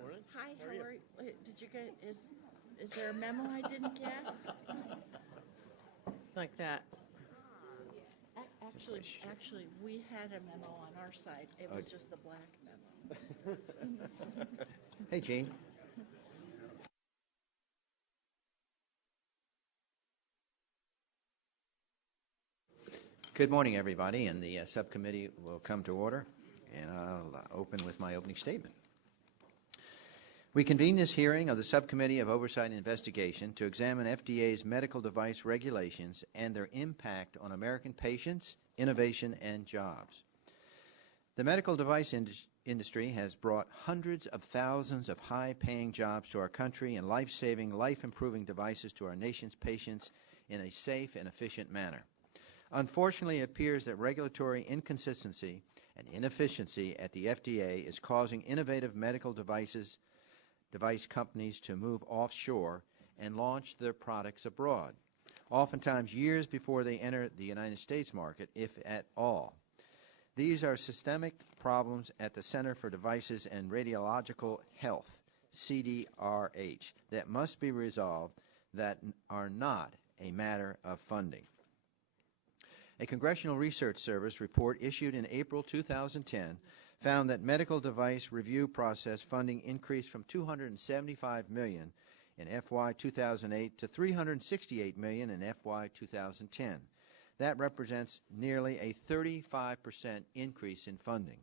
Morning. Hi, How are you? did you get, is there a memo I didn't get? Like that. Actually, we had a memo on our side. It was just the black memo. Hey, Gene. Good morning, everybody, and the subcommittee will come to order, and I'll open with my opening statement. We convene this hearing of the Subcommittee of Oversight and Investigation to examine FDA's medical device regulations and their impact on American patients, innovation, and jobs. The medical device industry has brought hundreds of thousands of high-paying jobs to our country and life-saving, life-improving devices to our nation's patients in a safe and efficient manner. Unfortunately, it appears that regulatory inconsistency and inefficiency at the FDA is causing innovative medical device companies to move offshore and launch their products abroad, oftentimes years before they enter the United States market, if at all. These are systemic problems at the Center for Devices and Radiological Health, CDRH, that must be resolved that are not a matter of funding. A Congressional Research Service report issued in April 2010 found that medical device review process funding increased from $275 million in FY 2008 to $368 million in FY 2010. That represents nearly a 35% increase in funding.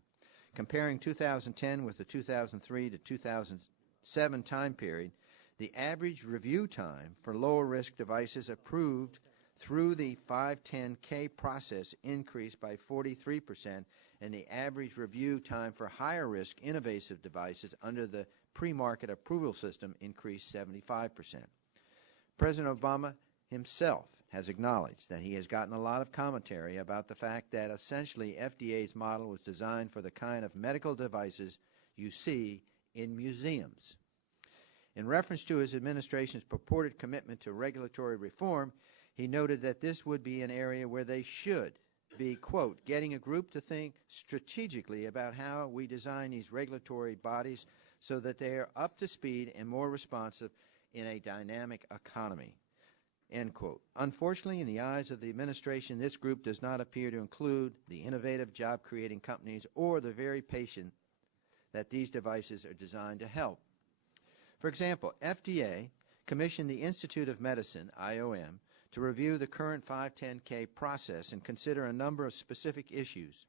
Comparing 2010 with the 2003 to 2007 time period, the average review time for lower-risk devices approved through the 510K process increased by 43%, and the average review time for higher-risk invasive devices under the pre-market approval system increased 75%. President Obama himself has acknowledged that he has gotten a lot of commentary about the fact that essentially FDA's model was designed for the kind of medical devices you see in museums. In reference to his administration's purported commitment to regulatory reform, he noted that this would be an area where they should be, quote, getting a group to think strategically about how we design these regulatory bodies so that they are up to speed and more responsive in a dynamic economy, end quote. Unfortunately, in the eyes of the administration, this group does not appear to include the innovative job-creating companies or the very patient that these devices are designed to help. For example, FDA commissioned the Institute of Medicine, IOM, to review the current 510K process and consider a number of specific issues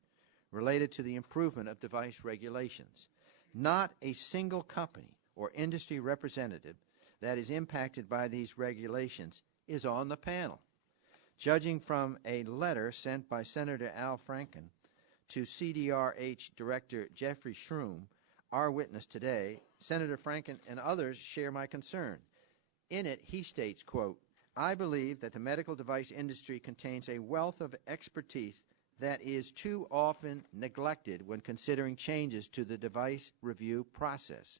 related to the improvement of device regulations. Not a single company or industry representative that is impacted by these regulations is on the panel. Judging from a letter sent by Senator Al Franken to CDRH Director Jeffrey Shroom, our witness today, Senator Franken and others share my concern. In it, he states, quote, I believe that the medical device industry contains a wealth of expertise that is too often neglected when considering changes to the device review process.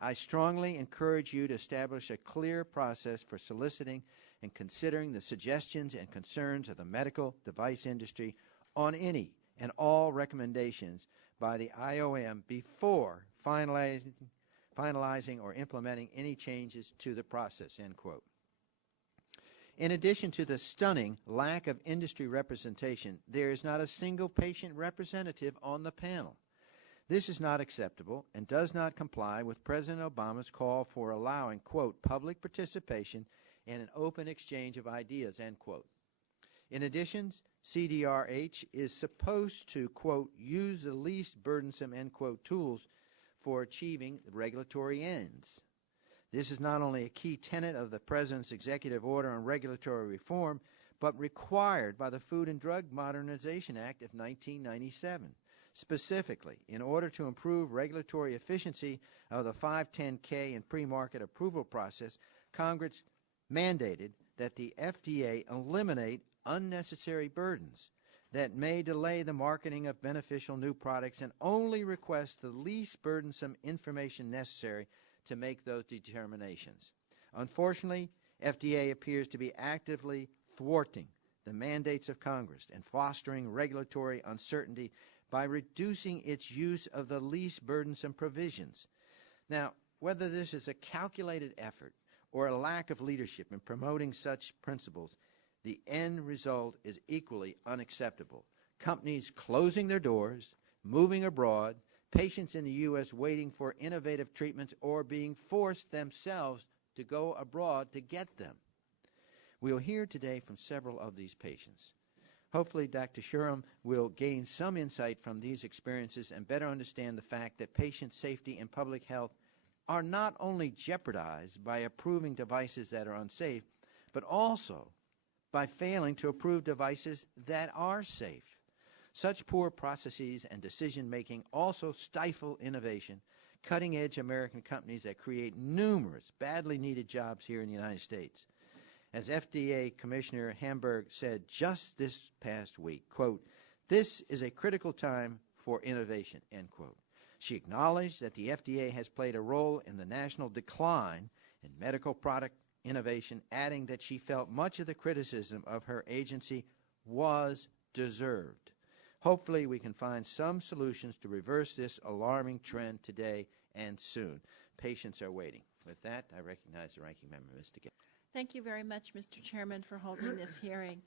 I strongly encourage you to establish a clear process for soliciting and considering the suggestions and concerns of the medical device industry on any and all recommendations by the IOM before finalizing or implementing any changes to the process, end quote. In addition to the stunning lack of industry representation, there is not a single patient representative on the panel. This is not acceptable and does not comply with President Obama's call for allowing, quote, public participation and an open exchange of ideas, end quote. In addition, CDRH is supposed to, quote, use the least burdensome, end quote, tools for achieving regulatory ends. This is not only a key tenet of the President's executive order on regulatory reform, but required by the Food and Drug Modernization Act of 1997. Specifically, in order to improve regulatory efficiency of the 510K and pre-market approval process, Congress mandated that the FDA eliminate unnecessary burdens that may delay the marketing of beneficial new products and only request the least burdensome information necessary to make those determinations. Unfortunately, FDA appears to be actively thwarting the mandates of Congress and fostering regulatory uncertainty by reducing its use of the least burdensome provisions. Now, Whether this is a calculated effort or a lack of leadership in promoting such principles, the end result is equally unacceptable. Companies closing their doors, moving abroad, patients in the U.S. waiting for innovative treatments or being forced themselves to go abroad to get them. We'll hear today from several of these patients. Hopefully, Dr. Shuram will gain some insight from these experiences and better understand the fact that patient safety and public health are not only jeopardized by approving devices that are unsafe, but also by failing to approve devices that are safe. Such poor processes and decision-making also stifle innovation, cutting-edge American companies that create numerous badly needed jobs here in the United States. As FDA Commissioner Hamburg said just this past week, quote, "This is a critical time for innovation," end quote. She acknowledged that the FDA has played a role in the national decline in medical product innovation, adding that she felt much of the criticism of her agency was deserved. Hopefully, we can find some solutions to reverse this alarming trend today and soon. Patients are waiting. With that, I recognize the ranking member, Mr. Gill. Thank you very much, Mr. Chairman, for holding this hearing.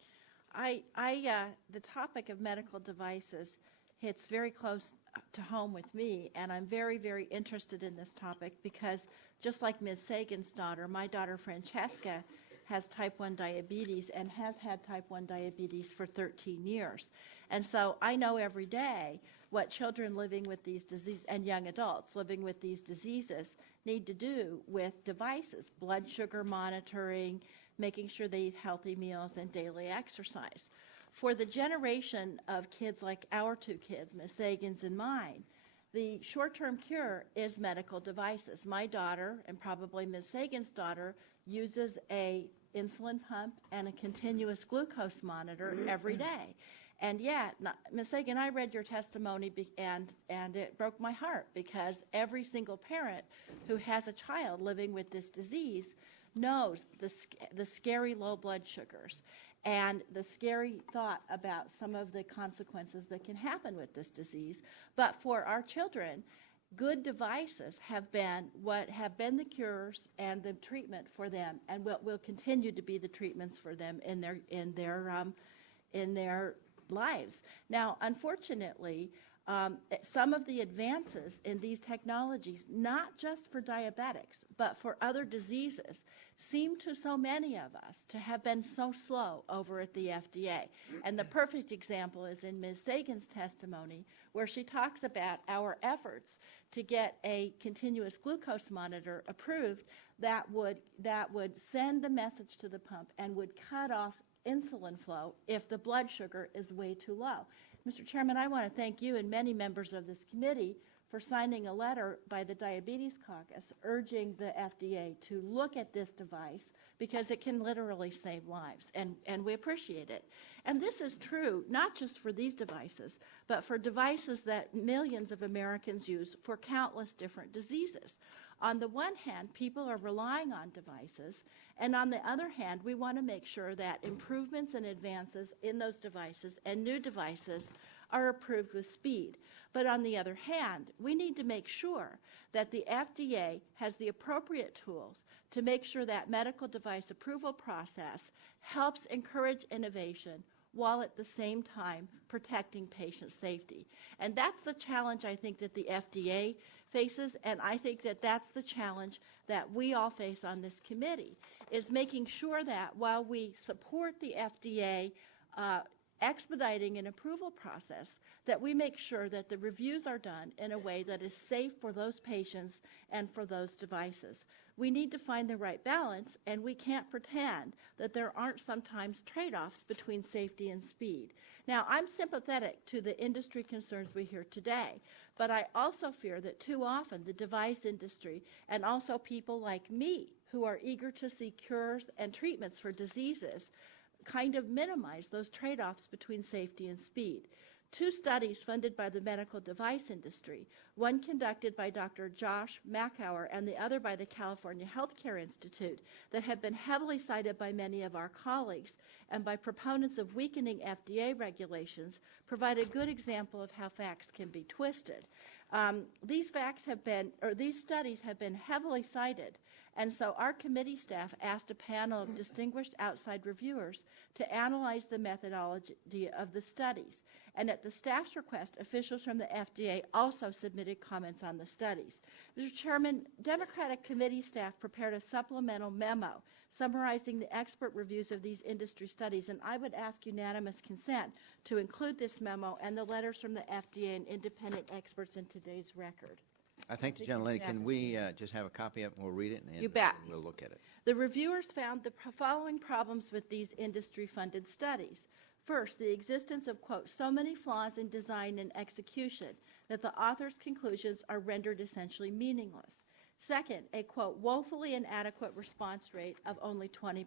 The topic of medical devices hits very close to home with me, and I'm very, very interested in this topic because just like Ms. Sagan's daughter, my daughter Francesca has type 1 diabetes and has had type 1 diabetes for 13 years. And so I know every day what children living with these diseases and young adults living with these diseases need to do with devices, blood sugar monitoring, making sure they eat healthy meals, and daily exercise. For the generation of kids like our two kids, Ms. Sagan's and mine, the short-term cure is medical devices. My daughter, and probably Ms. Sagan's daughter, uses a insulin pump and a continuous glucose monitor every day. And yet, Ms. Sagan, I read your testimony and it broke my heart because every single parent who has a child living with this disease knows the scary low blood sugars and the scary thought about some of the consequences that can happen with this disease. But for our children, good devices have been the cures and the treatment for them, and will continue to be the treatments for them in their lives. Now, unfortunately, some of the advances in these technologies, not just for diabetics, but for other diseases, seem to so many of us to have been so slow over at the FDA. And the perfect example is in Ms. Sagan's testimony, where she talks about our efforts to get a continuous glucose monitor approved that would send the message to the pump and would cut off insulin flow if the blood sugar is way too low. Mr. Chairman, I want to thank you and many members of this committee for signing a letter by the Diabetes Caucus urging the FDA to look at this device because it can literally save lives, and we appreciate it. And this is true not just for these devices, but for devices that millions of Americans use for countless different diseases. On the one hand, people are relying on devices, and on the other hand, we want to make sure that improvements and advances in those devices and new devices are approved with speed. But on the other hand, we need to make sure that the FDA has the appropriate tools to make sure that medical device approval process helps encourage innovation while at the same time protecting patient safety. And that's the challenge I think that the FDA faces, and I think that that's the challenge that we all face on this committee, is making sure that while we support the FDA expediting an approval process, that we make sure that the reviews are done in a way that is safe for those patients and for those devices. We need to find the right balance, and we can't pretend that there aren't sometimes trade-offs between safety and speed. Now, I'm sympathetic to the industry concerns we hear today, but I also fear that too often the device industry and also people like me who are eager to see cures and treatments for diseases kind of minimize those trade-offs between safety and speed. Two studies funded by the medical device industry, one conducted by Dr. Josh Mackauer and the other by the California Healthcare Institute, that have been heavily cited by many of our colleagues and by proponents of weakening FDA regulations, provide a good example of how facts can be twisted. These studies have been heavily cited, and so our committee staff asked a panel of distinguished outside reviewers to analyze the methodology of the studies. And at the staff's request, officials from the FDA also submitted comments on the studies. Mr. Chairman, Democratic committee staff prepared a supplemental memo summarizing the expert reviews of these industry studies, and I would ask unanimous consent to include this memo and the letters from the FDA and independent experts in today's record. I thank the gentlelady. Can we just have a copy of it and we'll read it and You bet. we'll look at it. The reviewers found the following problems with these industry-funded studies. First, the existence of, quote, so many flaws in design and execution that the author's conclusions are rendered essentially meaningless. Second, a, quote, woefully inadequate response rate of only 20%.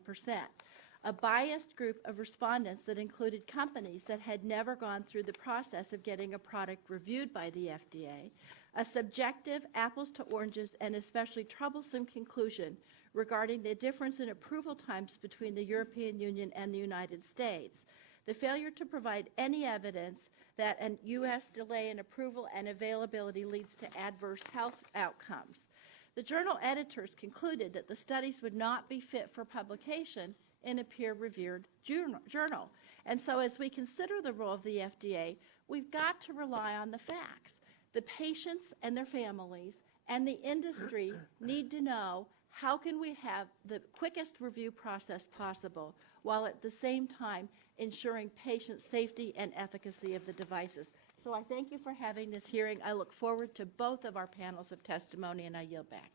A biased group of respondents that included companies that had never gone through the process of getting a product reviewed by the FDA, a subjective apples to oranges and especially troublesome conclusion regarding the difference in approval times between the European Union and the United States, the failure to provide any evidence that a U.S. delay in approval and availability leads to adverse health outcomes. The journal editors concluded that the studies would not be fit for publication in a peer-reviewed journal. And so as we consider the role of the FDA, we've got to rely on the facts. The patients and their families and the industry need to know how can we have the quickest review process possible while at the same time ensuring patient safety and efficacy of the devices. So I thank you for having this hearing. I look forward to both of our panels of testimony, and I yield back.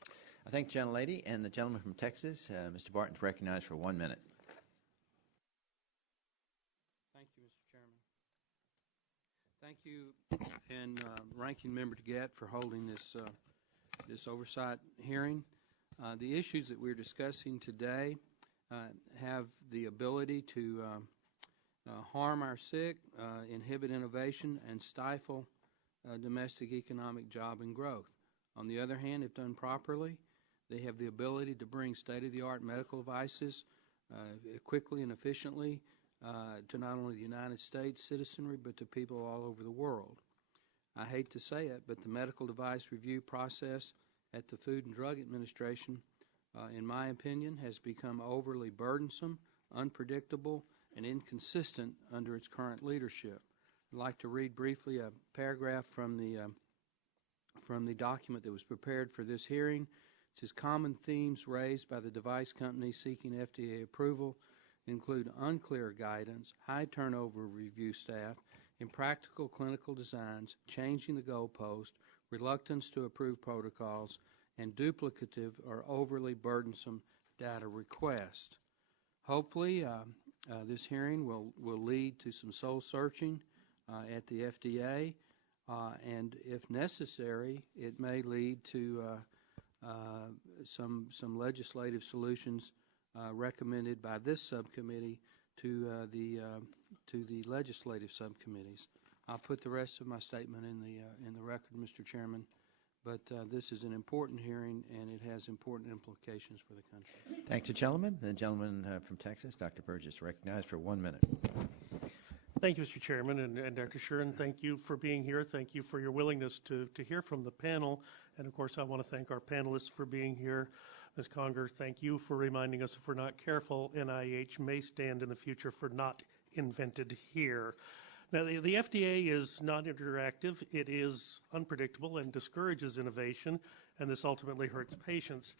I thank the gentlelady and the gentleman from Texas. Mr. Barton is recognized for 1 minute. Thank you, Mr. Chairman. Thank you and Ranking Member DeGette for holding this oversight hearing. The issues that we're discussing today have the ability to harm our sick, inhibit innovation, and stifle domestic economic job and growth. On the other hand, if done properly, they have the ability to bring state-of-the-art medical devices quickly and efficiently to not only the United States citizenry, but to people all over the world. I hate to say it, but the medical device review process at the Food and Drug Administration, in my opinion, has become overly burdensome, unpredictable, and inconsistent under its current leadership. I'd like to read briefly a paragraph from the document that was prepared for this hearing. It says, common themes raised by the device companies seeking FDA approval include unclear guidance, high turnover of review staff, impractical clinical designs, changing the goalpost, reluctance to approve protocols, and duplicative or overly burdensome data requests. Hopefully, this hearing will lead to some soul searching at the FDA, and if necessary, it may lead to some legislative solutions recommended by this subcommittee to the legislative subcommittees. I'll put the rest of my statement in the record, Mr. Chairman. But this is an important hearing, and it has important implications for the country. Thank you, gentlemen. The gentleman from Texas, Dr. Burgess, recognized for 1 minute. Thank you, Mr. Chairman, and Dr. Shuren, thank you for being here. Thank you for your willingness to hear from the panel. And, of course, I want to thank our panelists for being here. Ms. Conger, thank you for reminding us if we're not careful, NIH may stand in the future for not invented here. Now, the FDA is not interactive. It is unpredictable and discourages innovation, and this ultimately hurts patients.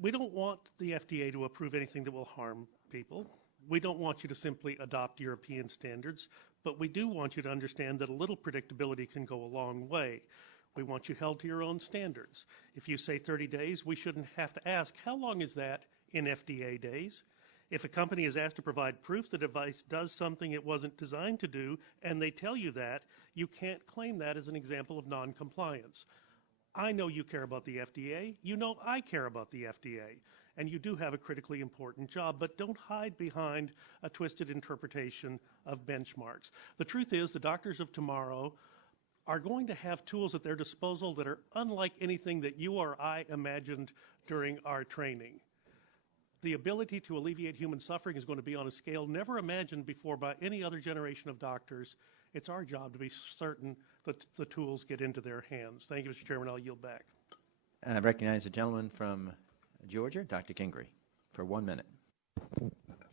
We don't want the FDA to approve anything that will harm people. We don't want you to simply adopt European standards, but we do want you to understand that a little predictability can go a long way. We want you held to your own standards. If you say 30 days, we shouldn't have to ask, how long is that in FDA days? If a company is asked to provide proof the device does something it wasn't designed to do, and they tell you that, you can't claim that as an example of noncompliance. I know you care about the FDA. You know I care about the FDA. And you do have a critically important job, but don't hide behind a twisted interpretation of benchmarks. The truth is the doctors of tomorrow are going to have tools at their disposal that are unlike anything that you or I imagined during our training. The ability to alleviate human suffering is going to be on a scale never imagined before by any other generation of doctors. It's our job to be certain the tools get into their hands. Thank you, Mr. Chairman. I'll yield back. I recognize the gentleman from Georgia, Dr. Kingery, for 1 minute. Mr.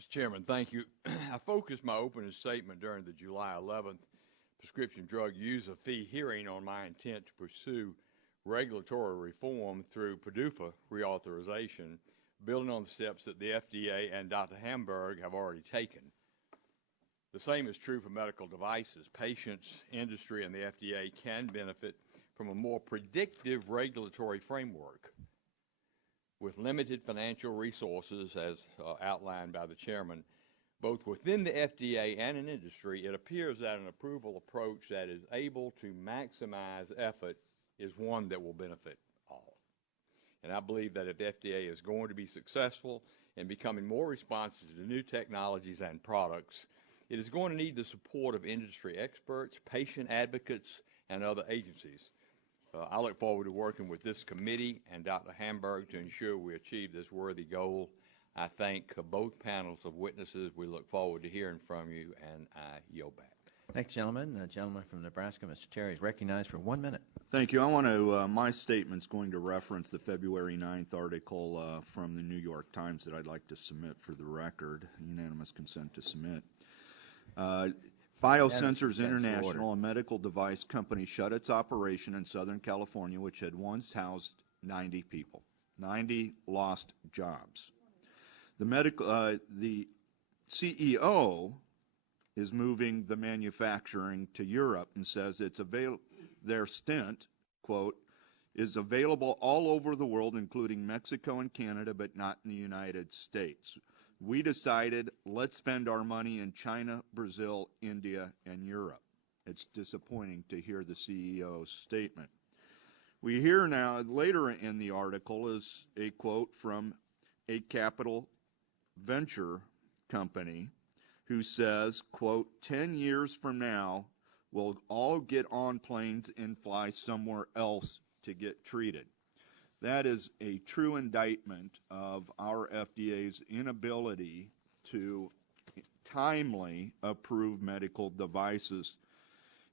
Chairman, thank you. I focused my opening statement during the July 11th prescription drug user fee hearing on my intent to pursue regulatory reform through PDUFA reauthorization, building on the steps that the FDA and Dr. Hamburg have already taken. The same is true for medical devices. Patients, industry, and the FDA can benefit from a more predictive regulatory framework. With limited financial resources, as outlined by the chairman, both within the FDA and in industry, it appears that an approval approach that is able to maximize effort is one that will benefit all. And I believe that if the FDA is going to be successful in becoming more responsive to new technologies and products, it is going to need the support of industry experts, patient advocates, and other agencies. I look forward to working with this committee and Dr. Hamburg to ensure we achieve this worthy goal. I thank both panels of witnesses. We look forward to hearing from you, and I yield back. Thanks, gentlemen. The gentleman from Nebraska, Mr. Terry, is recognized for 1 minute. Thank you. I want to, my statement's going to reference the February 9th article from the New York Times that I'd like to submit for the record. Unanimous consent to submit. Biosensors International, a medical device company, shut its operation in Southern California, which had once housed 90 people. 90 lost jobs. The CEO is moving the manufacturing to Europe and says their stent, quote, is available all over the world, including Mexico and Canada, but not in the United States. We decided, let's spend our money in China, Brazil, India, and Europe. It's disappointing to hear the CEO's statement. We hear now, later in the article, is a quote from a capital venture company who says, quote, 10 years from now, we'll all get on planes and fly somewhere else to get treated. That is a true indictment of our FDA's inability to timely approve medical devices.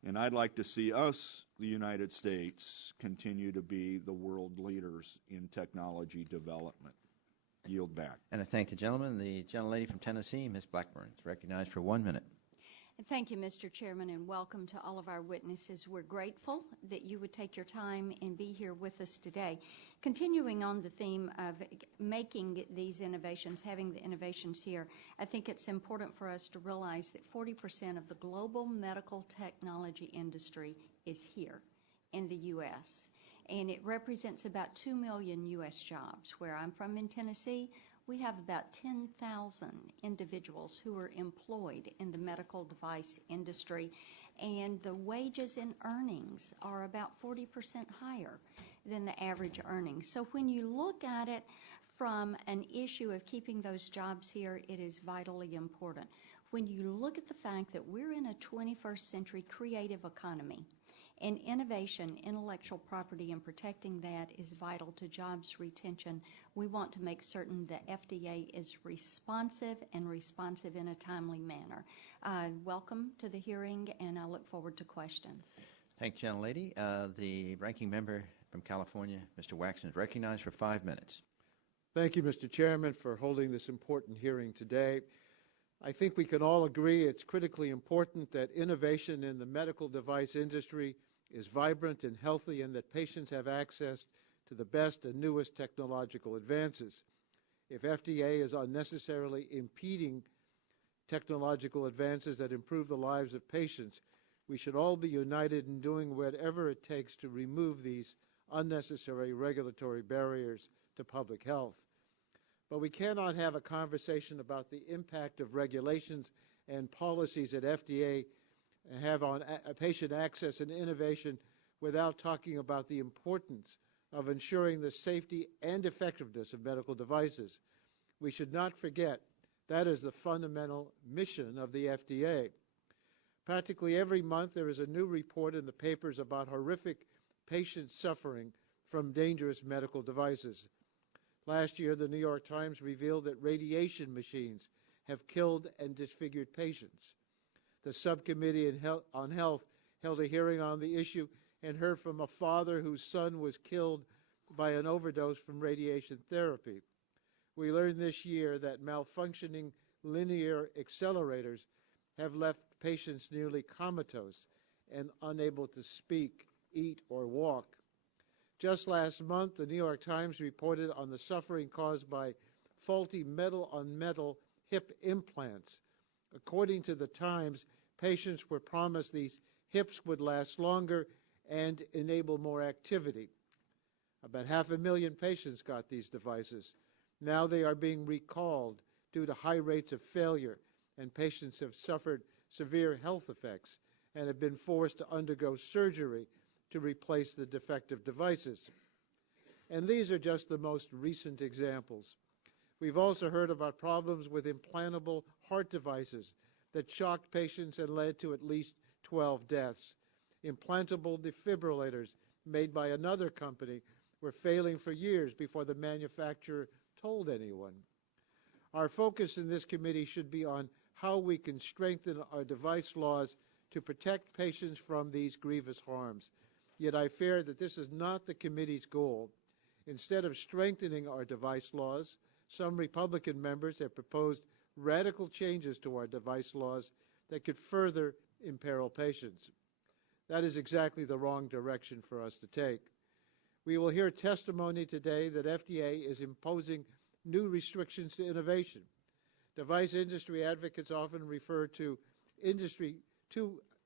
And I'd like to see us, the United States, continue to be the world leaders in technology development. Yield back. And I thank the gentleman. The gentlelady from Tennessee, Ms. Blackburn, is recognized for 1 minute. Thank you, Mr. Chairman, and welcome to all of our witnesses. We're grateful that you would take your time and be here with us today. Continuing on the theme of making these innovations, having the innovations here, I think it's important for us to realize that 40% of the global medical technology industry is here in the U.S., and it represents about 2 million U.S. jobs. Where I'm from in Tennessee, we have about 10,000 individuals who are employed in the medical device industry, and the wages and earnings are about 40% higher than the average earnings. So when you look at it from an issue of keeping those jobs here, it is vitally important. When you look at the fact that we're in a 21st century creative economy, and innovation, intellectual property, and protecting that is vital to jobs retention, we want to make certain the FDA is responsive in a timely manner. Welcome to the hearing, and I look forward to questions. Thank you, gentlelady. The ranking member from California, Mr. Waxman, is recognized for 5 minutes. Thank you, Mr. Chairman, for holding this important hearing today. I think we can all agree it's critically important that innovation in the medical device industry is vibrant and healthy, and that patients have access to the best and newest technological advances. If FDA is unnecessarily impeding technological advances that improve the lives of patients, we should all be united in doing whatever it takes to remove these unnecessary regulatory barriers to public health. But we cannot have a conversation about the impact of regulations and policies that FDA have on patient access and innovation without talking about the importance of ensuring the safety and effectiveness of medical devices. We should not forget that is the fundamental mission of the FDA. Practically every month there is a new report in the papers about horrific patient suffering from dangerous medical devices. Last year, the New York Times revealed that radiation machines have killed and disfigured patients. The Subcommittee on Health held a hearing on the issue and heard from a father whose son was killed by an overdose from radiation therapy. We learned this year that malfunctioning linear accelerators have left patients nearly comatose and unable to speak, eat, or walk. Just last month, the New York Times reported on the suffering caused by faulty metal-on-metal hip implants. According to the Times, patients were promised these hips would last longer and enable more activity. About 500,000 patients got these devices. Now they are being recalled due to high rates of failure, and patients have suffered severe health effects and have been forced to undergo surgery to replace the defective devices. And these are just the most recent examples. We've also heard about problems with implantable heart devices that shocked patients and led to at least 12 deaths. Implantable defibrillators made by another company were failing for years before the manufacturer told anyone. Our focus in this committee should be on how we can strengthen our device laws to protect patients from these grievous harms. Yet I fear that this is not the committee's goal. Instead of strengthening our device laws, some Republican members have proposed radical changes to our device laws that could further imperil patients. That is exactly the wrong direction for us to take. We will hear testimony today that FDA is imposing new restrictions to innovation. Device industry advocates often refer to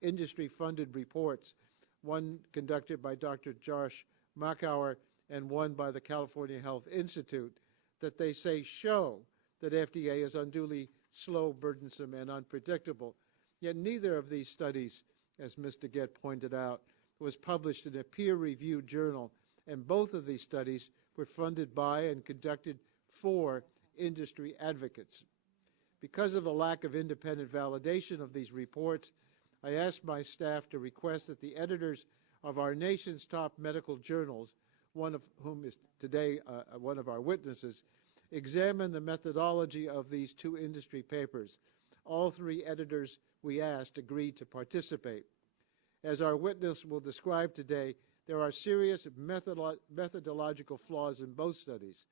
industry-funded reports, one conducted by Dr. Josh Makauer and one by the California Health Institute, that they say show that FDA is unduly slow, burdensome, and unpredictable. Yet neither of these studies, as Mr. Gett pointed out, was published in a peer-reviewed journal, and both of these studies were funded by and conducted for industry advocates. Because of a lack of independent validation of these reports, I asked my staff to request that the editors of our nation's top medical journals, one of whom is today one of our witnesses, examine the methodology of these two industry papers. All three editors we asked agreed to participate. As our witness will describe today, there are serious methodological flaws in both studies: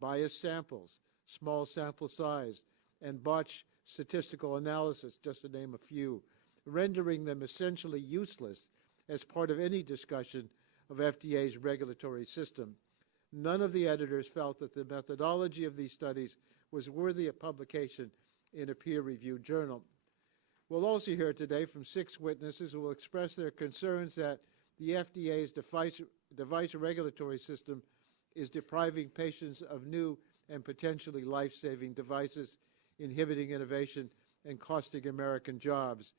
biased samples, small sample size, and botched statistical analysis, just to name a few, rendering them essentially useless as part of any discussion of FDA's regulatory system. None of the editors felt that the methodology of these studies was worthy of publication in a peer-reviewed journal. We'll also hear today from 6 witnesses who will express their concerns that the FDA's device regulatory system is depriving patients of new and potentially life-saving devices, inhibiting innovation, and costing American jobs.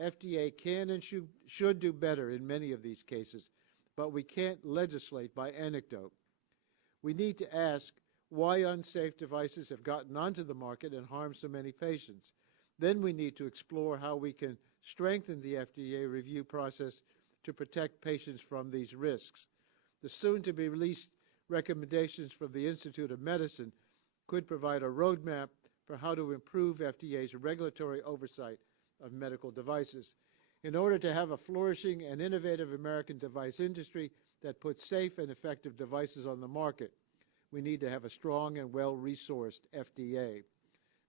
FDA can and should do better in many of these cases, but we can't legislate by anecdote. We need to ask why unsafe devices have gotten onto the market and harmed so many patients. Then we need to explore how we can strengthen the FDA review process to protect patients from these risks. The soon-to-be-released recommendations from the Institute of Medicine could provide a roadmap for how to improve FDA's regulatory oversight of medical devices. In order to have a flourishing and innovative American device industry that puts safe and effective devices on the market, we need to have a strong and well-resourced FDA.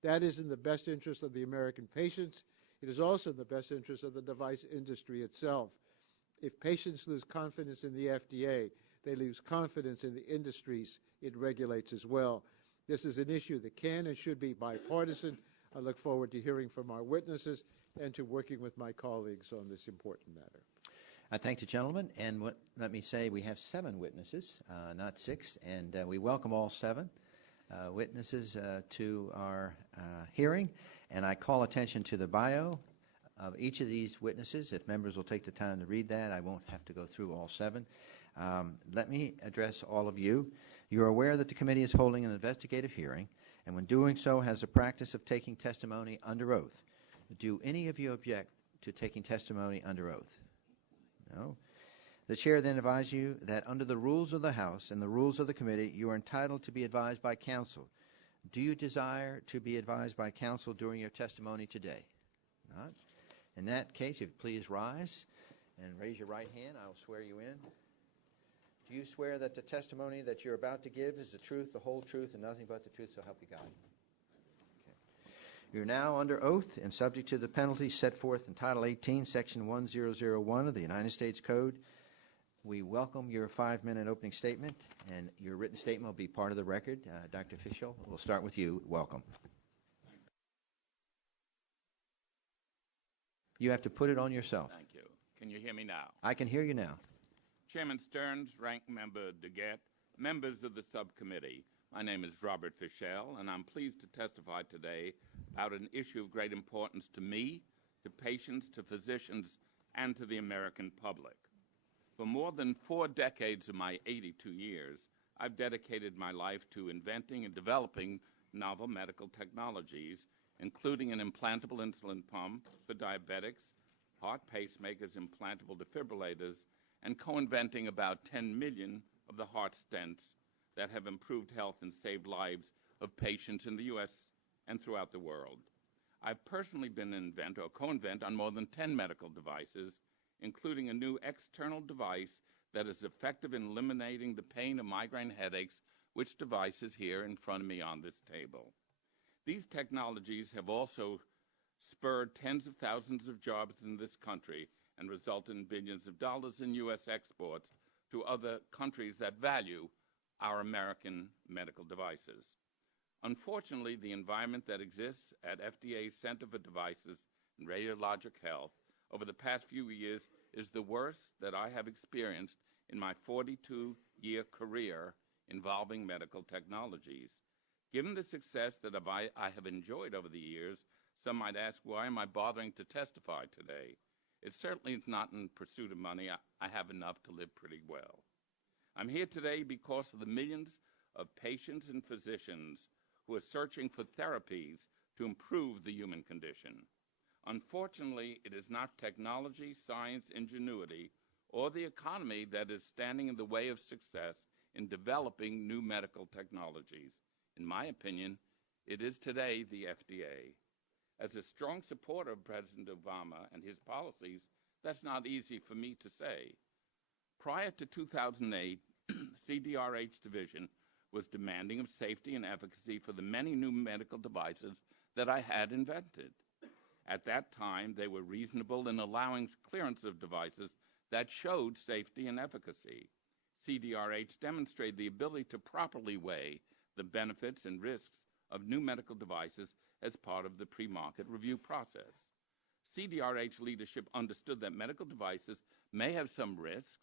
That is in the best interest of the American patients. It is also in the best interest of the device industry itself. If patients lose confidence in the FDA, they lose confidence in the industries it regulates as well. This is an issue that can and should be bipartisan. I look forward to hearing from our witnesses and to working with my colleagues on this important matter. I thank the gentleman, and let me say we have 7 witnesses, not 6, and we welcome all 7 witnesses to our hearing, and I call attention to the bio of each of these witnesses. If members will take the time to read that, I won't have to go through all 7. Let me address all of you. You're aware that the committee is holding an investigative hearing, and when doing so has a practice of taking testimony under oath. Do any of you object to taking testimony under oath? No. The chair then advises you that under the rules of the House and the rules of the committee, you are entitled to be advised by counsel. Do you desire to be advised by counsel during your testimony today? Not. In that case, if you please rise and raise your right hand. I will swear you in. Do you swear that the testimony that you're about to give is the truth, the whole truth, and nothing but the truth, so help you God? You're now under oath and subject to the penalties set forth in Title 18, Section 1001 of the United States Code. We welcome your 5-minute opening statement, and your written statement will be part of the record. Dr. Fischel, we'll start with you. Welcome. You have to put it on yourself. Thank you. Can you hear me now? I can hear you now. Chairman Stearns, Ranking Member DeGette, members of the subcommittee, my name is Robert Fischel, and I'm pleased to testify today about an issue of great importance to me, to patients, to physicians, and to the American public. For more than 4 decades of my 82 years, I've dedicated my life to inventing and developing novel medical technologies, including an implantable insulin pump for diabetics, heart pacemakers, implantable defibrillators, and co-inventing about 10 million of the heart stents that have improved health and saved lives of patients in the U.S. and throughout the world. I've personally been an inventor or co-invent on more than 10 medical devices, including a new external device that is effective in eliminating the pain of migraine headaches, which device is here in front of me on this table. These technologies have also spurred tens of thousands of jobs in this country and resulted in billions of dollars in U.S. exports to other countries that value our American medical devices. Unfortunately, the environment that exists at FDA's Center for Devices and Radiologic Health over the past few years is the worst that I have experienced in my 42-year career involving medical technologies. Given the success that I have enjoyed over the years, some might ask, why am I bothering to testify today? It certainly is not in pursuit of money. I have enough to live pretty well. I'm here today because of the millions of patients and physicians who are searching for therapies to improve the human condition. Unfortunately, it is not technology, science, ingenuity, or the economy that is standing in the way of success in developing new medical technologies. In my opinion, it is today the FDA. As a strong supporter of President Obama and his policies, that's not easy for me to say. Prior to 2008, CDRH division was demanding of safety and efficacy for the many new medical devices that I had invented. At that time, they were reasonable in allowing clearance of devices that showed safety and efficacy. CDRH demonstrated the ability to properly weigh the benefits and risks of new medical devices as part of the pre-market review process. CDRH leadership understood that medical devices may have some risks,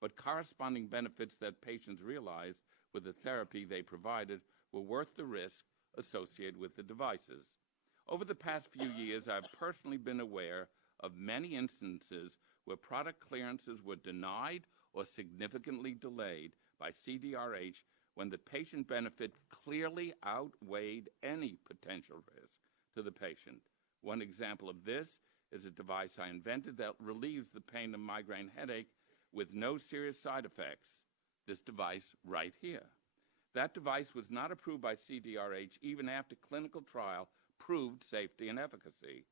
but corresponding benefits that patients realized with the therapy they provided were worth the risk associated with the devices. Over the past few years, I've personally been aware of many instances where product clearances were denied or significantly delayed by CDRH when the patient benefit clearly outweighed any potential risk to the patient. One example of this is a device I invented that relieves the pain of migraine headache with no serious side effects. This device right here. That device was not approved by CDRH even after clinical trial proved safety and efficacy.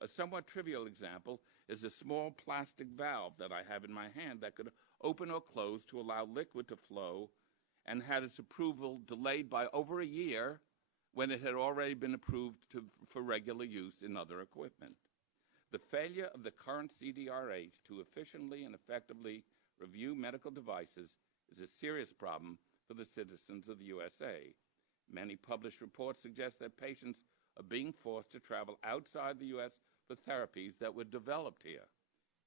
A somewhat trivial example is a small plastic valve that I have in my hand that could open or close to allow liquid to flow, and had its approval delayed by over a year when it had already been approved for regular use in other equipment. The failure of the current CDRH to efficiently and effectively review medical devices is a serious problem for the citizens of the USA. Many published reports suggest that patients are being forced to travel outside the U.S. for therapies that were developed here.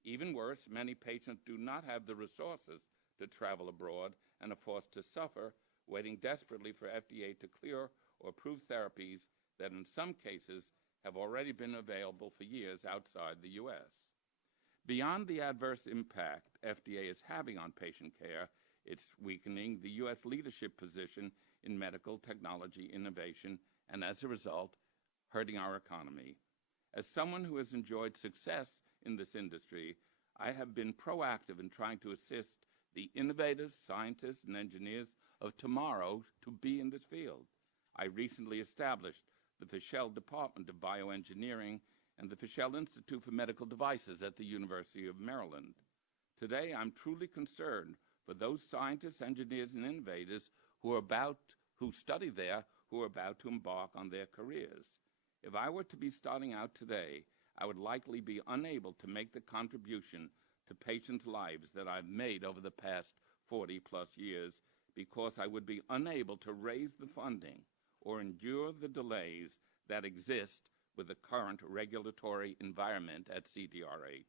Even worse, many patients do not have the resources to travel abroad and are forced to suffer, waiting desperately for FDA to clear or approve therapies that in some cases have already been available for years outside the U.S. Beyond the adverse impact FDA is having on patient care, it's weakening the U.S. leadership position in medical technology innovation and, as a result, hurting our economy. As someone who has enjoyed success in this industry, I have been proactive in trying to assist the innovative scientists and engineers of tomorrow to be in this field. I recently established the Fischel Department of Bioengineering and the Fischel Institute for Medical Devices at the University of Maryland. Today, I'm truly concerned for those scientists, engineers, and innovators who study there, who are about to embark on their careers. If I were to be starting out today, I would likely be unable to make the contribution to patients' lives that I've made over the past 40-plus years because I would be unable to raise the funding or endure the delays that exist with the current regulatory environment at CDRH.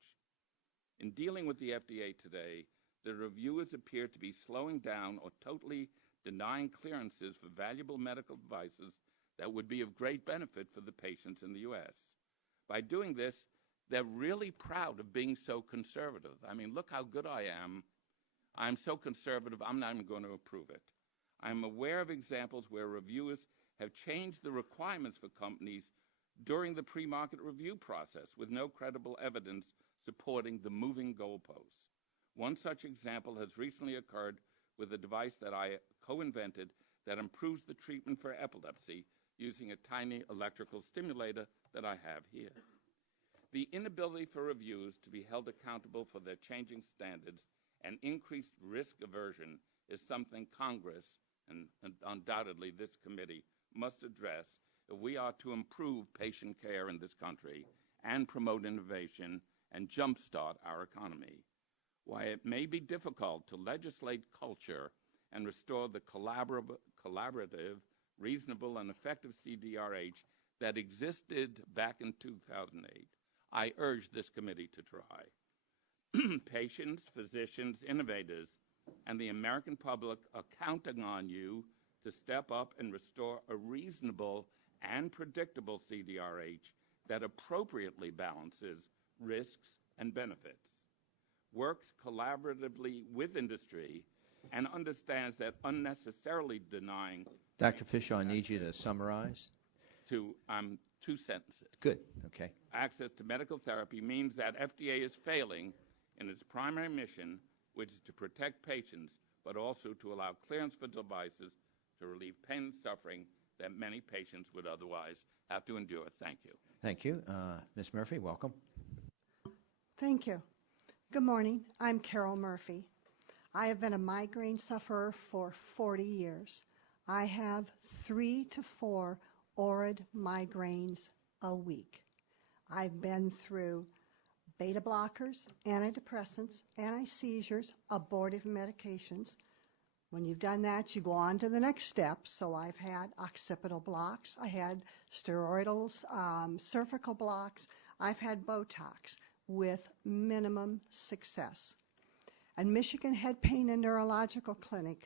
In dealing with the FDA today, the reviewers appear to be slowing down or totally denying clearances for valuable medical devices that would be of great benefit for the patients in the U.S. By doing this, they're really proud of being so conservative. I mean, look how good I am. I'm so conservative, I'm not even going to approve it. I'm aware of examples where reviewers have changed the requirements for companies during the pre-market review process with no credible evidence supporting the moving goalposts. One such example has recently occurred with a device that I co-invented that improves the treatment for epilepsy using a tiny electrical stimulator that I have here. The inability for reviewers to be held accountable for their changing standards and increased risk aversion is something Congress, and undoubtedly this committee, must address if we are to improve patient care in this country and promote innovation and jumpstart our economy. While it may be difficult to legislate culture and restore the collaborative, reasonable, and effective CDRH that existed back in 2008, I urge this committee to try. Patients, physicians, innovators, and the American public are counting on you to step up and restore a reasonable and predictable CDRH that appropriately balances risks and benefits, works collaboratively with industry, and understands that unnecessarily denying... Dr. Fischel, I need you to summarize. Two sentences. Good, okay. Access to medical therapy means that FDA is failing in its primary mission, which is to protect patients, but also to allow clearance for devices to relieve pain and suffering that many patients would otherwise have to endure. Thank you. Thank you. Ms. Murphy, welcome. Thank you. Good morning. I'm Carol Murphy. I have been a migraine sufferer for 40 years. I have 3 to 4 orid migraines a week. I've been through beta blockers, antidepressants, anti-seizures, abortive medications. When you've done that, you go on to the next step. So I've had occipital blocks, I had steroidals, cervical blocks, I've had Botox with minimum success. At Michigan Head Pain and Neurological Clinic,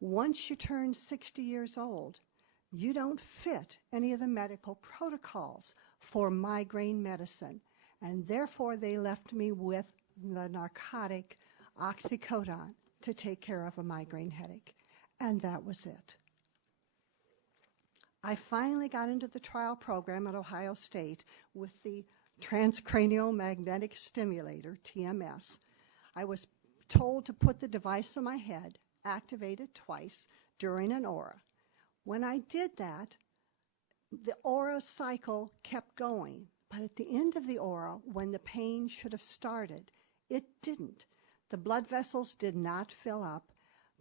once you turn 60 years old, you don't fit any of the medical protocols for migraine medicine, and therefore they left me with the narcotic oxycodone to take care of a migraine headache, and that was it. I finally got into the trial program at Ohio State with the transcranial magnetic stimulator, TMS. I was told to put the device on my head, activate it twice during an aura. When I did that, the aura cycle kept going, but at the end of the aura, when the pain should have started, it didn't. The blood vessels did not fill up.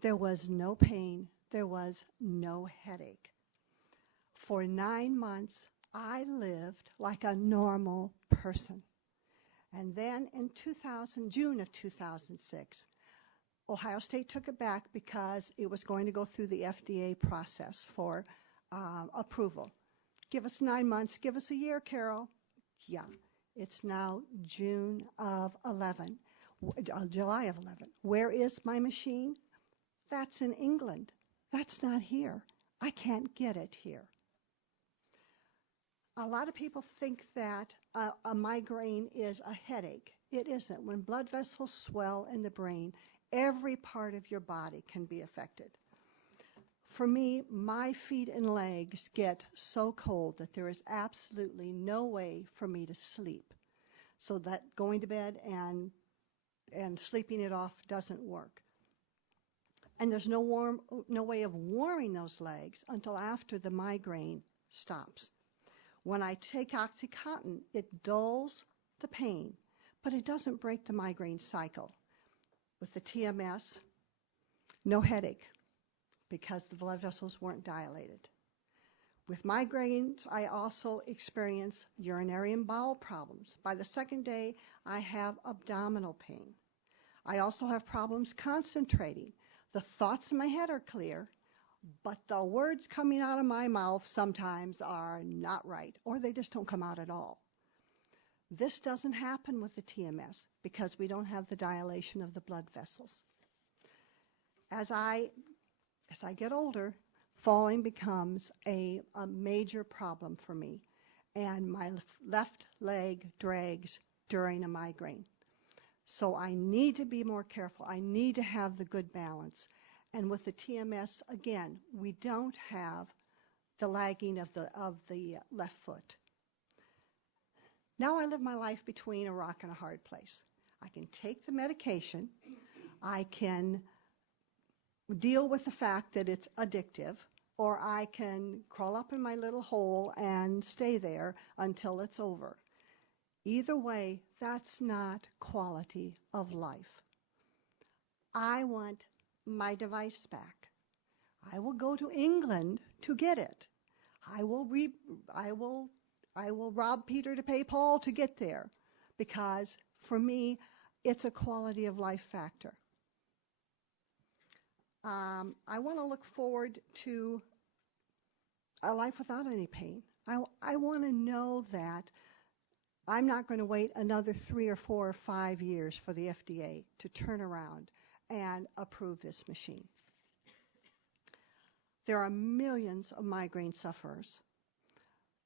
There was no pain. There was no headache. For 9 months, I lived like a normal person. And then in June of 2006, Ohio State took it back because it was going to go through the FDA process for approval. Give us 9 months. Give us a year, Carol. Yeah, it's now July of 11. Where is my machine? That's in England. That's not here. I can't get it here. A lot of people think that a migraine is a headache. It isn't. When blood vessels swell in the brain, every part of your body can be affected. For me, my feet and legs get so cold that there is absolutely no way for me to sleep. So that going to bed and sleeping it off doesn't work. And there's no way of warming those legs until after the migraine stops. When I take OxyContin, it dulls the pain, but it doesn't break the migraine cycle. With the TMS, no headache because the blood vessels weren't dilated. With migraines, I also experience urinary and bowel problems. By the second day, I have abdominal pain. I also have problems concentrating. The thoughts in my head are clear, but the words coming out of my mouth sometimes are not right, or they just don't come out at all. This doesn't happen with the TMS because we don't have the dilation of the blood vessels. As I get older, falling becomes a major problem for me, and my left leg drags during a migraine. So I need to be more careful. I need to have the good balance. And with the TMS, again, we don't have the lagging of the left foot. Now I live my life between a rock and a hard place. I can take the medication. I can deal with the fact that it's addictive, or I can crawl up in my little hole and stay there until it's over. Either way, that's not quality of life. I want my device back. I will go to England to get it. I will rob Peter to pay Paul to get there, because for me, it's a quality of life factor. I want to look forward to a life without any pain. I want to know that I'm not going to wait another 3 or 4 or 5 years for the FDA to turn around and approve this machine. There are millions of migraine sufferers.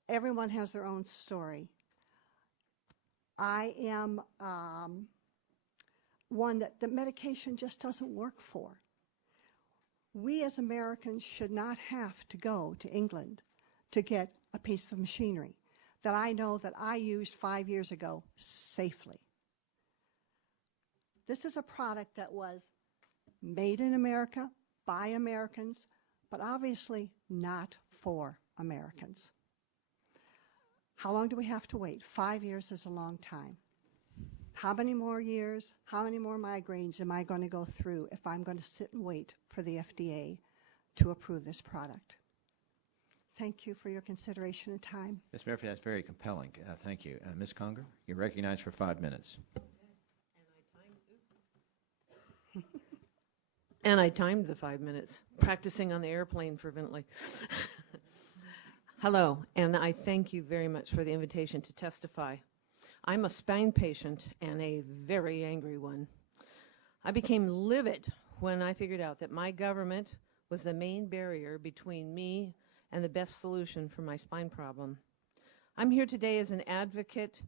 Everyone has their own story. I am one that the medication just doesn't work for. We as Americans should not have to go to England to get a piece of machinery that I know that I used 5 years ago safely. This is a product that was made in America by Americans, but obviously not for Americans. How long do we have to wait? 5 years is a long time. How many more years, how many more migraines am I going to go through if I'm going to sit and wait for the FDA to approve this product? Thank you for your consideration and time. Ms. Murphy, that's very compelling. Thank you. Ms. Conger, you're recognized for 5 minutes. And I timed the 5 minutes, practicing on the airplane fervently. Hello, and I thank you very much for the invitation to testify. I'm a spine patient and a very angry one. I became livid when I figured out that my government was the main barrier between me and the best solution for my spine problem. I'm here today as an advocate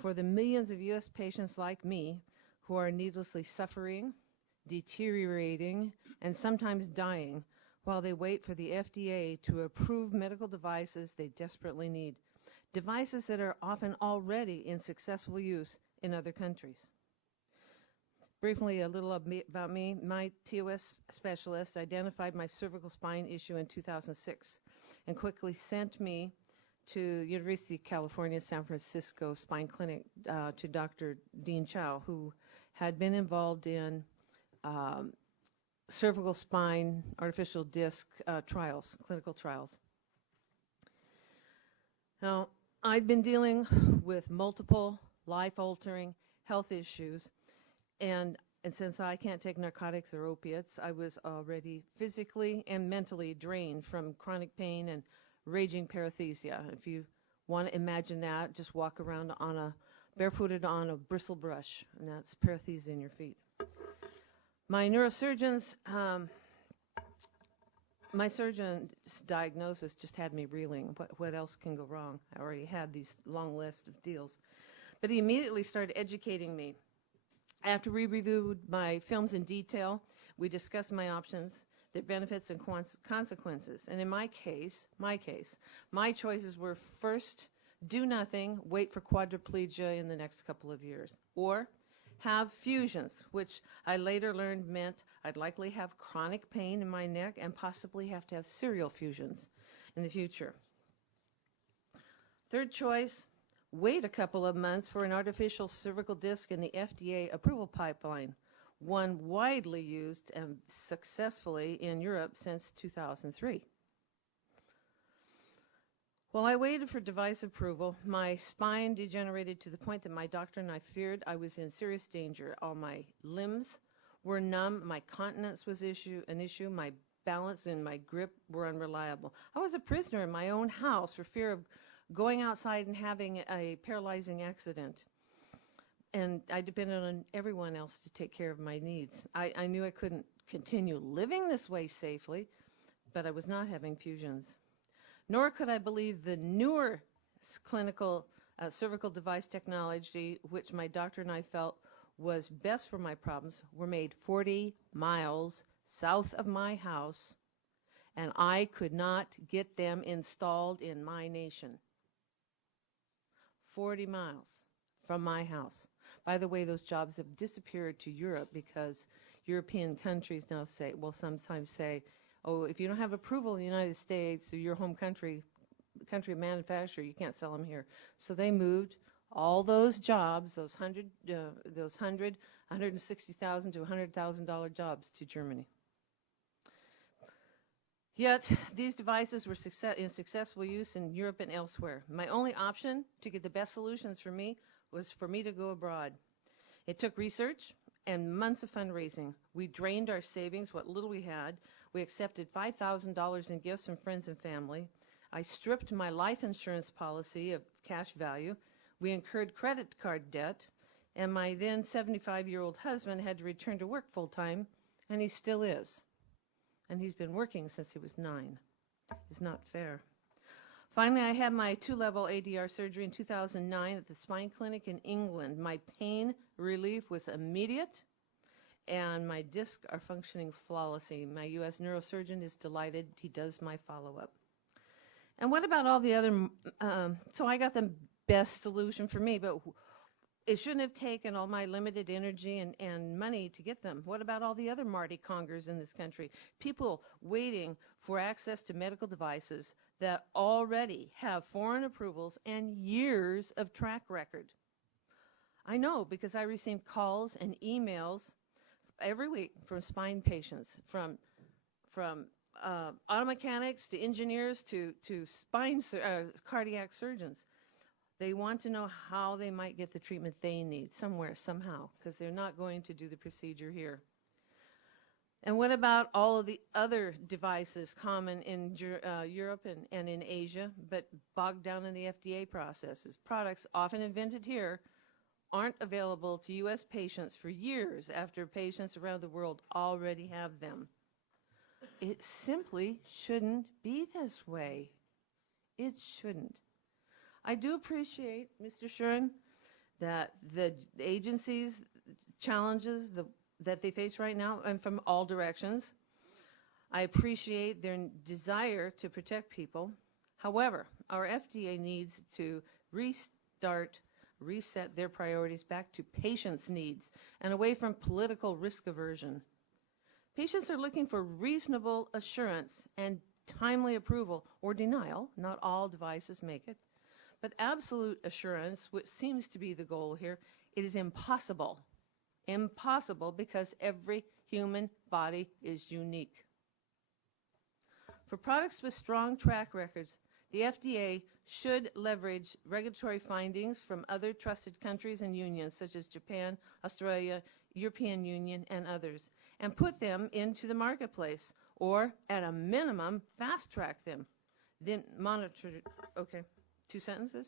for the millions of U.S. patients like me who are needlessly suffering, deteriorating, and sometimes dying while they wait for the FDA to approve medical devices they desperately need, devices that are often already in successful use in other countries. Briefly, a little about me. My TOS specialist identified my cervical spine issue in 2006 and quickly sent me to University of California, San Francisco Spine Clinic to Dr. Dean Chow, who had been involved in cervical spine artificial disc trials, clinical trials. Now, I'd been dealing with multiple life-altering health issues, and since I can't take narcotics or opiates, I was already physically and mentally drained from chronic pain and raging paresthesia. If you want to imagine that, just walk around barefooted on a bristle brush, and that's paresthesia in your feet. My neurosurgeon's, my surgeon's diagnosis just had me reeling. What else can go wrong? I already had these long list of deals. But he immediately started educating me. After we reviewed my films in detail, we discussed my options, their benefits and consequences. And in my case, my choices were: first, do nothing, wait for quadriplegia in the next couple of years, or have fusions, which I later learned meant I'd likely have chronic pain in my neck and possibly have to have serial fusions in the future. Third choice, wait a couple of months for an artificial cervical disc in the FDA approval pipeline, one widely used and successfully in Europe since 2003. While I waited for device approval, my spine degenerated to the point that my doctor and I feared I was in serious danger. All my limbs were numb, my continence was an issue, my balance and my grip were unreliable. I was a prisoner in my own house for fear of going outside and having a paralyzing accident. And I depended on everyone else to take care of my needs. I knew I couldn't continue living this way safely, but I was not having fusions. Nor could I believe the newer clinical cervical device technology, which my doctor and I felt was best for my problems, were made 40 miles south of my house, and I could not get them installed in my nation. 40 miles from my house. By the way, those jobs have disappeared to Europe because European countries now say, will sometimes say, oh, if you don't have approval in the United States or your home country of manufacturer, you can't sell them here. So they moved all those jobs, those 160,000 to $100,000 jobs to Germany. Yet, these devices were in successful use in Europe and elsewhere. My only option to get the best solutions for me was for me to go abroad. It took research and months of fundraising. We drained our savings, what little we had. We accepted $5,000 in gifts from friends and family. I stripped my life insurance policy of cash value. We incurred credit card debt, and my then 75-year-old husband had to return to work full-time, and he still is. And he's been working since he was 9. It's not fair. Finally, I had my 2-level ADR surgery in 2009 at the spine clinic in England. My pain relief was immediate, and my discs are functioning flawlessly. My U.S. neurosurgeon is delighted. He does my follow-up. And what about all the other, so I got the best solution for me, but it shouldn't have taken all my limited energy and money to get them. What about all the other Marty Congers in this country? People waiting for access to medical devices that already have foreign approvals and years of track record. I know because I receive calls and emails every week from spine patients, from auto mechanics to engineers to spine cardiac surgeons. They want to know how they might get the treatment they need somewhere, somehow, because they're not going to do the procedure here. And what about all of the other devices common in Europe and in Asia, but bogged down in the FDA processes? Products often invented here aren't available to U.S. patients for years after patients around the world already have them. It simply shouldn't be this way. It shouldn't. I do appreciate, Mr. Shuren, that the agencies' challenges that they face right now, and from all directions. I appreciate their desire to protect people. However, our FDA needs to reset their priorities back to patients' needs and away from political risk aversion. Patients are looking for reasonable assurance and timely approval or denial. Not all devices make it. But absolute assurance, which seems to be the goal here, it is impossible. Impossible because every human body is unique. For products with strong track records, the FDA should leverage regulatory findings from other trusted countries and unions such as Japan, Australia, European Union, and others, and put them into the marketplace, or at a minimum, fast-track them. Then monitor, okay. 2 sentences?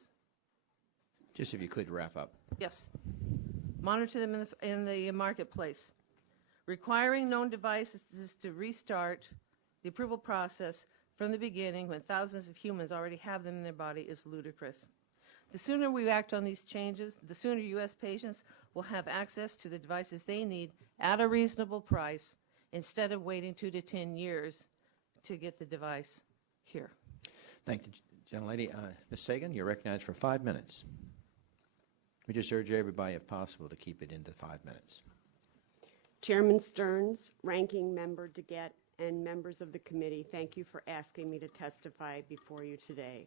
Just if you could wrap up. Yes. Monitor them in the marketplace. Requiring known devices to restart the approval process from the beginning when thousands of humans already have them in their body is ludicrous. The sooner we act on these changes, the sooner U.S. patients will have access to the devices they need at a reasonable price instead of waiting 2 to 10 years to get the device here. Thank you, gentlelady. Ms. Sagan, you're recognized for 5 minutes. We just urge everybody, if possible, to keep it into 5 minutes. Chairman Stearns, Ranking Member DeGette, and members of the committee, thank you for asking me to testify before you today.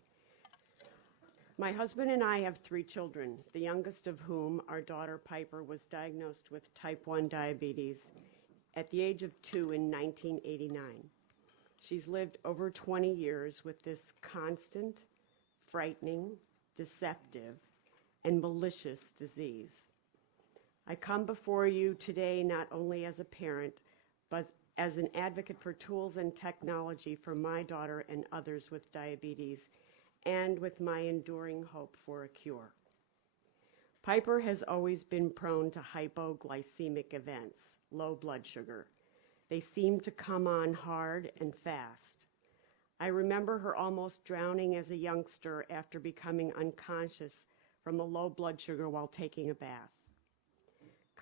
My husband and I have 3 children, the youngest of whom, our daughter Piper, was diagnosed with type 1 diabetes at the age of 2 in 1989. She's lived over 20 years with this constant, frightening, deceptive, and malicious disease. I come before you today not only as a parent, but as an advocate for tools and technology for my daughter and others with diabetes, and with my enduring hope for a cure. Piper has always been prone to hypoglycemic events, low blood sugar. They seem to come on hard and fast. I remember her almost drowning as a youngster after becoming unconscious from a low blood sugar while taking a bath.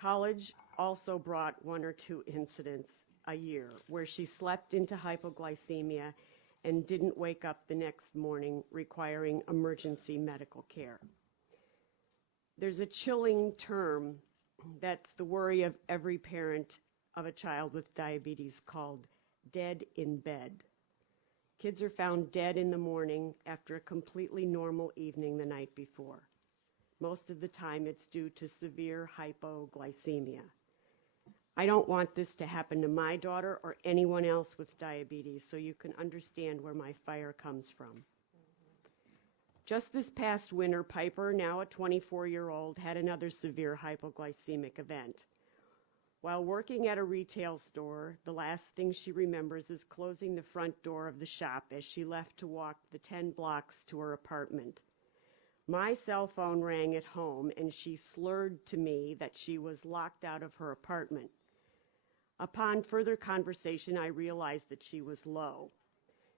College also brought 1 or 2 incidents a year where she slept into hypoglycemia and didn't wake up the next morning, requiring emergency medical care. There's a chilling term that's the worry of every parent of a child with diabetes called dead in bed. Kids are found dead in the morning after a completely normal evening the night before. Most of the time it's due to severe hypoglycemia. I don't want this to happen to my daughter or anyone else with diabetes, so you can understand where my fire comes from. Just this past winter, Piper, now a 24-year-old, had another severe hypoglycemic event. While working at a retail store, the last thing she remembers is closing the front door of the shop as she left to walk the 10 blocks to her apartment. My cell phone rang at home, and she slurred to me that she was locked out of her apartment. Upon further conversation, I realized that she was low.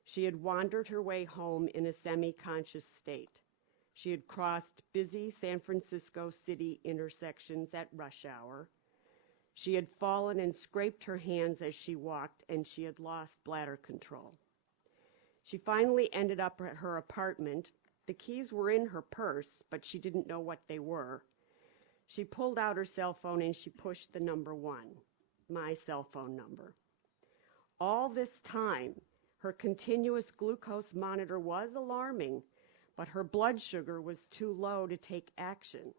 She had wandered her way home in a semi-conscious state. She had crossed busy San Francisco city intersections at rush hour. She had fallen and scraped her hands as she walked, and she had lost bladder control. She finally ended up at her apartment. The keys were in her purse, but she didn't know what they were. She pulled out her cell phone and she pushed the number 1, my cell phone number. All this time, her continuous glucose monitor was alarming, but her blood sugar was too low to take action,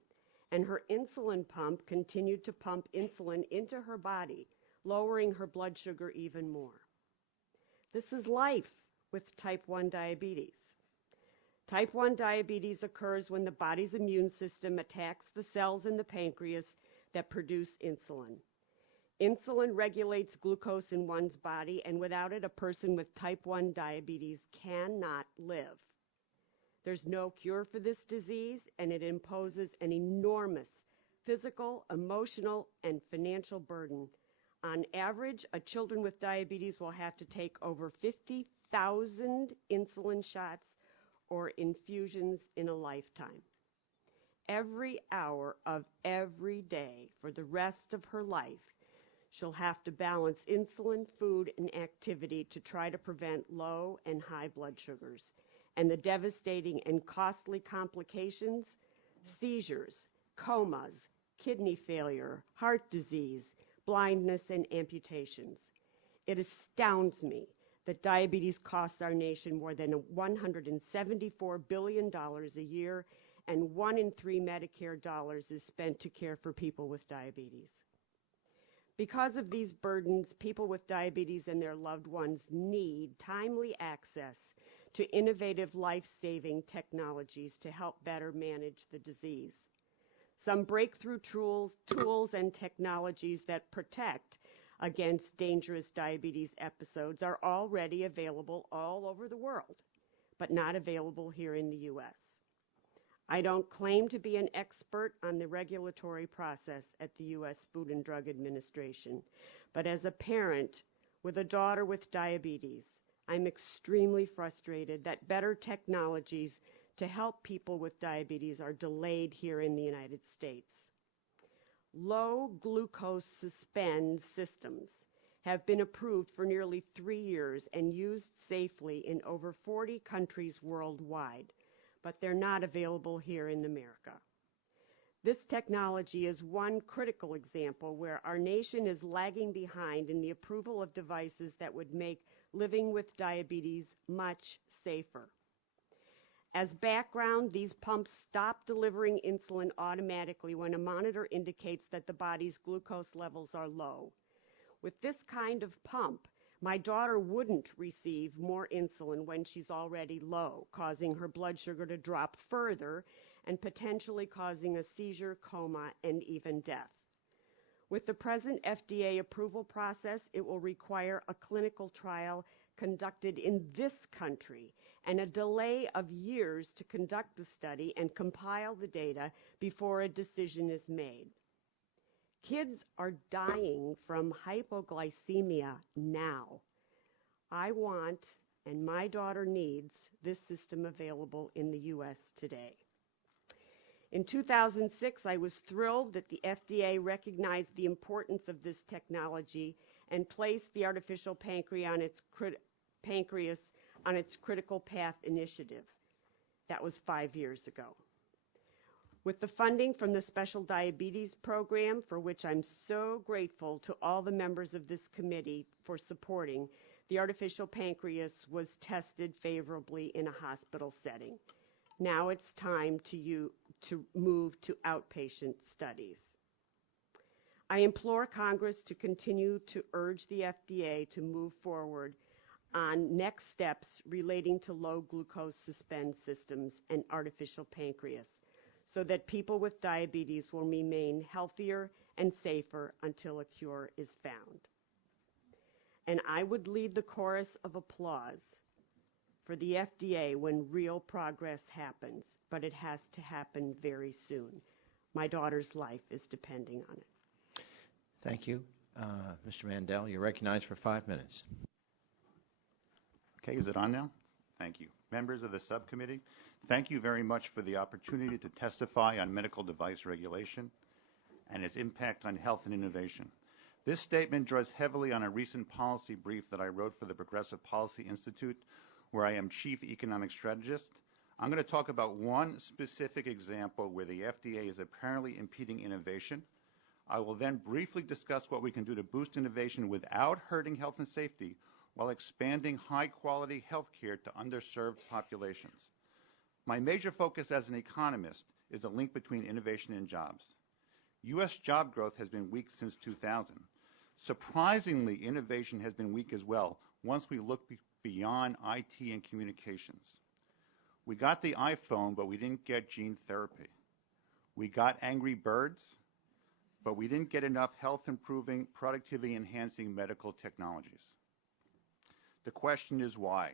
and her insulin pump continued to pump insulin into her body, lowering her blood sugar even more. This is life with type 1 diabetes. Type 1 diabetes occurs when the body's immune system attacks the cells in the pancreas that produce insulin. Insulin regulates glucose in one's body, and without it, a person with type 1 diabetes cannot live. There's no cure for this disease, and it imposes an enormous physical, emotional, and financial burden. On average, children with diabetes will have to take over 50,000 insulin shots or infusions in a lifetime. Every hour of every day for the rest of her life, she'll have to balance insulin, food, and activity to try to prevent low and high blood sugars, and the devastating and costly complications, seizures, comas, kidney failure, heart disease, blindness, and amputations. It astounds me that diabetes costs our nation more than $174 billion a year, and 1 in 3 Medicare dollars is spent to care for people with diabetes. Because of these burdens, people with diabetes and their loved ones need timely access to innovative life-saving technologies to help better manage the disease. Some breakthrough tools and technologies that protect against dangerous diabetes episodes are already available all over the world, but not available here in the U.S. I don't claim to be an expert on the regulatory process at the U.S. Food and Drug Administration, but as a parent with a daughter with diabetes, I'm extremely frustrated that better technologies to help people with diabetes are delayed here in the United States. Low glucose suspend systems have been approved for nearly 3 years and used safely in over 40 countries worldwide, but they're not available here in America. This technology is one critical example where our nation is lagging behind in the approval of devices that would make living with diabetes much safer. As background, these pumps stop delivering insulin automatically when a monitor indicates that the body's glucose levels are low. With this kind of pump, my daughter wouldn't receive more insulin when she's already low, causing her blood sugar to drop further and potentially causing a seizure, coma, and even death. With the present FDA approval process, it will require a clinical trial conducted in this country and a delay of years to conduct the study and compile the data before a decision is made. Kids are dying from hypoglycemia now. I want, and my daughter needs, this system available in the U.S. today. In 2006, I was thrilled that the FDA recognized the importance of this technology and placed the artificial pancreas on its critical path initiative. That was 5 years ago. With the funding from the Special Diabetes Program, for which I'm so grateful to all the members of this committee for supporting, the artificial pancreas was tested favorably in a hospital setting. Now it's time to move to outpatient studies. I implore Congress to continue to urge the FDA to move forward on next steps relating to low glucose suspend systems and artificial pancreas, so that people with diabetes will remain healthier and safer until a cure is found. And I would lead the chorus of applause for the FDA when real progress happens, but it has to happen very soon. My daughter's life is depending on it. Thank you. Mr. Mandel, you're recognized for 5 minutes. Okay, is it on now? Thank you. Members of the subcommittee, thank you very much for the opportunity to testify on medical device regulation and its impact on health and innovation. This statement draws heavily on a recent policy brief that I wrote for the Progressive Policy Institute, where I am chief economic strategist. I'm going to talk about one specific example where the FDA is apparently impeding innovation. I will then briefly discuss what we can do to boost innovation without hurting health and safety, while expanding high-quality health care to underserved populations. My major focus as an economist is the link between innovation and jobs. U.S. job growth has been weak since 2000. Surprisingly, innovation has been weak as well once we look beyond IT and communications. We got the iPhone, but we didn't get gene therapy. We got Angry Birds, but we didn't get enough health-improving, productivity-enhancing medical technologies. The question is why?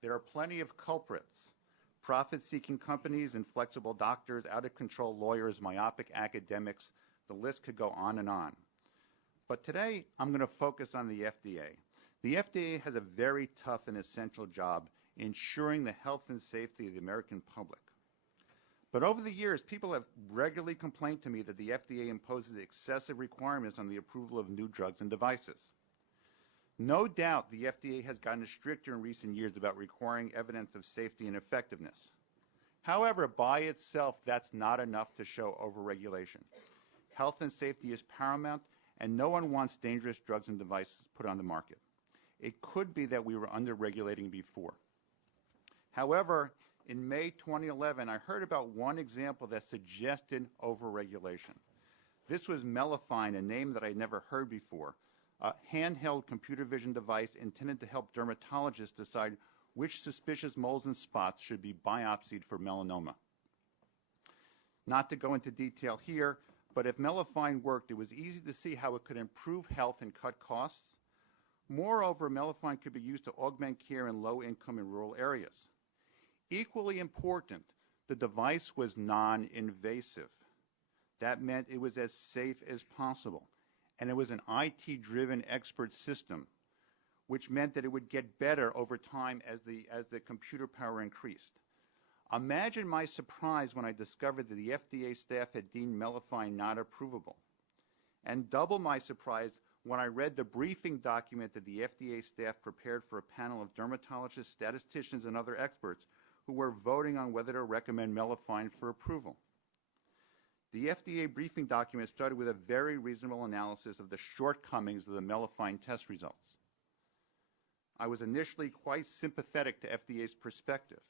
There are plenty of culprits. Profit-seeking companies, inflexible doctors, out-of-control lawyers, myopic academics, the list could go on and on. But today, I'm going to focus on the FDA. The FDA has a very tough and essential job ensuring the health and safety of the American public. But over the years, people have regularly complained to me that the FDA imposes excessive requirements on the approval of new drugs and devices. No doubt the FDA has gotten stricter in recent years about requiring evidence of safety and effectiveness. However, by itself, that's not enough to show overregulation. Health and safety is paramount, and no one wants dangerous drugs and devices put on the market. It could be that we were under-regulating before. However, in May 2011, I heard about one example that suggested overregulation. This was Melifine, a name that I'd never heard before, a handheld computer vision device intended to help dermatologists decide which suspicious moles and spots should be biopsied for melanoma. Not to go into detail here, but if Melifine worked, it was easy to see how it could improve health and cut costs. Moreover, Melifine could be used to augment care in low-income and rural areas. Equally important, the device was non-invasive. That meant it was as safe as possible. And it was an IT-driven expert system, which meant that it would get better over time as the computer power increased. Imagine my surprise when I discovered that the FDA staff had deemed Melifine not approvable. And double my surprise when I read the briefing document that the FDA staff prepared for a panel of dermatologists, statisticians, and other experts who were voting on whether to recommend Melifine for approval. The FDA briefing document started with a very reasonable analysis of the shortcomings of the Melifine test results. I was initially quite sympathetic to FDA's perspective.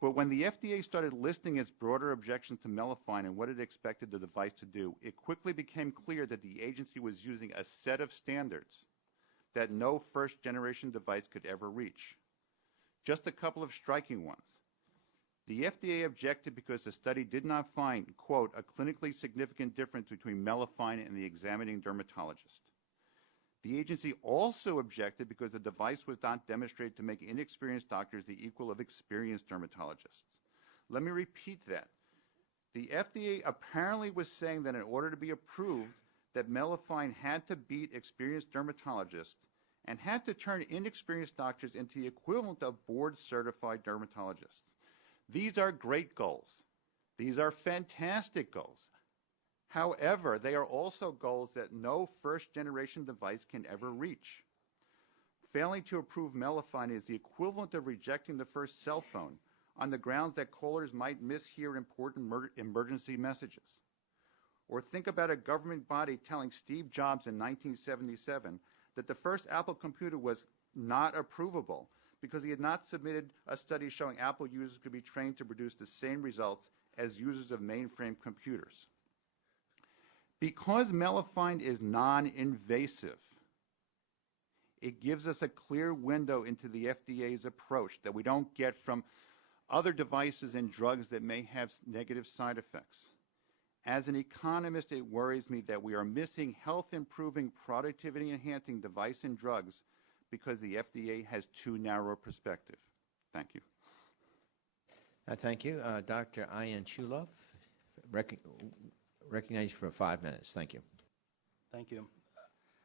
But when the FDA started listing its broader objections to Melifine and what it expected the device to do, it quickly became clear that the agency was using a set of standards that no first-generation device could ever reach. Just a couple of striking ones. The FDA objected because the study did not find, quote, a clinically significant difference between Melifine and the examining dermatologist. The agency also objected because the device was not demonstrated to make inexperienced doctors the equal of experienced dermatologists. Let me repeat that. The FDA apparently was saying that in order to be approved, that Melifine had to beat experienced dermatologists and had to turn inexperienced doctors into the equivalent of board-certified dermatologists. These are great goals. These are fantastic goals. However, they are also goals that no first-generation device can ever reach. Failing to approve Melifine is the equivalent of rejecting the first cell phone on the grounds that callers might mishear important emergency messages. Or think about a government body telling Steve Jobs in 1977 that the first Apple computer was not approvable because he had not submitted a study showing Apple users could be trained to produce the same results as users of mainframe computers. Because Melifine is non-invasive, it gives us a clear window into the FDA's approach that we don't get from other devices and drugs that may have negative side effects. As an economist, it worries me that we are missing health-improving, productivity-enhancing device and drugs because the FDA has too narrow a perspective. Thank you. Thank you. Dr. Ayan Chulov, recognized for 5 minutes. Thank you. Thank you.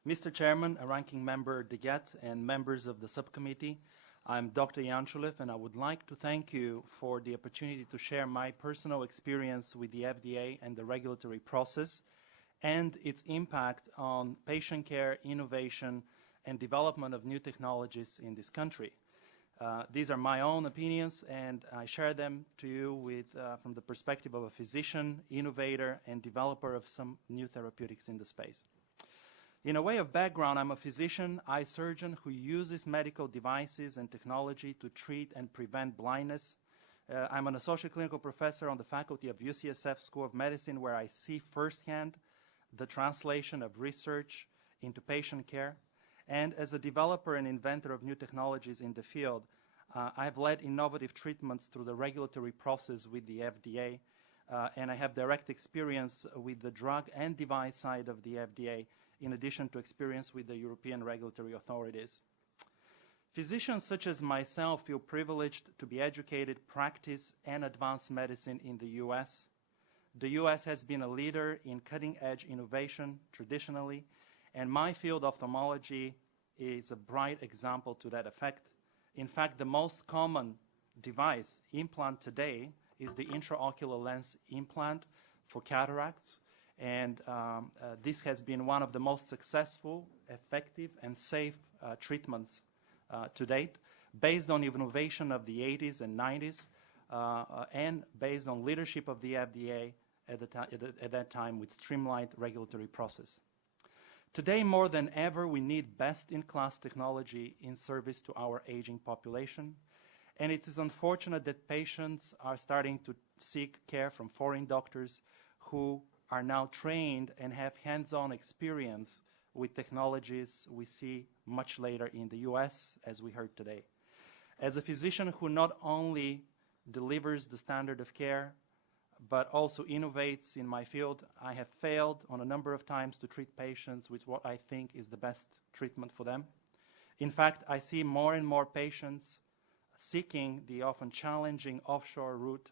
Mr. Chairman, Ranking Member DeGette, and members of the subcommittee, I'm Dr. Jan Chulov, and I would like to thank you for the opportunity to share my personal experience with the FDA and the regulatory process and its impact on patient care, innovation, and development of new technologies in this country. These are my own opinions, and I share them to you from the perspective of a physician, innovator, and developer of some new therapeutics in the space. In a way of background, I'm a physician, eye surgeon who uses medical devices and technology to treat and prevent blindness. I'm an associate clinical professor on the faculty of UCSF School of Medicine, where I see firsthand the translation of research into patient care. And as a developer and inventor of new technologies in the field, I have led innovative treatments through the regulatory process with the FDA, and I have direct experience with the drug and device side of the FDA, in addition to experience with the European regulatory authorities. Physicians such as myself feel privileged to be educated, practice, and advance medicine in the U.S. The U.S. has been a leader in cutting-edge innovation traditionally, and my field, ophthalmology, is a bright example to that effect. In fact, the most common device implant today is the intraocular lens implant for cataracts, and this has been one of the most successful, effective, and safe treatments to date, based on innovation of the 80s and 90s, and based on leadership of the FDA at that time with streamlined regulatory process. Today, more than ever, we need best-in-class technology in service to our aging population, and it is unfortunate that patients are starting to seek care from foreign doctors who are now trained and have hands-on experience with technologies we see much later in the U.S., as we heard today. As a physician who not only delivers the standard of care, but also innovates in my field, I have failed on a number of times to treat patients with what I think is the best treatment for them. In fact, I see more and more patients seeking the often challenging offshore route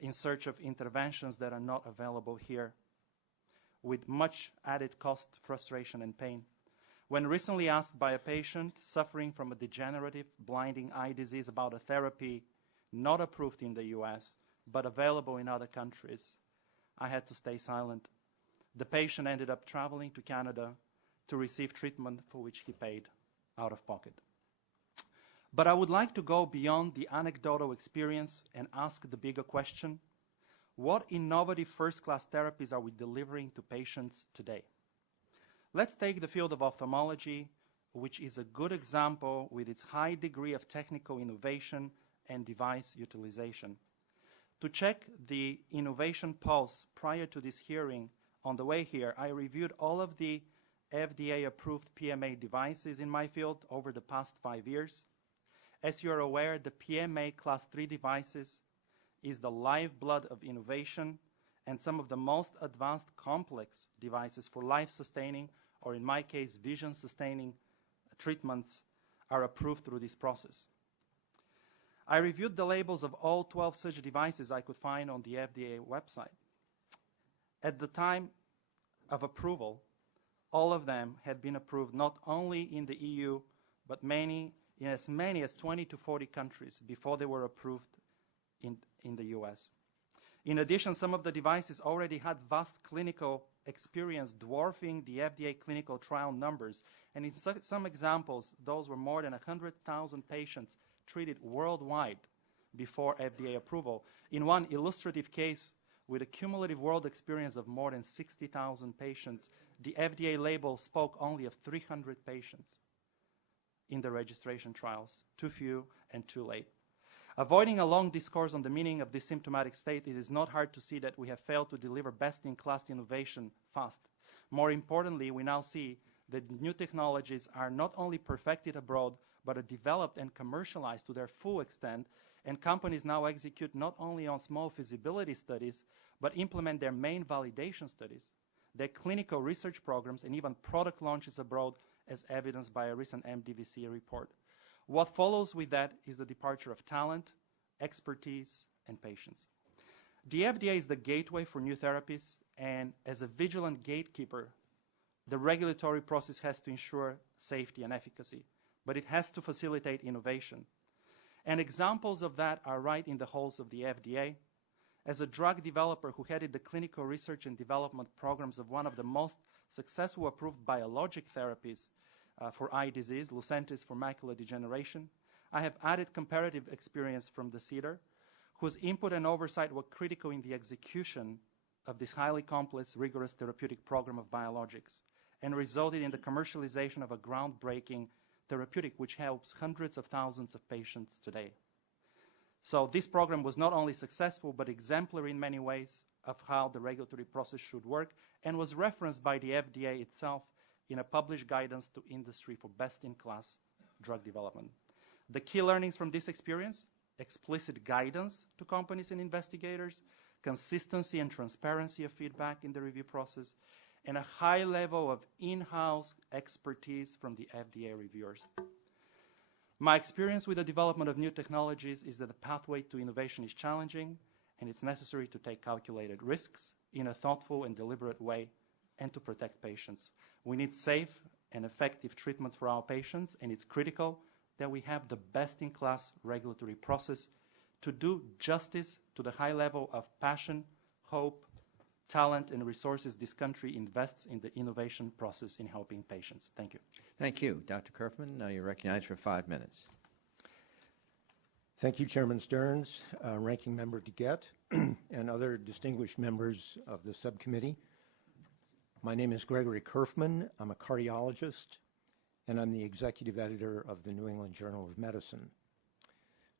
in search of interventions that are not available here, with much added cost, frustration, and pain. When recently asked by a patient suffering from a degenerative blinding eye disease about a therapy not approved in the U.S., but available in other countries, I had to stay silent. The patient ended up traveling to Canada to receive treatment for which he paid out of pocket. But I would like to go beyond the anecdotal experience and ask the bigger question: what innovative first-class therapies are we delivering to patients today? Let's take the field of ophthalmology, which is a good example with its high degree of technical innovation and device utilization. To check the innovation pulse prior to this hearing, on the way here, I reviewed all of the FDA-approved PMA devices in my field over the past 5 years. As you are aware, the PMA Class 3 devices is the lifeblood of innovation, and some of the most advanced complex devices for life-sustaining, or in my case, vision-sustaining treatments are approved through this process. I reviewed the labels of all 12 such devices I could find on the FDA website. At the time of approval, all of them had been approved not only in the EU, but in as many as 20 to 40 countries before they were approved in the US. In addition, some of the devices already had vast clinical experience dwarfing the FDA clinical trial numbers. And in some examples, those were more than 100,000 patients treated worldwide before FDA approval. In one illustrative case, with a cumulative world experience of more than 60,000 patients, the FDA label spoke only of 300 patients in the registration trials, too few and too late. Avoiding a long discourse on the meaning of this symptomatic state, it is not hard to see that we have failed to deliver best-in-class innovation fast. More importantly, we now see that new technologies are not only perfected abroad, but are developed and commercialized to their full extent, and companies now execute not only on small feasibility studies, but implement their main validation studies, their clinical research programs, and even product launches abroad, as evidenced by a recent MDVC report. What follows with that is the departure of talent, expertise, and patience. The FDA is the gateway for new therapies, and as a vigilant gatekeeper, the regulatory process has to ensure safety and efficacy, but it has to facilitate innovation. And examples of that are right in the halls of the FDA. As a drug developer who headed the clinical research and development programs of one of the most successful approved biologic therapies for eye disease, Lucentis for macular degeneration, I have added comparative experience from the CEDAR, whose input and oversight were critical in the execution of this highly complex, rigorous therapeutic program of biologics, and resulted in the commercialization of a groundbreaking therapeutic which helps hundreds of thousands of patients today. So this program was not only successful, but exemplary in many ways of how the regulatory process should work, and was referenced by the FDA itself in a published guidance to industry for best-in-class drug development. The key learnings from this experience: explicit guidance to companies and investigators, consistency and transparency of feedback in the review process, and a high level of in-house expertise from the FDA reviewers. My experience with the development of new technologies is that the pathway to innovation is challenging, and it's necessary to take calculated risks in a thoughtful and deliberate way and to protect patients. We need safe and effective treatments for our patients, and it's critical that we have the best-in-class regulatory process to do justice to the high level of passion, hope, talent, and resources this country invests in the innovation process in helping patients. Thank you. Thank you. Dr. Kerfman, now you're recognized for 5 minutes. Thank you, Chairman Stearns, Ranking Member DeGette, and other distinguished members of the subcommittee. My name is Gregory Kerfman. I'm a cardiologist, and I'm the executive editor of the New England Journal of Medicine.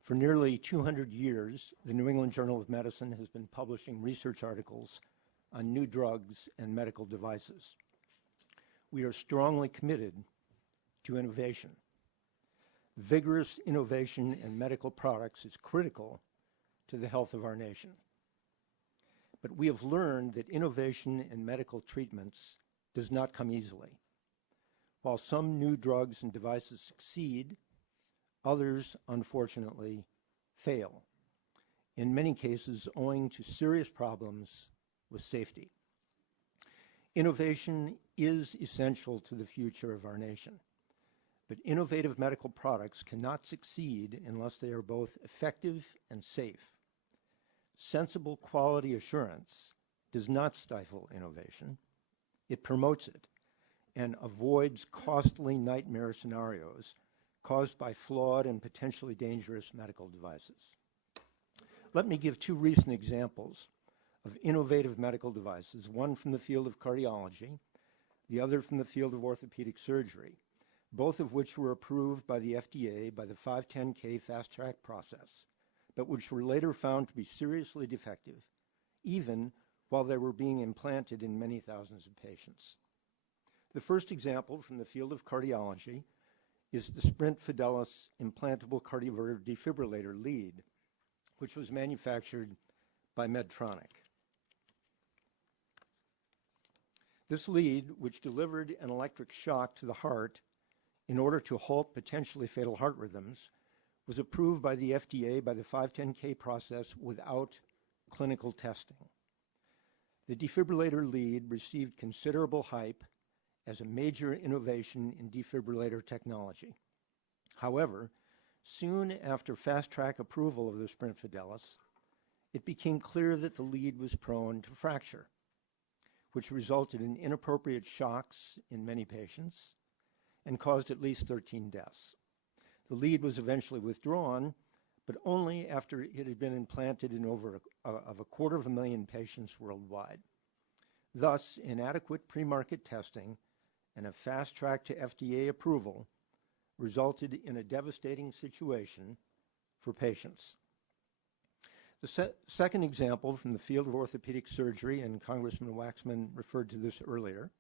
For nearly 200 years, the New England Journal of Medicine has been publishing research articles on new drugs and medical devices. We are strongly committed to innovation. Vigorous innovation in medical products is critical to the health of our nation. But we have learned that innovation in medical treatments does not come easily. While some new drugs and devices succeed, others, unfortunately, fail, in many cases owing to serious problems with safety. Innovation is essential to the future of our nation, but innovative medical products cannot succeed unless they are both effective and safe. Sensible quality assurance does not stifle innovation. It promotes it and avoids costly nightmare scenarios caused by flawed and potentially dangerous medical devices. Let me give 2 recent examples of innovative medical devices, one from the field of cardiology, the other from the field of orthopedic surgery, both of which were approved by the FDA by the 510(k) fast track process but which were later found to be seriously defective, even while they were being implanted in many thousands of patients. The first example from the field of cardiology is the Sprint Fidelis implantable cardioverter defibrillator lead, which was manufactured by Medtronic. This lead, which delivered an electric shock to the heart in order to halt potentially fatal heart rhythms, was approved by the FDA by the 510(k) process without clinical testing. The defibrillator lead received considerable hype as a major innovation in defibrillator technology. However, soon after fast-track approval of the Sprint Fidelis, it became clear that the lead was prone to fracture, which resulted in inappropriate shocks in many patients and caused at least 13 deaths. The lead was eventually withdrawn, but only after it had been implanted in over a 250,000 patients worldwide. Thus, inadequate pre-market testing and a fast track to FDA approval resulted in a devastating situation for patients. The second example from the field of orthopedic surgery, and Congressman Waxman referred to this earlier,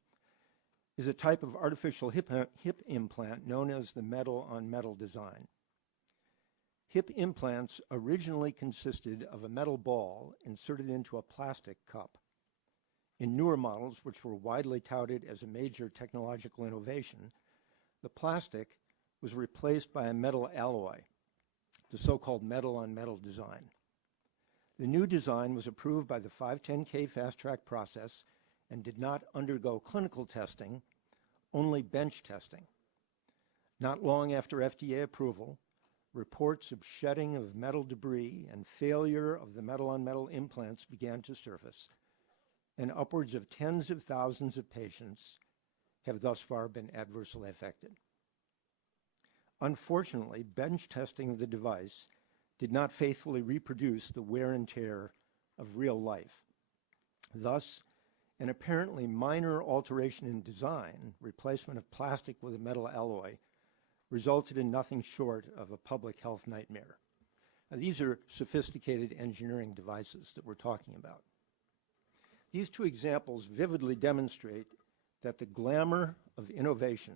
is a type of artificial hip implant known as the metal-on-metal design. Hip implants originally consisted of a metal ball inserted into a plastic cup. In newer models, which were widely touted as a major technological innovation, the plastic was replaced by a metal alloy, the so-called metal-on-metal design. The new design was approved by the 510(k) fast-track process and did not undergo clinical testing, only bench testing. Not long after FDA approval, reports of shedding of metal debris and failure of the metal-on-metal implants began to surface, and upwards of tens of thousands of patients have thus far been adversely affected. Unfortunately, bench testing of the device did not faithfully reproduce the wear and tear of real life. Thus, an apparently minor alteration in design, replacement of plastic with a metal alloy, resulted in nothing short of a public health nightmare. Now, these are sophisticated engineering devices that we're talking about. These two examples vividly demonstrate that the glamour of innovation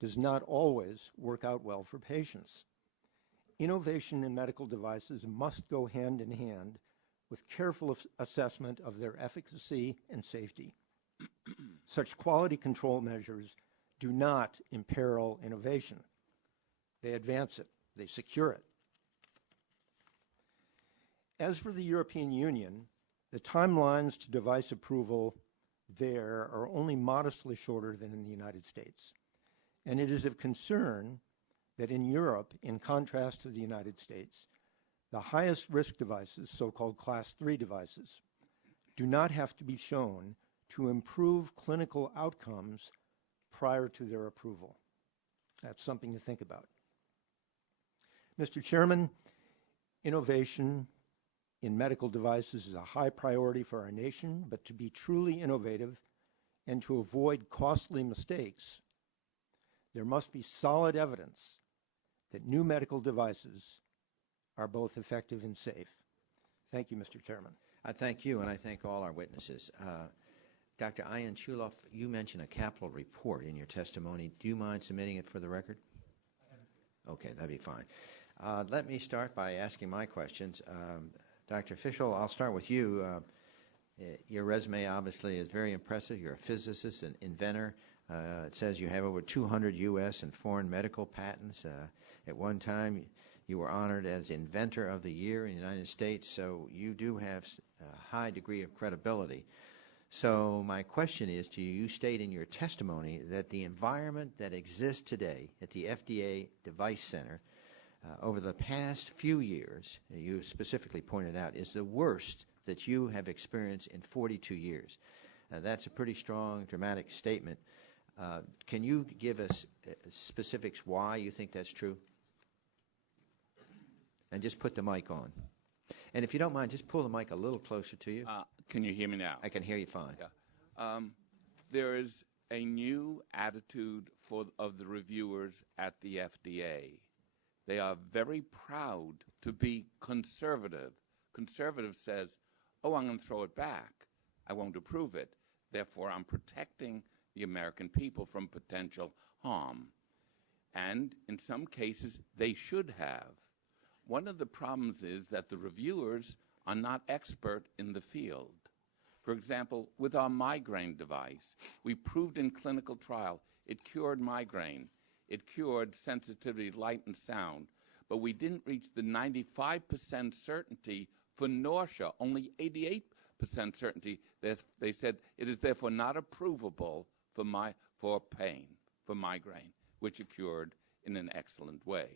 does not always work out well for patients. Innovation in medical devices must go hand in hand with careful assessment of their efficacy and safety. Such quality control measures do not imperil innovation. They advance it. They secure it. As for the European Union, the timelines to device approval there are only modestly shorter than in the United States. And it is of concern that in Europe, in contrast to the United States, the highest risk devices, so-called class 3 devices, do not have to be shown to improve clinical outcomes prior to their approval. That's something to think about. Mr. Chairman, innovation in medical devices is a high priority for our nation, but to be truly innovative and to avoid costly mistakes, there must be solid evidence that new medical devices are both effective and safe. Thank you, Mr. Chairman. I thank you, and I thank all our witnesses. Dr. Ian Chuloff, you mentioned a capital report in your testimony. Do you mind submitting it for the record? Okay, that'd be fine. Let me start by asking my questions. Dr. Fischel, I'll start with you. Your resume obviously is very impressive. You're a physicist, an inventor. It says you have over 200 U.S. and foreign medical patents. At one time, you were honored as Inventor of the Year in the United States, so you do have a high degree of credibility. So my question is to you, you state in your testimony that the environment that exists today at the FDA Device Center over the past few years, you specifically pointed out, is the worst that you have experienced in 42 years. That's a pretty strong, dramatic statement. Can you give us specifics why you think that's true? And just put the mic on. And if you don't mind, just pull the mic a little closer to you. Can you hear me now? I can hear you fine. Yeah. There is a new attitude of the reviewers at the FDA. They are very proud to be conservative. Conservative says, oh, I'm going to throw it back. I won't approve it. Therefore, I'm protecting the American people from potential harm. And in some cases, they should have. One of the problems is that the reviewers are not expert in the field. For example, with our migraine device, we proved in clinical trial it cured migraine. It cured sensitivity to light and sound. But we didn't reach the 95% certainty for nausea, only 88% certainty. They said it is therefore not approvable for pain, for migraine, which it cured in an excellent way.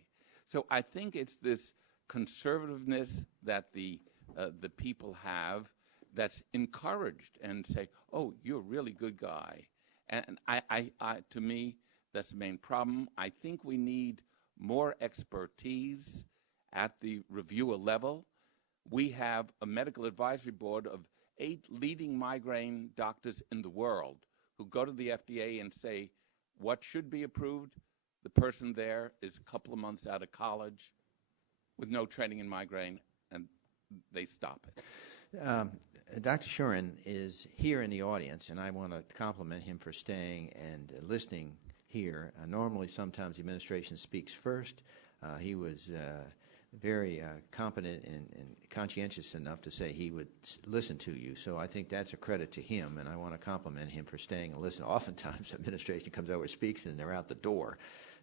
So I think it's this conservativeness that the people have that's encouraged and say, oh, you're a really good guy. And to me, that's the main problem. I think we need more expertise at the reviewer level. We have a medical advisory board of 8 leading migraine doctors in the world who go to the FDA and say what should be approved. The person there is a couple of months out of college with no training in migraine, and they stop it. Dr. Shuren is here in the audience, and I want to compliment him for staying and listening here. Normally, sometimes the administration speaks first. He was very competent and conscientious enough to say he would listen to you. So I think that's a credit to him, and I want to compliment him for staying and listening. Oftentimes, the administration comes over, speaks, and they're out the door.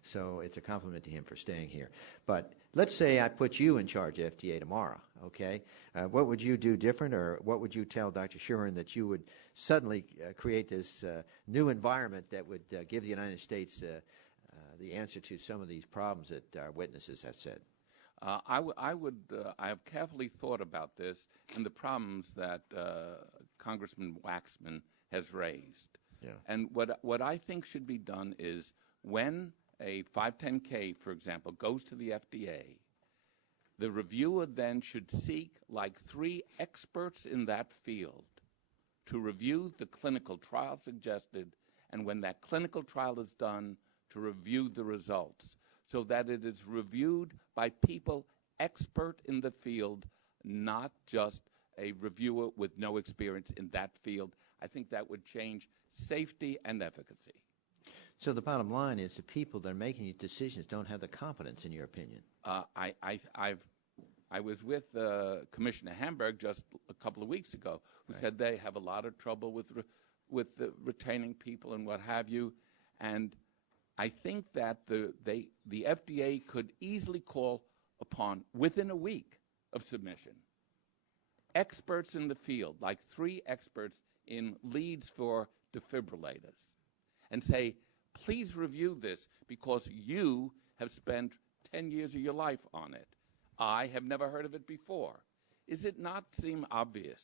So it's a compliment to him for staying here. But let's say I put you in charge of FDA tomorrow, okay? What would you do different, or what would you tell Dr. Shuren that you would suddenly create this new environment that would give the United States the answer to some of these problems that our witnesses have said? I have carefully thought about this and the problems that Congressman Waxman has raised. Yeah. And what I think should be done is when a 510K, for example, goes to the FDA, the reviewer then should seek like 3 experts in that field to review the clinical trial suggested, and when that clinical trial is done, to review the results, so that it is reviewed by people expert in the field, not just a reviewer with no experience in that field. I think that would change safety and efficacy. So the bottom line is the people that are making these decisions don't have the competence, in your opinion. I was with Commissioner Hamburg just a couple of weeks ago, who said they have a lot of trouble with retaining people and what have you, and I think that the FDA could easily call upon, within a week of submission, experts in the field, like 3 experts in leads for defibrillators, and say, please review this because you have spent 10 years of your life on it. I have never heard of it before. Does it not seem obvious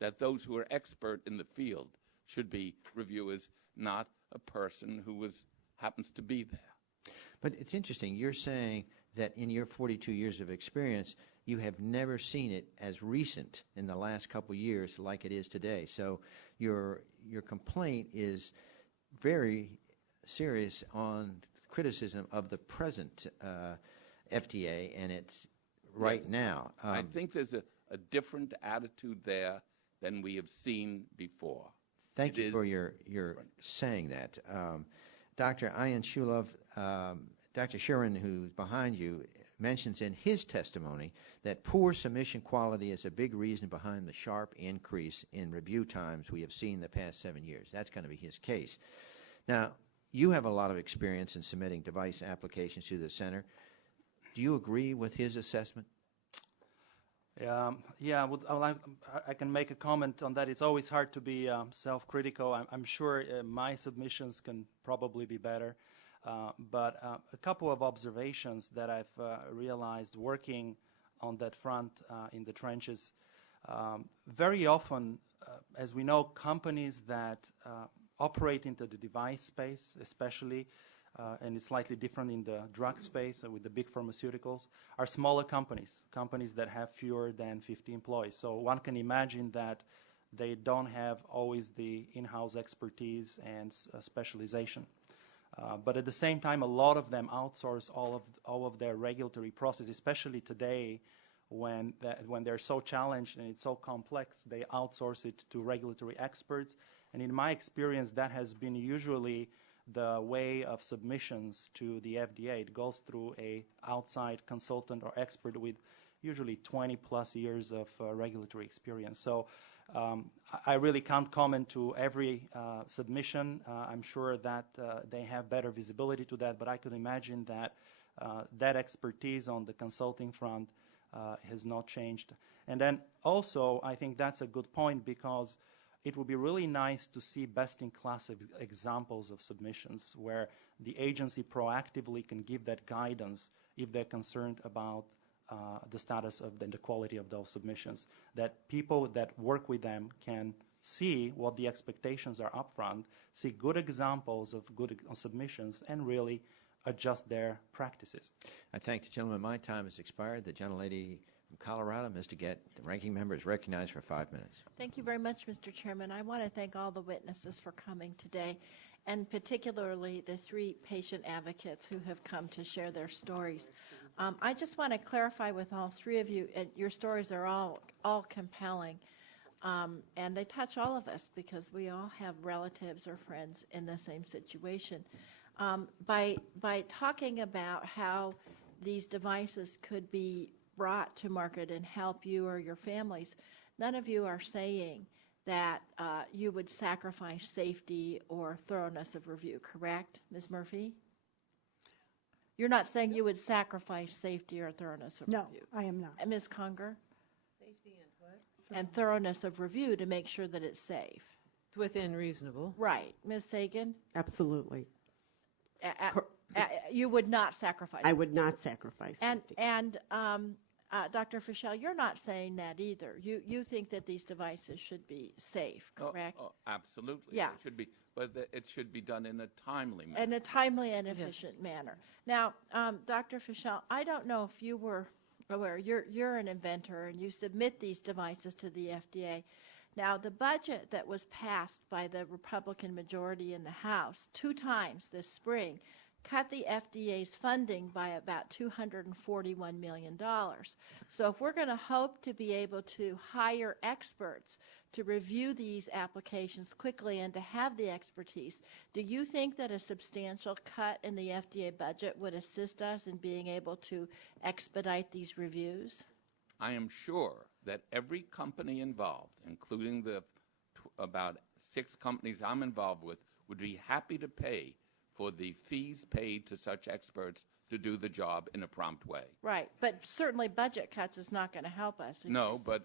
that those who are expert in the field should be reviewers, not a person who happens to be there? But it's interesting. You're saying that in your 42 years of experience, you have never seen it as recent in the last couple years like it is today. So your complaint is very serious on criticism of the present FDA, and it's right now. I think there's a different attitude there than we have seen before. Thank you for your saying that. Dr. Ian Shulov, Dr. Shuren, who's behind you, mentions in his testimony that poor submission quality is a big reason behind the sharp increase in review times we have seen the past 7 years. That's going to be his case. Now, you have a lot of experience in submitting device applications to the center. Do you agree with his assessment? Yeah, I can make a comment on that. It's always hard to be self-critical. I'm sure my submissions can probably be better. But a couple of observations that I've realized working on that front in the trenches. Very often, as we know, companies that operate into the device space, especially, and it's slightly different in the drug space with the big pharmaceuticals, are smaller companies that have fewer than 50 employees. So one can imagine that they don't have always the in-house expertise and specialization. But at the same time, a lot of them outsource all of their regulatory process, especially today when they're so challenged and it's so complex, they outsource it to regulatory experts. And in my experience, that has been usually the way of submissions to the FDA. It goes through a outside consultant or expert with usually 20 plus years of regulatory experience. So I really can't comment to every submission. I'm sure that they have better visibility to that, but I could imagine that that expertise on the consulting front has not changed. And then also, I think that's a good point, because it would be really nice to see best-in-class examples of submissions where the agency proactively can give that guidance if they're concerned about the status of the quality of those submissions, that people that work with them can see what the expectations are upfront, see good examples of good submissions, and really adjust their practices. I thank the gentleman. My time has expired. The gentlelady from Colorado, Ms. DeGette, the ranking member, is recognized for 5 minutes. Thank you very much, Mr. Chairman. I want to thank all the witnesses for coming today, and particularly the 3 patient advocates who have come to share their stories. I just want to clarify with all 3 of you, your stories are all compelling, and they touch all of us because we all have relatives or friends in the same situation. By talking about how these devices could be brought to market and help you or your families, none of you are saying that you would sacrifice safety or thoroughness of review, correct, Ms. Murphy? You're not saying you would sacrifice safety or thoroughness of review? No, I am not. Ms. Conger? Safety and what? And thoroughness of review to make sure that it's safe. It's within reasonable. Right. Ms. Sagan? Absolutely. You would not sacrifice. I would not sacrifice safety. And Dr. Fischel, you're not saying that either. You think that these devices should be safe, correct? Oh, absolutely. Yeah. It should be, but it should be done in a timely manner. In a timely and efficient manner. Now, Dr. Fischel, I don't know if you were aware, you're an inventor and you submit these devices to the FDA. Now, the budget that was passed by the Republican majority in the House 2 times this spring cut the FDA's funding by about $241 million. So if we're going to hope to be able to hire experts to review these applications quickly and to have the expertise, do you think that a substantial cut in the FDA budget would assist us in being able to expedite these reviews? I am sure that every company involved, including the about 6 companies I'm involved with, would be happy to pay for the fees paid to such experts to do the job in a prompt way. Right, but certainly budget cuts is not going to help us. No, but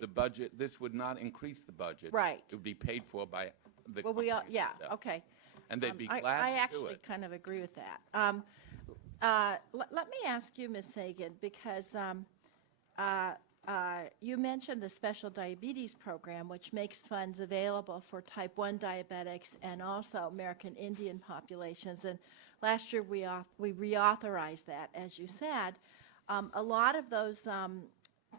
the budget, this would not increase the budget. Right. It would be paid for by the well, company yeah, itself. Okay. And they'd be glad I to do actually it. kind of agree with that. Let me ask you, Ms. Sagan, because you mentioned the special diabetes program, which makes funds available for type 1 diabetics and also American Indian populations. And last year we reauthorized that, as you said. A lot of those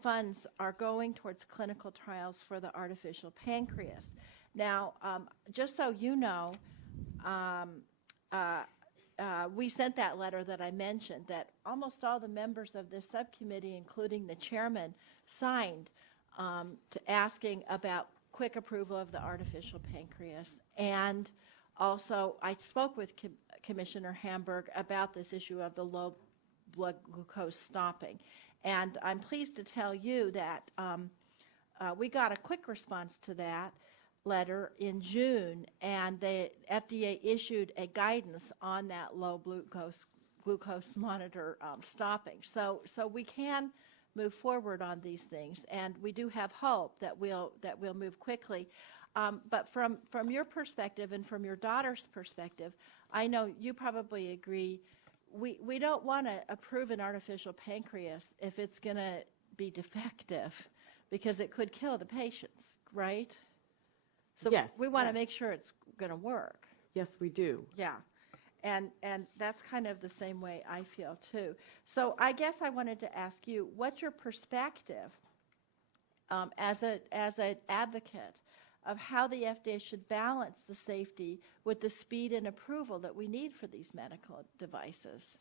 funds are going towards clinical trials for the artificial pancreas. Now, just so you know, we sent that letter that I mentioned that almost all the members of this subcommittee, including the chairman, signed to asking about quick approval of the artificial pancreas. And also, I spoke with Commissioner Hamburg about this issue of the low blood glucose stopping. And I'm pleased to tell you that we got a quick response to that letter in June, and the FDA issued a guidance on that low glucose monitor stopping. So we can move forward on these things, and we do have hope that we'll move quickly. But from your perspective and from your daughter's perspective, I know you probably agree. We don't want to approve an artificial pancreas if it's going to be defective, because it could kill the patients, right? So yes, we want to make sure it's going to work. Yes, we do. Yeah. And that's kind of the same way I feel too. So I guess I wanted to ask you, what's your perspective as an advocate of how the FDA should balance the safety with the speed and approval that we need for these medical devices.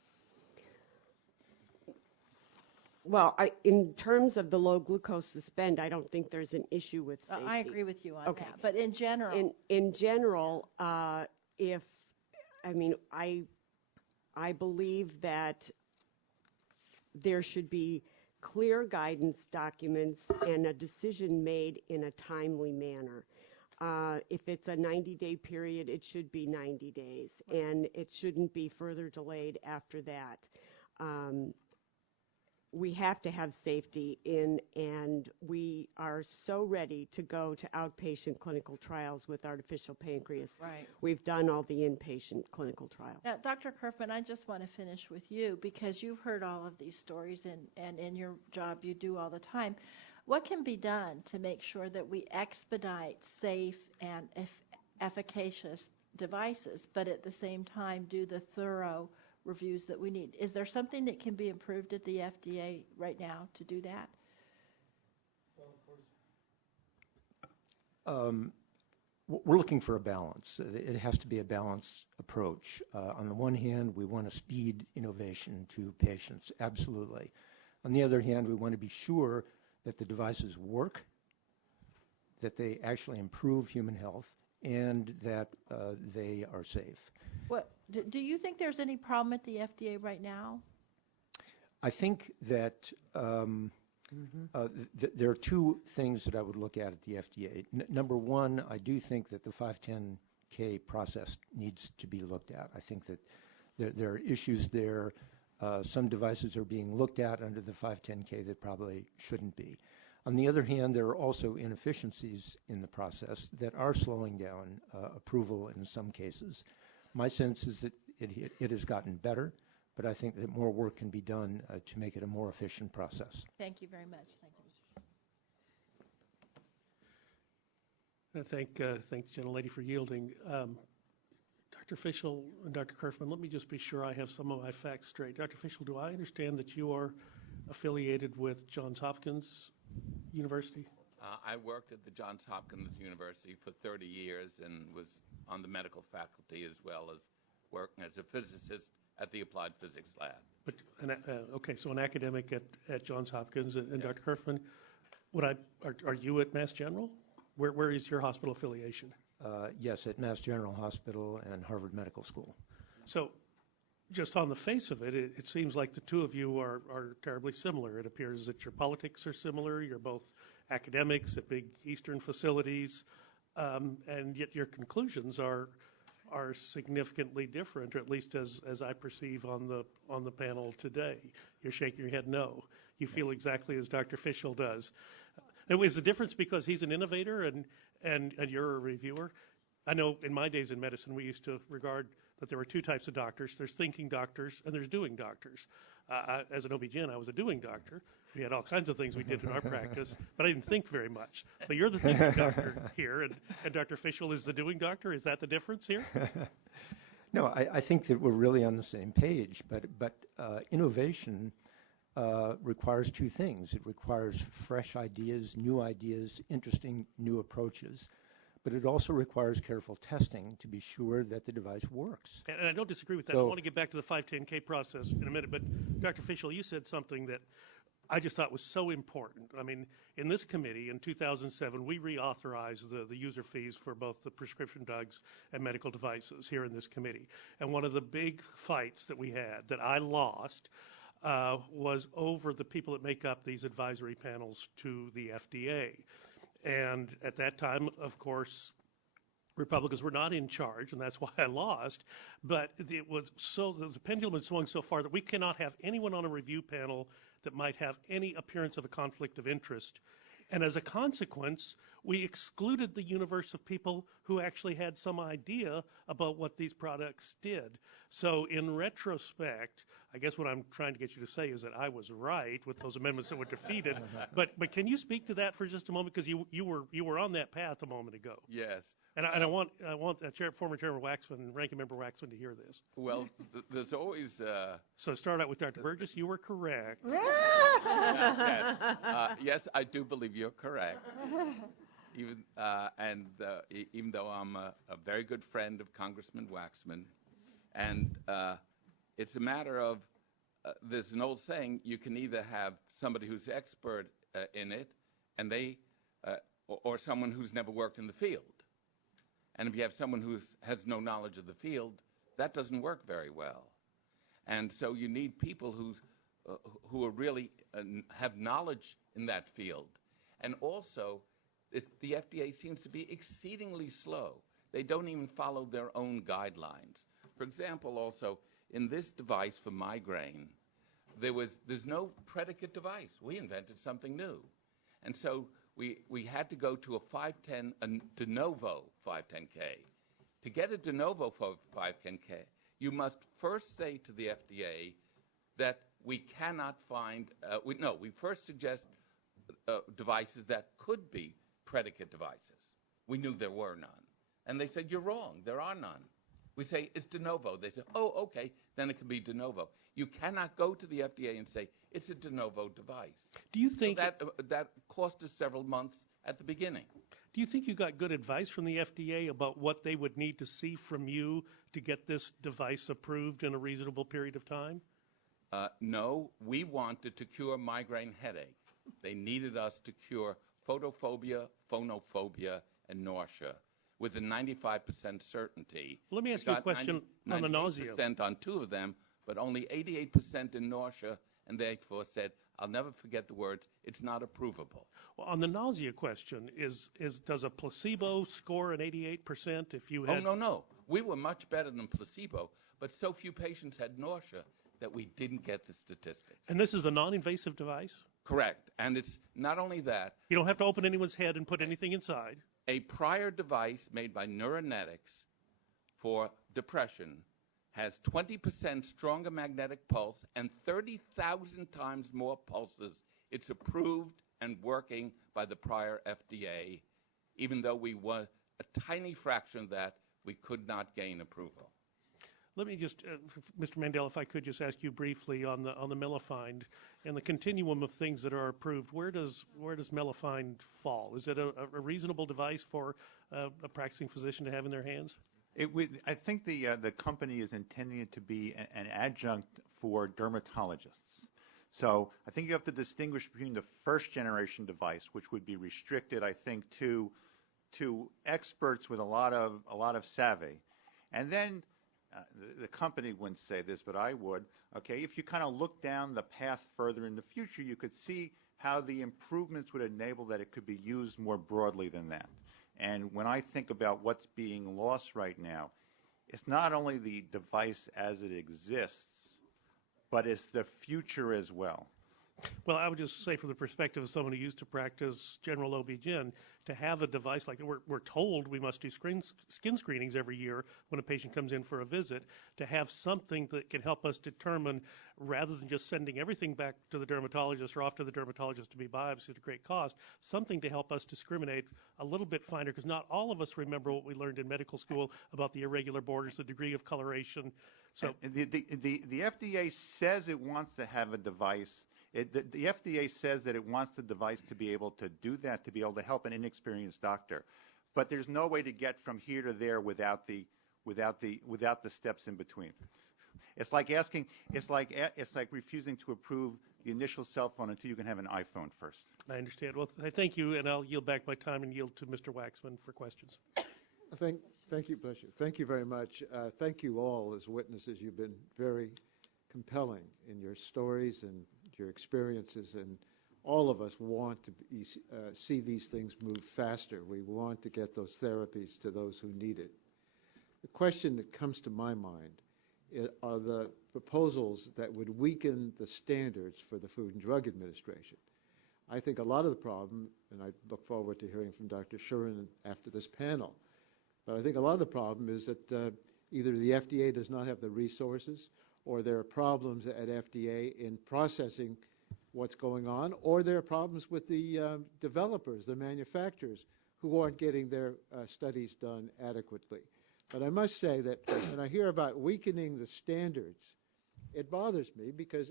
Well, in terms of the low glucose suspend, I don't think there's an issue with safety. I agree with you on that. But in general, in general, I believe that there should be clear guidance documents and a decision made in a timely manner. If it's a 90-day period, it should be 90 days, and it shouldn't be further delayed after that. We have to have safety and we are so ready to go to outpatient clinical trials with artificial pancreas. Right. We've done all the inpatient clinical trials. Now, Dr. Kerfman, I just want to finish with you because you've heard all of these stories and in your job you do all the time. What can be done to make sure that we expedite safe and efficacious devices, but at the same time do the thorough reviews that we need? Is there something that can be improved at the FDA right now to do that? We're looking for a balance. It has to be a balanced approach. On the one hand, we want to speed innovation to patients, absolutely. On the other hand, we want to be sure that the devices work, that they actually improve human health, and that they are safe. Do you think there's any problem at the FDA right now? I think that there are two things that I would look at the FDA. Number one, I do think that the 510K process needs to be looked at. I think that there are issues there. Some devices are being looked at under the 510K that probably shouldn't be. On the other hand, there are also inefficiencies in the process that are slowing down approval in some cases. My sense is that it has gotten better, but I think that more work can be done to make it a more efficient process. Thank you very much. Thank you, Mr. Thank the gentlelady for yielding. Dr. Fischel and Dr. Kerfman, let me just be sure I have some of my facts straight. Dr. Fischel, do I understand that you are affiliated with Johns Hopkins University? I worked at the Johns Hopkins University for 30 years and was on the medical faculty as well as working as a physicist at the Applied Physics Lab. But okay, so an academic at Johns Hopkins, and Dr. Kerfman, are you at Mass General? Where is your hospital affiliation? Yes, at Mass General Hospital and Harvard Medical School. So just on the face of it, it seems like the two of you are terribly similar. It appears that your politics are similar. You're both academics at big Eastern facilities, and yet your conclusions are significantly different, or at least as I perceive on the panel today. You're shaking your head no. You feel exactly as Dr. Fischel does. Now, is the difference because he's an innovator and you're a reviewer? I know in my days in medicine we used to regard that there were two types of doctors. There's thinking doctors and there's doing doctors. As an OB-GYN, I was a doing doctor. We had all kinds of things we did in our practice, but I didn't think very much. So you're the thinking doctor here, and Dr. Fischel is the doing doctor. Is that the difference here? No, I think that we're really on the same page, but innovation requires two things. It requires fresh ideas, interesting new approaches. But it also requires careful testing to be sure that the device works. And I don't disagree with that. I want to get back to the 510K process in a minute. But Dr. Fischel, you said something that I just thought was so important. I mean, in this committee in 2007, we reauthorized the user fees for both the prescription drugs and medical devices here in this committee. And one of the big fights that we had that I lost was over the people that make up these advisory panels to the FDA. And at that time, of course, Republicans were not in charge, and that's why I lost. But it was the pendulum had swung so far that we cannot have anyone on a review panel that might have any appearance of a conflict of interest. And as a consequence, we excluded the universe of people who actually had some idea about what these products did. So in retrospect, I guess what I'm trying to get you to say is that I was right with those amendments that were defeated. But can you speak to that for just a moment, because you were on that path a moment ago? Yes. And I want former Chairman Waxman and Ranking Member Waxman to hear this. Well, there's always. So start out with Dr. Burgess. You were correct. Yes, I do believe you're correct. even though I'm a very good friend of Congressman Waxman, and it's a matter of there's an old saying: you can either have somebody who's expert in it, and or someone who's never worked in the field. And if you have someone who has no knowledge of the field, that doesn't work very well. And so you need people who are really have knowledge in that field. And also, the FDA seems to be exceedingly slow. They don't even follow their own guidelines. For example, also, in this device for migraine, there's no predicate device. We invented something new. And so we had to go to a de novo 510K. To get a de novo 510K, you must first say to the FDA that we cannot find, we first suggest devices that could be predicate devices. We knew there were none. And they said, you're wrong, there are none. We say, it's de novo. They say, oh, okay, then it can be de novo. You cannot go to the FDA and say, it's a de novo device. Do you think that cost us several months at the beginning? Do you think you got good advice from the FDA about what they would need to see from you to get this device approved in a reasonable period of time? No, we wanted to cure migraine headache. They needed us to cure photophobia, phonophobia, and nausea with a 95% certainty. Let me ask you a question on the nausea. 98% on two of them, but only 88% in nausea, and therefore said, I'll never forget the words, it's not approvable. Well, on the nausea question, does a placebo score an 88% if you had... Oh, no. We were much better than placebo, but so few patients had nausea that we didn't get the statistics. And this is a non-invasive device? Correct. And it's not only that... You don't have to open anyone's head and put anything inside. A prior device made by Neuronetics for depression has 20% stronger magnetic pulse and 30,000 times more pulses. It's approved and working by the prior FDA, even though we were a tiny fraction of that, we could not gain approval. Let me just, Mr. Mandel, if I could just ask you briefly on the Mellifine and the continuum of things that are approved. Where does Mellifine fall? Is it a reasonable device for a practicing physician to have in their hands? I think the company is intending it to be an adjunct for dermatologists. So I think you have to distinguish between the first generation device, which would be restricted, I think, to experts with a lot of savvy, and then the company wouldn't say this, but I would. Okay, if you kind of look down the path further in the future, you could see how the improvements would enable that it could be used more broadly than that. And when I think about what's being lost right now, it's not only the device as it exists, but it's the future as well. Well, I would just say from the perspective of someone who used to practice general OB-GYN, to have a device like that, we're told we must do skin screenings every year when a patient comes in for a visit, to have something that can help us determine, rather than just sending everything back to the dermatologist or off to the dermatologist to be biopsied at a great cost, something to help us discriminate a little bit finer, because not all of us remember what we learned in medical school about the irregular borders, the degree of coloration. So the FDA says it wants to have a device. The FDA says that it wants the device to be able to do that, to be able to help an inexperienced doctor. But there's no way to get from here to there without the steps in between. It's like refusing to approve the initial cell phone until you can have an iPhone first. I understand. Well, thank you, and I'll yield back my time and yield to Mr. Waxman for questions. Thank you, bless you. Thank you very much. Thank you all as witnesses. You've been very compelling in your stories and your experiences, and all of us want to see these things move faster. We want to get those therapies to those who need it. The question that comes to my mind are the proposals that would weaken the standards for the Food and Drug Administration. I think a lot of the problem, and I look forward to hearing from Dr. Shuren after this panel, but I think a lot of the problem is that either the FDA does not have the resources, or there are problems at FDA in processing what's going on, or there are problems with the developers, the manufacturers, who aren't getting their studies done adequately. But I must say that when I hear about weakening the standards, it bothers me, because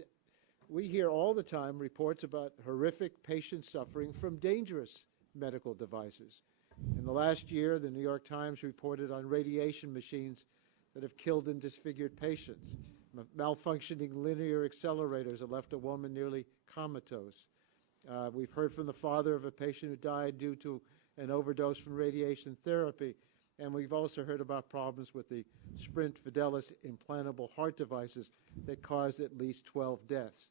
we hear all the time reports about horrific patient suffering from dangerous medical devices. In the last year, the New York Times reported on radiation machines that have killed and disfigured patients. Malfunctioning linear accelerators have left a woman nearly comatose. We've heard from the father of a patient who died due to an overdose from radiation therapy, and we've also heard about problems with the Sprint Fidelis implantable heart devices that caused at least 12 deaths.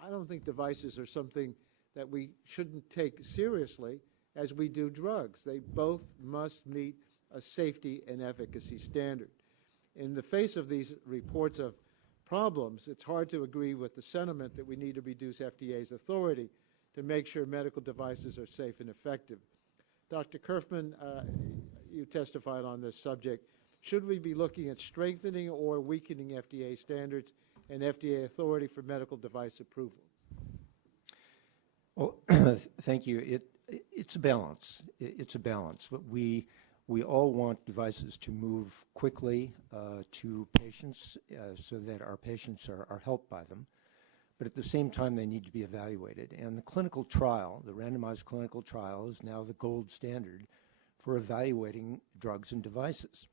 I don't think devices are something that we shouldn't take seriously as we do drugs. They both must meet a safety and efficacy standard. In the face of these reports of problems, it's hard to agree with the sentiment that we need to reduce FDA's authority to make sure medical devices are safe and effective. Dr. Kerfman, you testified on this subject. Should we be looking at strengthening or weakening FDA standards and FDA authority for medical device approval? Well, thank you. It's a balance. It's a balance. But we all want devices to move quickly to patients so that our patients are helped by them. But at the same time, they need to be evaluated. And the clinical trial, the randomized clinical trial, is now the gold standard for evaluating drugs and devices.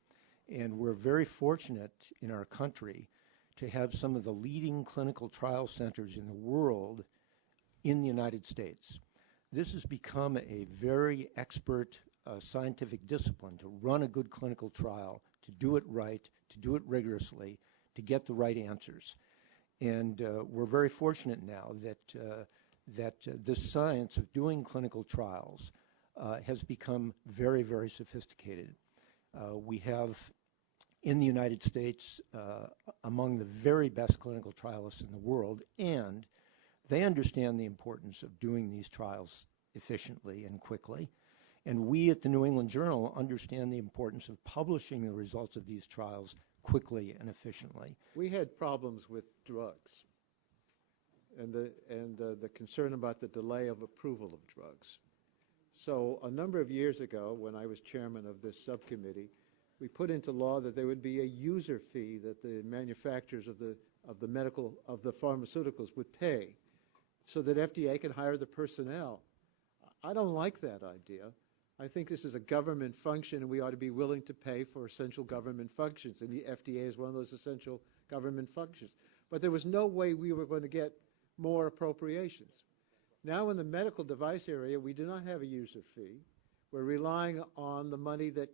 And we're very fortunate in our country to have some of the leading clinical trial centers in the world in the United States. This has become a very expert scientific discipline to run a good clinical trial, to do it right, to do it rigorously, to get the right answers. And we're very fortunate now that this science of doing clinical trials has become very, very sophisticated. We have in the United States among the very best clinical trialists in the world, and they understand the importance of doing these trials efficiently and quickly. And we at the New England Journal understand the importance of publishing the results of these trials quickly and efficiently. We had problems with drugs and the concern about the delay of approval of drugs. So a number of years ago, when I was chairman of this subcommittee, we put into law that there would be a user fee that the manufacturers of the pharmaceuticals would pay, so that FDA can hire the personnel. I don't like that idea. I think this is a government function, and we ought to be willing to pay for essential government functions, and the FDA is one of those essential government functions. But there was no way we were going to get more appropriations. Now in the medical device area, we do not have a user fee. We're relying on the money that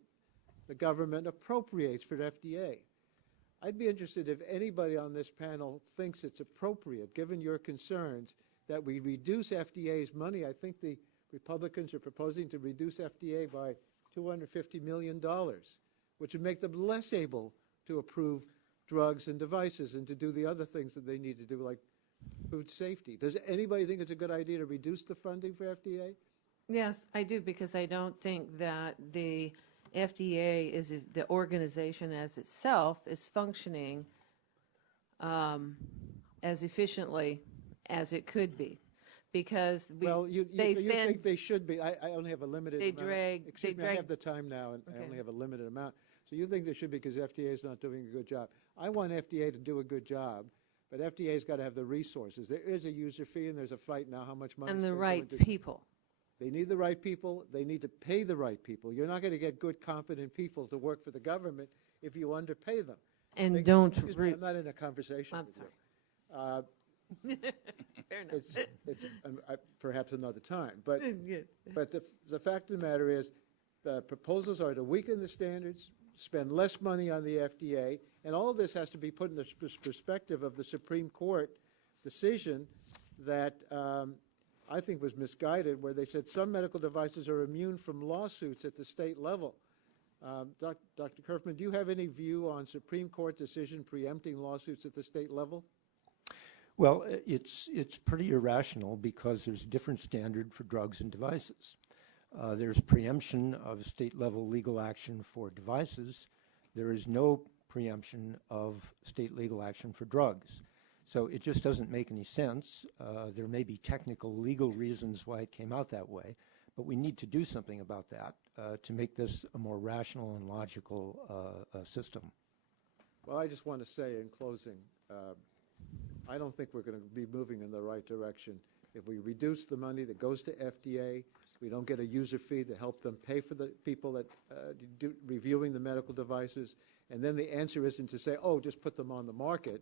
the government appropriates for the FDA. I'd be interested if anybody on this panel thinks it's appropriate, given your concerns, that we reduce FDA's money. I think the Republicans are proposing to reduce FDA by $250 million, which would make them less able to approve drugs and devices and to do the other things that they need to do, like food safety. Does anybody think it's a good idea to reduce the funding for FDA? Yes, I do, because I don't think that the FDA is the organization as itself is functioning as efficiently as it could be, because you think they should be. I only have a limited amount. I have the time now, and I only have a limited amount. So you think they should be because FDA is not doing a good job. I want FDA to do a good job, but FDA's got to have the resources. There is a user fee, and there's a fight now how much money. And the right people. They need the right people. They need to pay the right people. You're not going to get good, competent people to work for the government if you underpay them. And I'm not in a conversation I'm with sorry. you. Fair enough. It's perhaps another time. But the fact of the matter is, the proposals are to weaken the standards, spend less money on the FDA, and all of this has to be put in the perspective of the Supreme Court decision that I think was misguided, where they said some medical devices are immune from lawsuits at the state level. Dr. Kerfman, do you have any view on Supreme Court decision preempting lawsuits at the state level? Well, it's pretty irrational because there's a different standard for drugs and devices. There's preemption of state-level legal action for devices. There is no preemption of state legal action for drugs. So it just doesn't make any sense. There may be technical legal reasons why it came out that way, but we need to do something about that to make this a more rational and logical system. Well, I just want to say in closing, I don't think we're going to be moving in the right direction If we reduce the money that goes to FDA, we don't get a user fee to help them pay for the people that reviewing the medical devices. And then the answer isn't to say, oh, just put them on the market,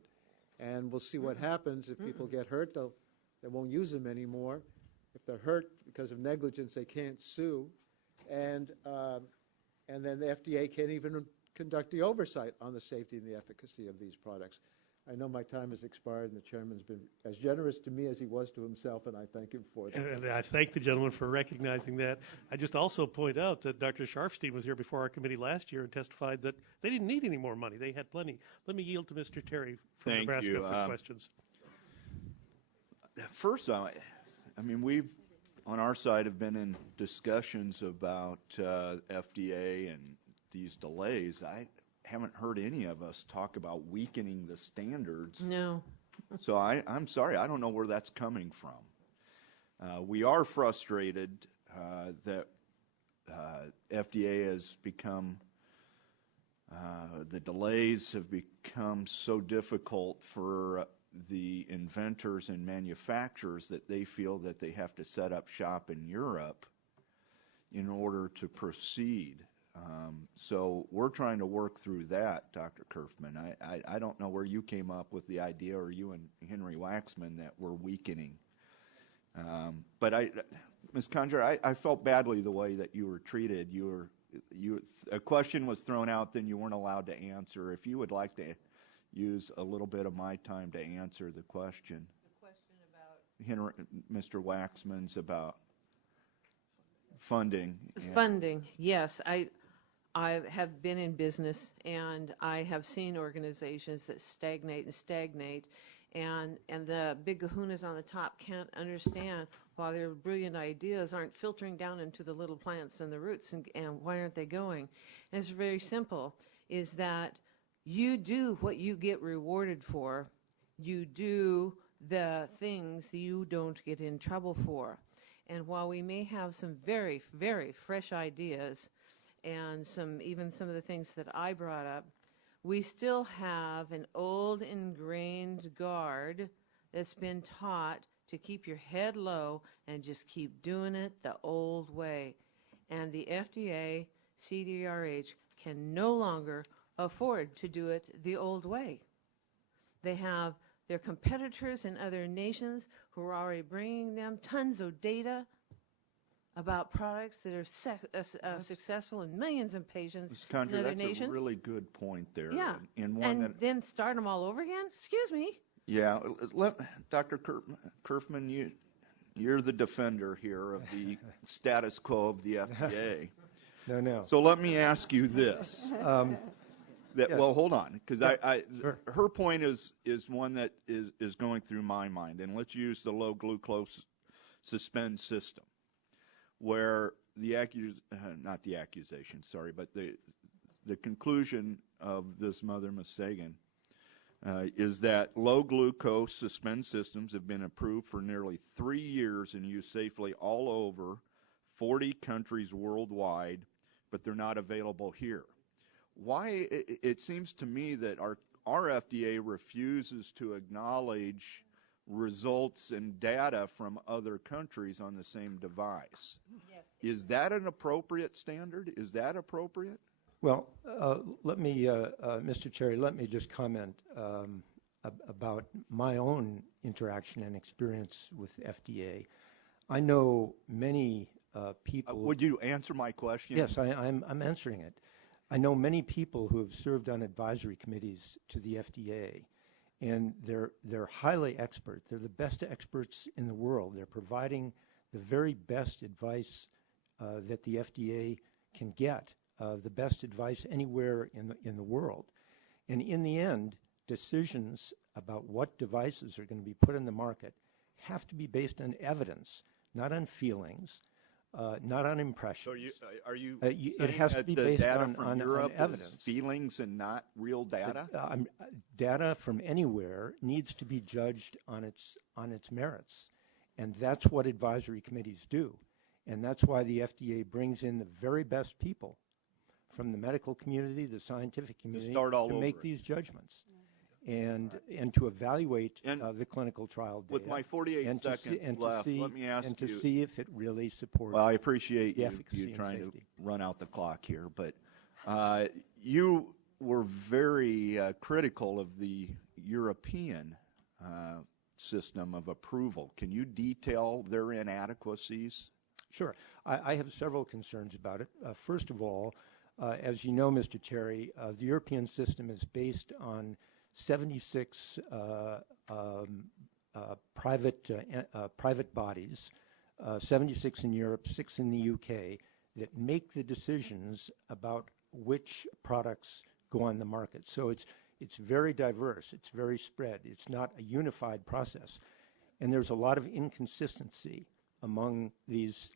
and we'll see what happens. If people get hurt, they won't use them anymore. If they're hurt because of negligence, they can't sue. And then the FDA can't even conduct the oversight on the safety and the efficacy of these products. I know my time has expired, and the chairman's been as generous to me as he was to himself, and I thank him for that. And I thank the gentleman for recognizing that. I just also point out that Dr. Sharfstein was here before our committee last year and testified that they didn't need any more money. They had plenty. Let me yield to Mr. Terry from Nebraska for questions. First, I mean, we've, on our side, have been in discussions about FDA and these delays. I haven't heard any of us talk about weakening the standards. No. So I'm sorry, I don't know where that's coming from. We are frustrated that FDA has become, the delays have become so difficult for the inventors and manufacturers that they feel that they have to set up shop in Europe in order to proceed. So we're trying to work through that, Dr. Kerfman. I don't know where you came up with the idea, or you and Henry Waxman, that we're weakening. But Ms. Conger, I felt badly the way that you were treated. A question was thrown out, then you weren't allowed to answer. If you would like to use a little bit of my time to answer the question. The question about? Mr. Waxman's about funding. Funding, yes. I have been in business, and I have seen organizations that stagnate, and the big kahunas on the top can't understand why their brilliant ideas aren't filtering down into the little plants and the roots, and why aren't they going? And it's very simple, is that you do what you get rewarded for. You do the things you don't get in trouble for. And while we may have some very, very fresh ideas, and even some of the things that I brought up, we still have an old ingrained guard that's been taught to keep your head low and just keep doing it the old way. And the FDA, CDRH, can no longer afford to do it the old way. They have their competitors in other nations who are already bringing them tons of data about products that are successful in millions of patients in other nations. That's a really good point there. Yeah, and then start them all over again? Excuse me. Yeah, Dr. Kerfman, you're the defender here of the status quo of the FDA. No. So let me ask you this. Well, hold on, because Sure. Her point is one that is going through my mind, and let's use the low glucose suspend system, where not the accusation, sorry, but the conclusion of this mother, Ms. Sagan, is that low glucose suspend systems have been approved for nearly 3 years and used safely all over 40 countries worldwide, but they're not available here. Why? It seems to me that our FDA refuses to acknowledge results and data from other countries on the same device. Yes. Is that an appropriate standard? Is that appropriate? Well, Mr. Cherry, let me just comment about my own interaction and experience with FDA. I know many people. Would you answer my question? Yes, I'm answering it. I know many people who have served on advisory committees to the FDA, and they're highly expert. They're the best experts in the world. They're providing the very best advice that the FDA can get, the best advice anywhere in the world. And in the end, decisions about what devices are going to be put in the market have to be based on evidence, not on feelings, not on impressions. So are you it has to be based on evidence. Feelings and not real data? Data from anywhere needs to be judged on its merits, and that's what advisory committees do. And that's why the FDA brings in the very best people from the medical community, the scientific community, to make these judgments. and to evaluate the clinical trial data. With my 48 seconds left, let me ask you. And to see if it really supports. Well, I appreciate you trying to run out the clock here, but you were very critical of the European system of approval. Can you detail their inadequacies? Sure. I have several concerns about it. First of all, as you know, Mr. Terry, the European system is based on 76 private bodies, 76 in Europe, 6 in the UK, that make the decisions about which products go on the market. So it's very diverse. It's very spread. It's not a unified process. And there's a lot of inconsistency among these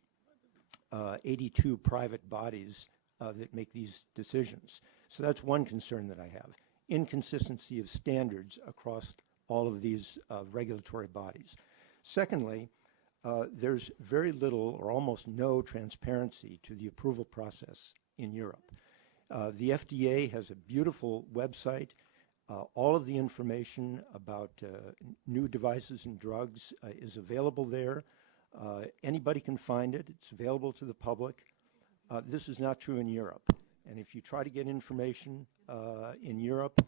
82 private bodies that make these decisions. So that's one concern that I have. Inconsistency of standards across all of these regulatory bodies. Secondly, there's very little or almost no transparency to the approval process in Europe. The FDA has a beautiful website. All of the information about new devices and drugs is available there. Anybody can find it. It's available to the public. This is not true in Europe. And if you try to get information in Europe,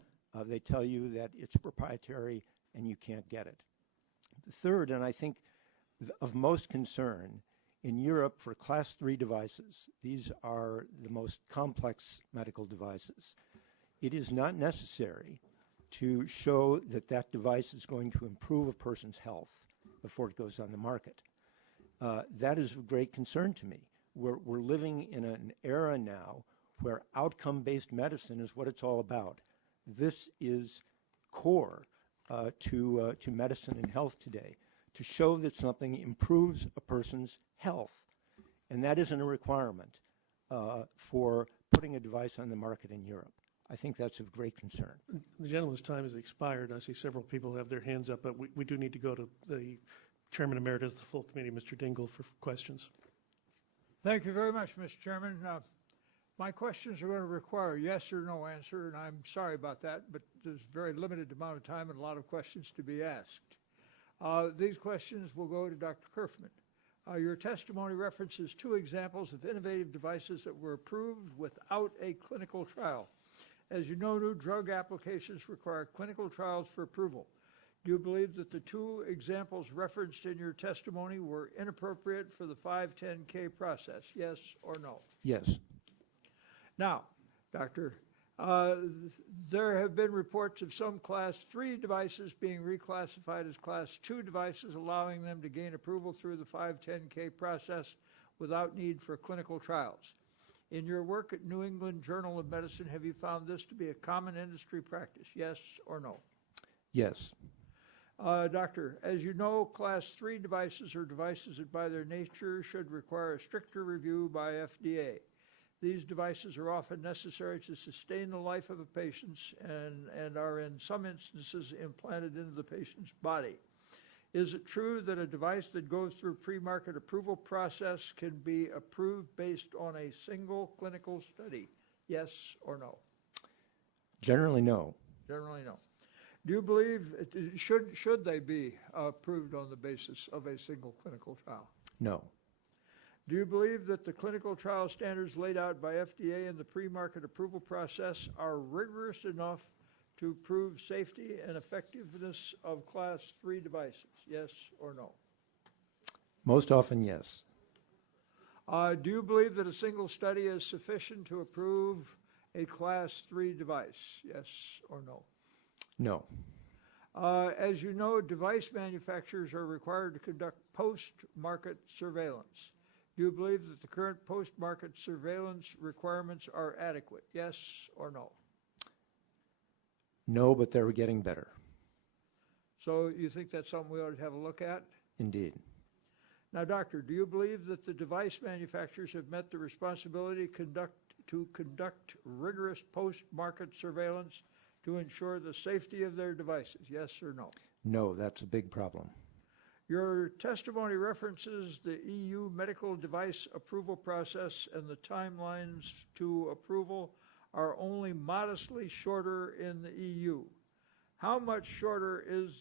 they tell you that it's proprietary and you can't get it. The third, and I think of most concern, in Europe for Class 3 devices, these are the most complex medical devices. It is not necessary to show that that device is going to improve a person's health before it goes on the market. That is of great concern to me. We're living in an era now where outcome-based medicine is what it's all about. This is core to medicine and health today, to show that something improves a person's health. And that isn't a requirement for putting a device on the market in Europe. I think that's of great concern. The gentleman's time has expired. I see several people have their hands up, but we do need to go to the Chairman Emeritus of the full committee, Mr. Dingell, for questions. Thank you very much, Mr. Chairman. My questions are going to require a yes or no answer, and I'm sorry about that, but there's a very limited amount of time and a lot of questions to be asked. These questions will go to Dr. Kerfman. Your testimony references 2 examples of innovative devices that were approved without a clinical trial. As you know, new drug applications require clinical trials for approval. Do you believe that the 2 examples referenced in your testimony were inappropriate for the 510K process? Yes or no? Yes. Now, Doctor, there have been reports of some Class 3 devices being reclassified as Class 2 devices, allowing them to gain approval through the 510K process without need for clinical trials. In your work at New England Journal of Medicine, have you found this to be a common industry practice? Yes or no? Yes. Doctor, as you know, Class 3 devices are devices that by their nature should require a stricter review by FDA. These devices are often necessary to sustain the life of a patient and are in some instances implanted into the patient's body. Is it true that a device that goes through pre-market approval process can be approved based on a single clinical study? Yes or no? Generally, no. Generally, no. Do you believe, should they be approved on the basis of a single clinical trial? No. Do you believe that the clinical trial standards laid out by FDA in the pre-market approval process are rigorous enough to prove safety and effectiveness of Class 3 devices? Yes or no? Most often, yes. Do you believe that a single study is sufficient to approve a Class 3 device? Yes or no? No. As you know, device manufacturers are required to conduct post-market surveillance. Do you believe that the current post-market surveillance requirements are adequate? Yes or no? No, but they're getting better. So you think that's something we ought to have a look at? Indeed. Now, Doctor, do you believe that the device manufacturers have met the responsibility to conduct rigorous post-market surveillance to ensure the safety of their devices? Yes or no? No, that's a big problem. Your testimony references the EU medical device approval process, and the timelines to approval are only modestly shorter in the EU. how much shorter is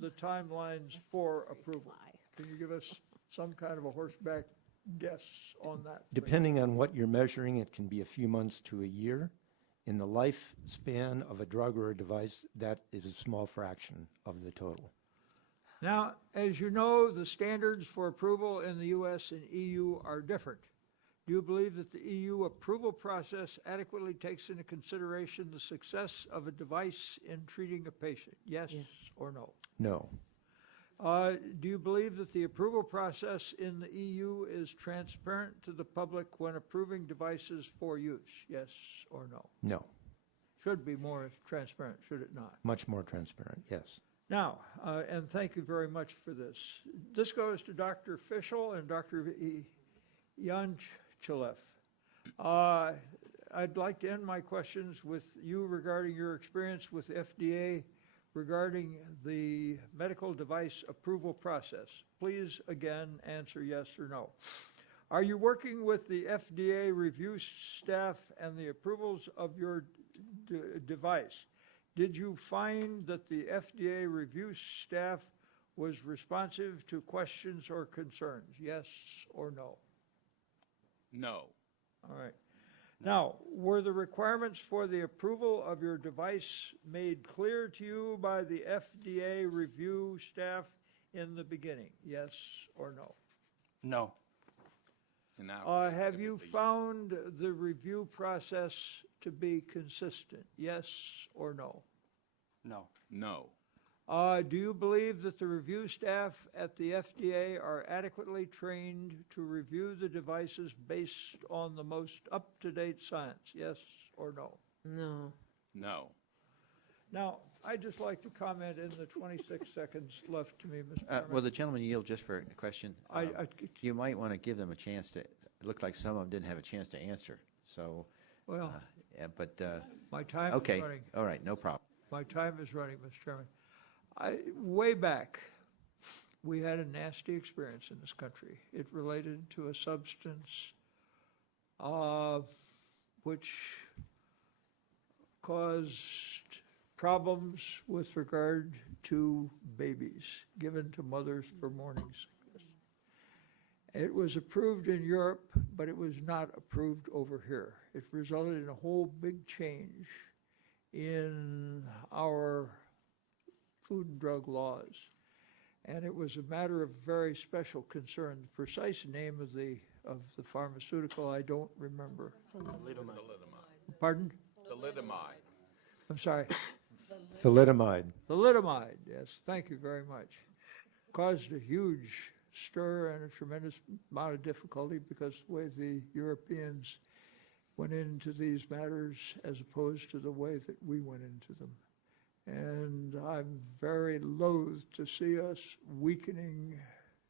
the timelines for approval? Can you give us some kind of a horseback guess on that? Depending on what you're measuring, it can be a few months to a year. In the lifespan of a drug or a device, that is a small fraction of the total. Now, as you know, the standards for approval in the U.S. and EU are different. Do you believe that the EU approval process adequately takes into consideration the success of a device in treating a patient? Yes, or no? No. Do you believe that the approval process in the EU is transparent to the public when approving devices for use? Yes or no? No. Should be more transparent, should it not? Much more transparent, yes. Now, and thank you very much for this. This goes to Dr. Fischel and Dr. Yanchalev. I'd like to end my questions with you regarding your experience with FDA regarding the medical device approval process. Please, again, answer yes or no. Are you working with the FDA review staff and the approvals of your device? Did you find that the FDA review staff was responsive to questions or concerns? Yes or no? No. All right. Now, were the requirements for the approval of your device made clear to you by the FDA review staff in the beginning? Yes or no? No. Have you found the review process to be consistent? Yes or no? No. No. Do you believe that the review staff at the FDA are adequately trained to review the devices based on the most up-to-date science? Yes or no? No. No. Now, I'd just like to comment in the 26 seconds left to me, Mr. Chairman. Will the gentleman yield just for a question? You might want to give them a chance to, it looked like some of them didn't have a chance to answer. So, well, my time okay. is running. All right, no problem. My time is running, Mr. Chairman. Way back, we had a nasty experience in this country. It related to a substance which caused problems with regard to babies given to mothers for morning sickness. It was approved in Europe, but it was not approved over here. It resulted in a whole big change in our food and drug laws, and it was a matter of very special concern. The precise name of the pharmaceutical I don't remember. Thalidomide. Pardon? Thalidomide. I'm sorry. Thalidomide. Thalidomide, yes. Thank you very much. Caused a huge stir and a tremendous amount of difficulty because the way the Europeans went into these matters as opposed to the way that we went into them. And I'm very loath to see us weakening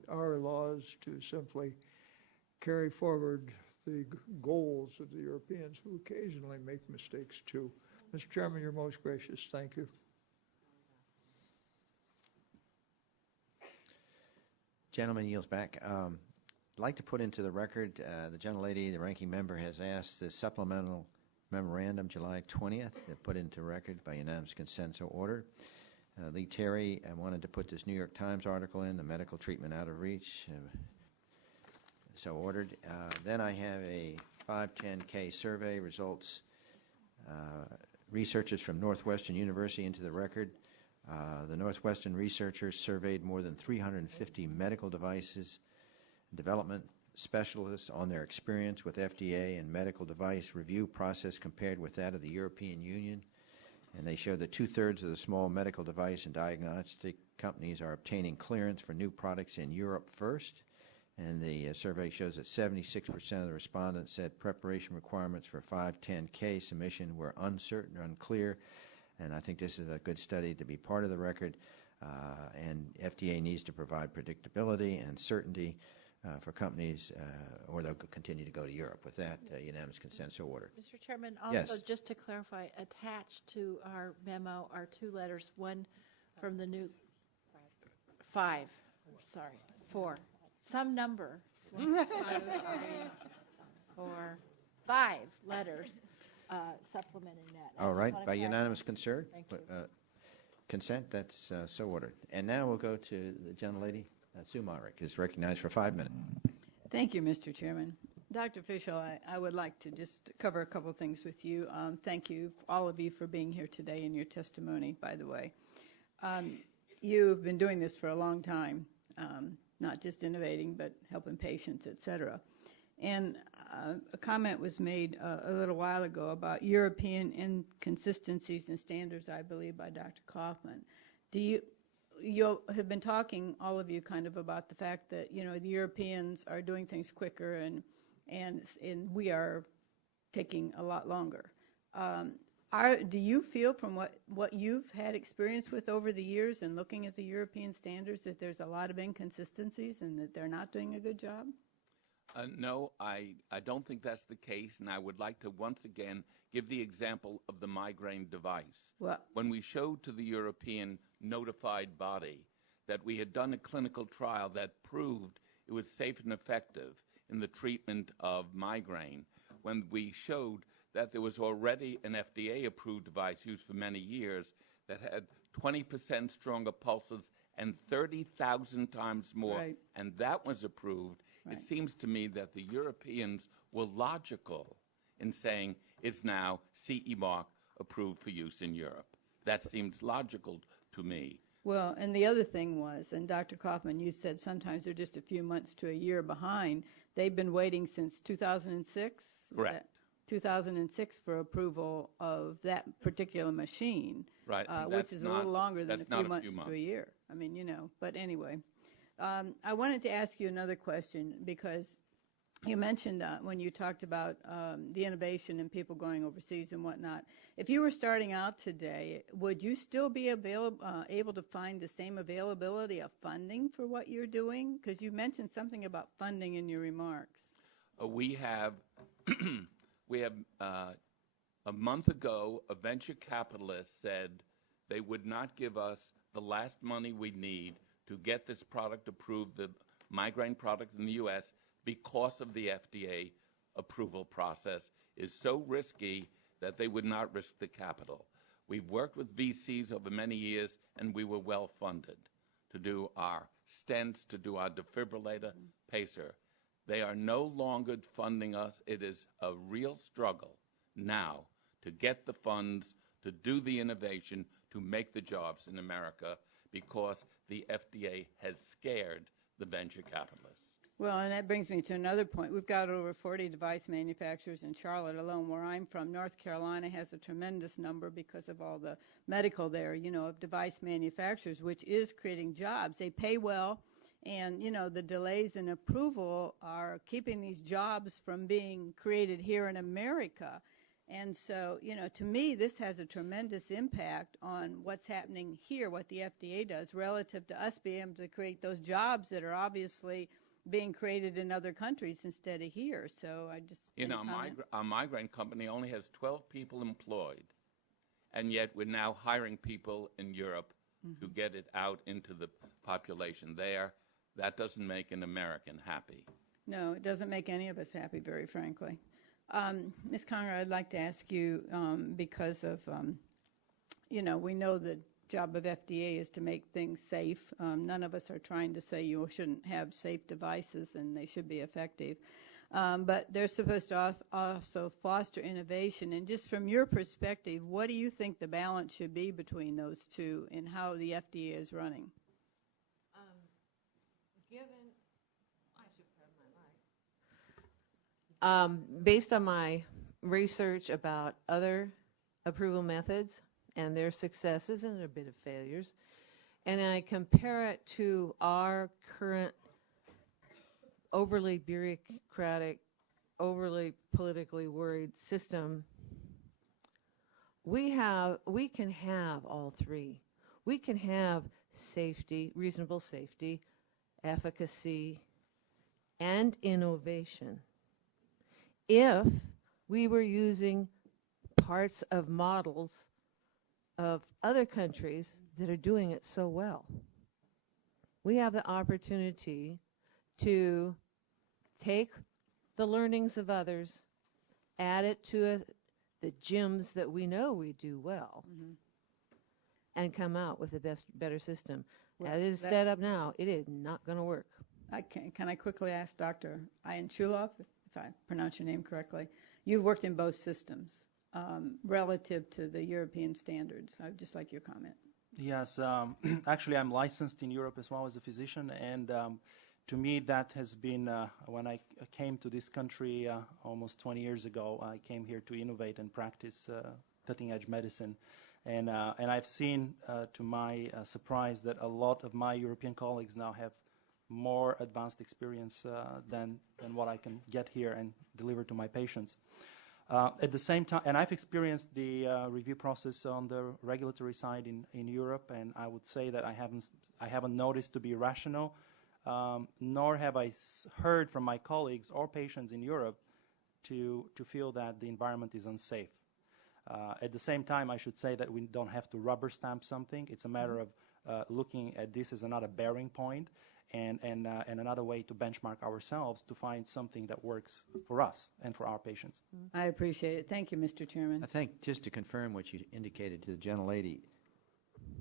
our laws to simply carry forward the goals of the Europeans, who occasionally make mistakes too. Mr. Chairman, you're most gracious. Thank you. Gentleman yields back. I'd like to put into the record, the gentlelady, the ranking member, has asked the supplemental memorandum July 20th, put into record by unanimous consent, so ordered. Lee Terry wanted to put this New York Times article in, the medical treatment out of reach, so ordered. Then I have a 510K survey results, researchers from Northwestern University into the record. The Northwestern researchers surveyed more than 350 medical devices development specialists on their experience with FDA and medical device review process compared with that of the European Union. And they showed that 2/3 of the small medical device and diagnostic companies are obtaining clearance for new products in Europe first. And the survey shows that 76% of the respondents said preparation requirements for 510K submission were uncertain or unclear. And I think this is a good study to be part of the record. And FDA needs to provide predictability and certainty for companies, or they'll continue to go to Europe. With that, unanimous consent, so ordered. Mr. Chairman, also Yes. just to clarify, attached to our memo are two letters, one from the new, four, some number, 1, 2, 3, 4, 5 letters supplementing that. All right, by unanimous consent. Thank you. consent, that's so ordered. And now we'll go to the gentlelady. Sue Myrick is recognized for 5 minutes. Thank you, Mr. Chairman. Dr. Fischel, I would like to just cover a couple of things with you. Thank you, all of you, for being here today and your testimony, by the way. You've been doing this for a long time, not just innovating, but helping patients, et cetera. And a comment was made a little while ago about European inconsistencies and standards, I believe, by Dr. Kaufman. You have been talking, all of you, kind of about the fact that, you know, the Europeans are doing things quicker and we are taking a lot longer. Do you feel from what you've had experience with over the years and looking at the European standards that there's a lot of inconsistencies and that they're not doing a good job? No, I don't think that's the case, and I would like to once again give the example of the migraine device. When we showed to the European notified body that we had done a clinical trial that proved it was safe and effective in the treatment of migraine, when we showed that there was already an FDA-approved device used for many years that had 20% stronger pulses and 30,000 times more, and that was approved, it seems to me that the Europeans were logical in saying it's now CE mark approved for use in Europe. That seems logical to me. Well, and the other thing was, and Dr. Kaufman, you said sometimes they're just a few months to a year behind. They've been waiting since 2006? Correct. 2006 for approval of that particular machine, which is a little longer than a few months to a year. I mean, you know, but anyway. I wanted to ask you another question because you mentioned when you talked about the innovation and people going overseas and whatnot. If you were starting out today, would you still be able to find the same availability of funding for what you're doing? Because you mentioned something about funding in your remarks. We have a month ago, a venture capitalist said they would not give us the last money we need to get this product approved, the migraine product in the U.S., because of the FDA approval process is so risky that they would not risk the capital. We've worked with VCs over many years, and we were well funded to do our stents, to do our defibrillator, pacer. They are no longer funding us. It is a real struggle now to get the funds, to do the innovation, to make the jobs in America, because the FDA has scared the venture capitalists. Well, and that brings me to another point. We've got over 40 device manufacturers in Charlotte alone, where I'm from. North Carolina has a tremendous number because of all the medical there, you know, of device manufacturers, which is creating jobs. They pay well, and, you know, the delays in approval are keeping these jobs from being created here in America. And so, you know, to me, this has a tremendous impact on what's happening here, what the FDA does, relative to us being able to create those jobs that are obviously being created in other countries instead of here. So I just... You know, our migraine company only has 12 people employed, and yet we're now hiring people in Europe to get it out into the population there. That doesn't make an American happy. No, it doesn't make any of us happy, very frankly. Ms. Conger, I'd like to ask you, because of, you know, we know the job of FDA is to make things safe. None of us are trying to say you shouldn't have safe devices and they should be effective. But they're supposed to also foster innovation. And just from your perspective, what do you think the balance should be between those two and how the FDA is running? Based on my research about other approval methods and their successes and a bit of failures, and I compare it to our current overly bureaucratic, overly politically worried system, we can have all three. We can have safety, reasonable safety, efficacy, and innovation if we were using parts of models of other countries that are doing it so well. We have the opportunity to take the learnings of others, add it to the gems that we know we do well. and come out with a better system. Well, As it is set up now, it is not going to work. Can I quickly ask Dr. Ianchulov, if I pronounce your name correctly? You've worked in both systems relative to the European standards. I'd just like your comment. Yes, actually I'm licensed in Europe as well as a physician, and to me that has been, when I came to this country almost 20 years ago, I came here to innovate and practice cutting-edge medicine. And I've seen, to my surprise, that a lot of my European colleagues now have more advanced experience than what I can get here and deliver to my patients. At the same time, and I've experienced the review process on the regulatory side in Europe, and I would say that I haven't noticed to be rational, nor have I heard from my colleagues or patients in Europe to feel that the environment is unsafe. At the same time, I should say that we don't have to rubber stamp something. It's a matter of looking at this as another bearing point and another way to benchmark ourselves to find something that works for us and for our patients. I appreciate it. Thank you, Mr. Chairman. I think just to confirm what you indicated to the gentlelady,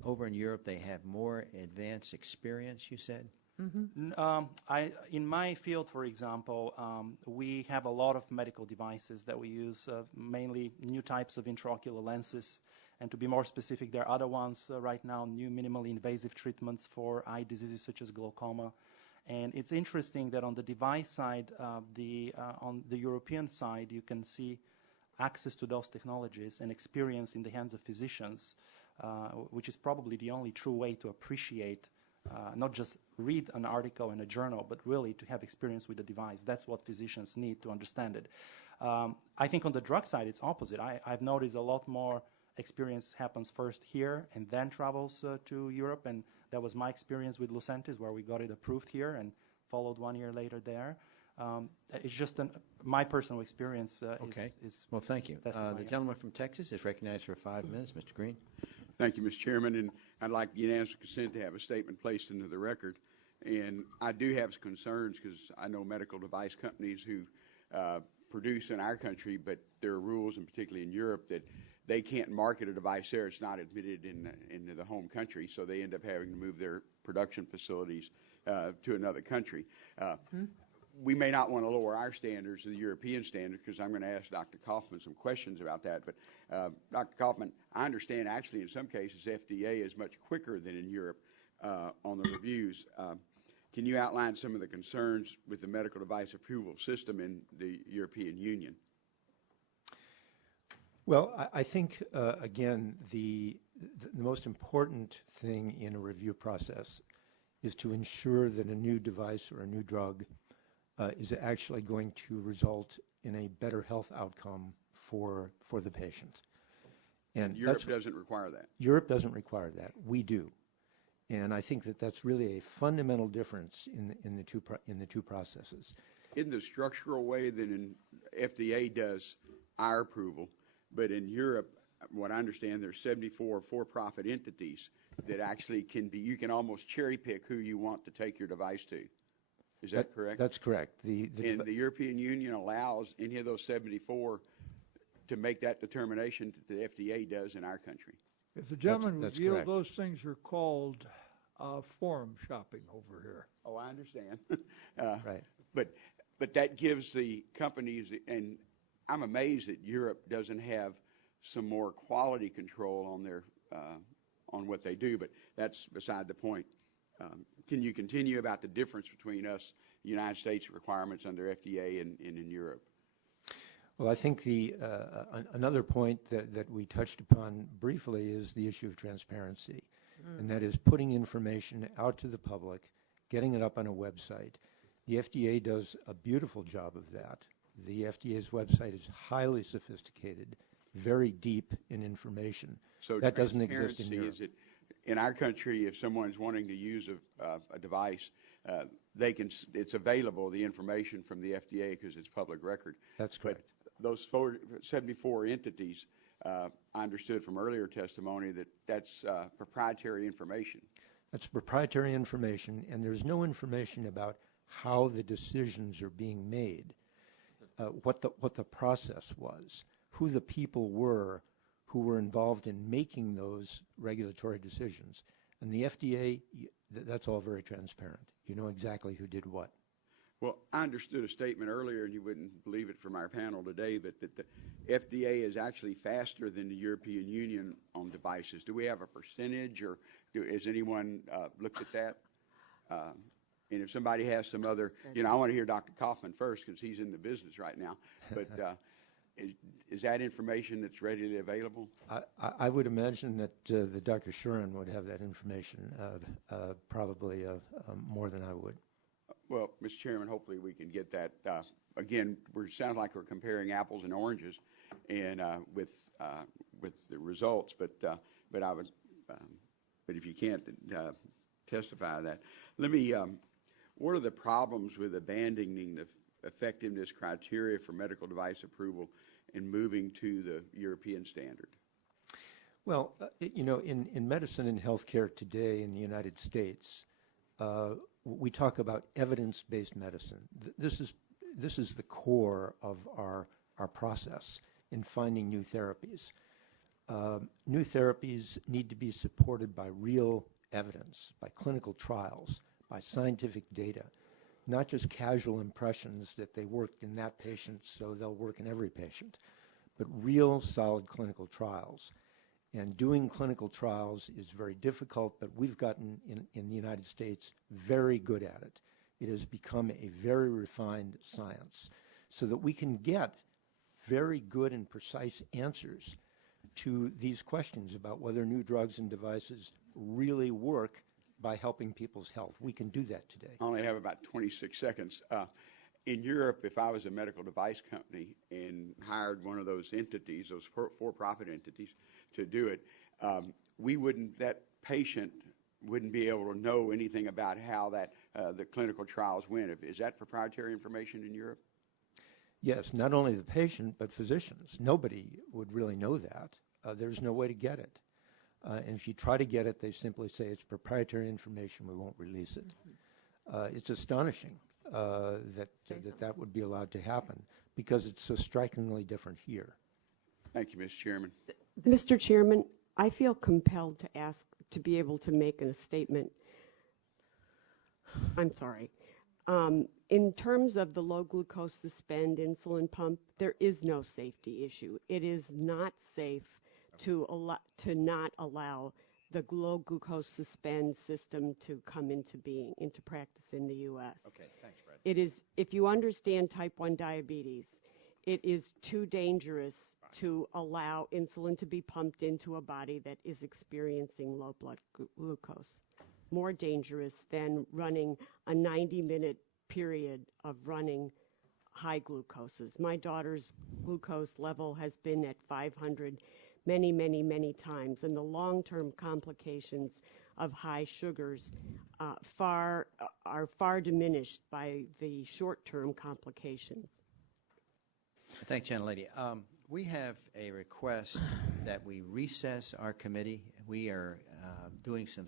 over in Europe they have more advanced experience, you said? In my field, for example, we have a lot of medical devices that we use, mainly new types of intraocular lenses. And to be more specific, there are other ones right now, new minimally invasive treatments for eye diseases such as glaucoma. And it's interesting that on the device side, on the European side, you can see access to those technologies and experience in the hands of physicians, which is probably the only true way to appreciate, not just read an article in a journal, but really to have experience with the device. That's what physicians need to understand it. I think on the drug side, it's opposite. I've noticed a lot more experience happens first here and then travels to Europe, and that was my experience with Lucentis, where we got it approved here and followed 1 year later there. It's just my personal experience. Okay. Well, thank you. The gentleman from Texas is recognized for 5 minutes. Mr. Green. Thank you, Mr. Chairman, and I'd like unanimous consent to have a statement placed into the record. And I do have some concerns because I know medical device companies who produce in our country, but there are rules, and particularly in Europe, that they can't market a device there. It's not admitted into the home country, so they end up having to move their production facilities to another country. We may not want to lower our standards to the European standards, because I'm going to ask Dr. Kaufman some questions about that. But Dr. Kaufman, I understand actually in some cases FDA is much quicker than in Europe on the reviews. Can you outline some of the concerns with the medical device approval system in the European Union? Well, I think, again, the most important thing in a review process is to ensure that a new device or a new drug is actually going to result in a better health outcome for the patient. And Europe doesn't require that. Europe doesn't require that. We do. And I think that that's really a fundamental difference in the two processes. In the structural way that in FDA does our approval, but in Europe, what I understand, there's 74 for-profit entities that actually you can almost cherry pick who you want to take your device to. Is that correct? That's correct. And the European Union allows any of those 74 to make that determination that the FDA does in our country. If the gentleman would yield, those things are called forum shopping over here. Oh, I understand. Right. But that gives the companies, and I'm amazed that Europe doesn't have some more quality control on their on what they do, but that's beside the point. Can you continue about the difference between us, the United States requirements under FDA and in Europe? Well, I think another point that we touched upon briefly is the issue of transparency, and that is putting information out to the public, getting it up on a website. The FDA does a beautiful job of that. The FDA's website is highly sophisticated, very deep in information. So that doesn't exist in Europe. Is it, in our country, if someone's wanting to use a device, it's available, the information from the FDA, because it's public record. That's correct. But those 74 entities, I understood from earlier testimony that that's proprietary information. That's proprietary information, and there's no information about how the decisions are being made, what the process was, who the people were who were involved in making those regulatory decisions. And the FDA, that's all very transparent. You know exactly who did what. Well, I understood a statement earlier, and you wouldn't believe it from our panel today, but that the FDA is actually faster than the European Union on devices. Do we have a percentage, or has anyone looked at that? And if somebody has some other, I want to hear Dr. Kaufman first because he's in the business right now. But is that information that's readily available? I would imagine that the Dr. Shuren would have that information, probably more than I would. Well, Mr. Chairman, hopefully we can get that. Again, it sounds like we're comparing apples and oranges, and with the results. But I would, but if you can't testify that, let me. What are the problems with abandoning the effectiveness criteria for medical device approval and moving to the European standard? Well, in medicine and healthcare today in the United States, we talk about evidence-based medicine. This is the core of our process in finding new therapies. New therapies need to be supported by real evidence, by clinical trials, by scientific data, not just casual impressions that they worked in that patient, so they'll work in every patient, but real solid clinical trials. And doing clinical trials is very difficult, but we've gotten in the United States very good at it. It has become a very refined science so that we can get very good and precise answers to these questions about whether new drugs and devices really work by helping people's health. We can do that today. I only have about 26 seconds. In Europe, if I was a medical device company and hired one of those entities, those for-profit entities, to do it, that patient wouldn't be able to know anything about how the clinical trials went. Is that proprietary information in Europe? Yes, not only the patient, but physicians. Nobody would really know that. There's no way to get it. And if you try to get it, they simply say it's proprietary information, we won't release it. It's astonishing that would be allowed to happen because it's so strikingly different here. Thank you, Mr. Chairman. Mr. Chairman, I feel compelled to be able to make a statement. I'm sorry. In terms of the low glucose suspend insulin pump, there is no safety issue. It is not safe to not allow the low glucose suspend system to come into practice in the U.S. Okay, thanks, Fred. It is, if you understand type 1 diabetes, it is too dangerous to allow insulin to be pumped into a body that is experiencing low blood glucose. More dangerous than running a 90-minute period of running high glucoses. My daughter's glucose level has been at 500 many, many, many times, and the long-term complications of high sugars are far diminished by the short-term complications. Thanks, gentlelady. We have a request that we recess our committee. We are doing some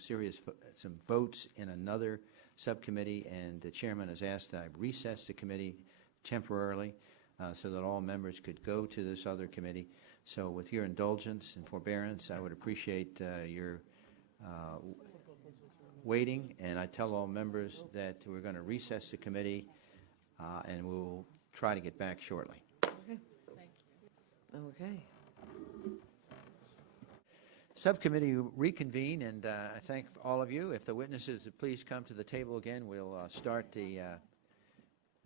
votes in another subcommittee, and the chairman has asked that I recess the committee temporarily so that all members could go to this other committee. So with your indulgence and forbearance, I would appreciate your waiting, and I tell all members that we're going to recess the committee and we'll try to get back shortly. Okay. Thank you. Okay. Subcommittee reconvene, and I thank all of you. If the witnesses would please come to the table again, we'll start the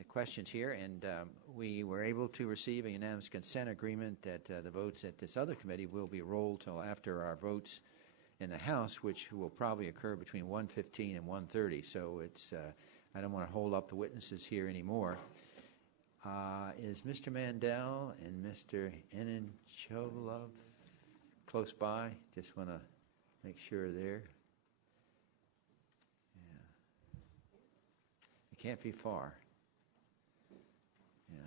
questions here. And we were able to receive a unanimous consent agreement that the votes at this other committee will be rolled till after our votes in the House, which will probably occur between 1:15 and 1:30. So it's I don't want to hold up the witnesses here anymore. Is Mr. Mandel and Mr. Enincholov close by? Just want to make sure they're. Yeah. It can't be far. Yeah.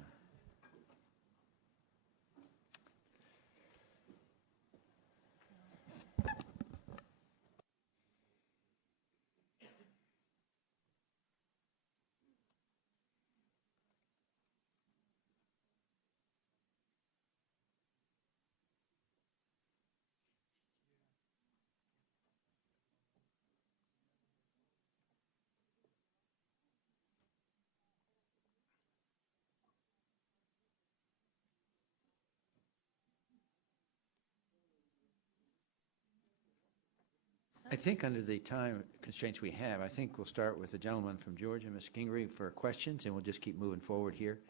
I think under the time constraints we have, I think we'll start with the gentleman from Georgia, Ms. Gingrey, for questions, and we'll just keep moving forward here.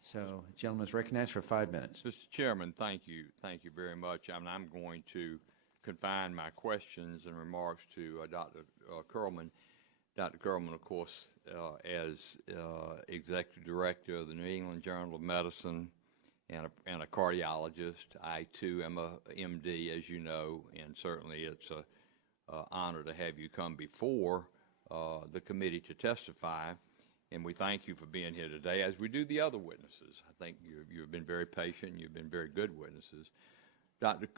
So, the gentleman is recognized for 5 minutes. Mr. Chairman, thank you. Thank you very much. I'm going to confine my questions and remarks to Dr. Curlman. Dr. Curlman, of course, as Executive Director of the New England Journal of Medicine and a cardiologist. I, too, am a MD, as you know, and certainly it's an honor to have you come before the committee to testify. And we thank you for being here today, as we do the other witnesses. I think you've been very patient. You've been very good witnesses. Dr.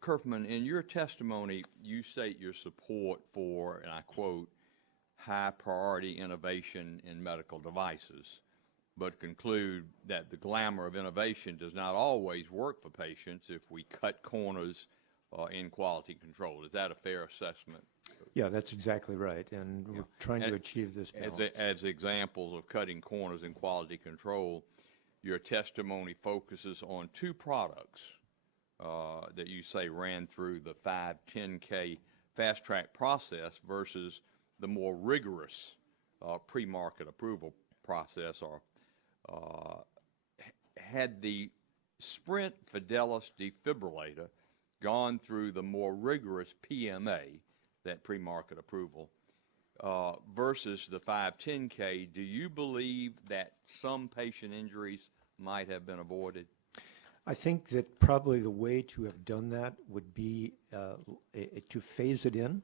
Kerfman, in your testimony, you state your support for, and I quote, high-priority innovation in medical devices, but conclude that the glamour of innovation does not always work for patients if we cut corners in quality control. Is that a fair assessment? Yeah, that's exactly right, and we're trying to achieve this balance. As examples of cutting corners in quality control, your testimony focuses on two products that you say ran through the 510K fast-track process versus the more rigorous pre-market approval process. Had the Sprint Fidelis defibrillator gone through the more rigorous PMA, that pre-market approval, versus the 510K, do you believe that some patient injuries might have been avoided? I think that probably the way to have done that would be to phase it in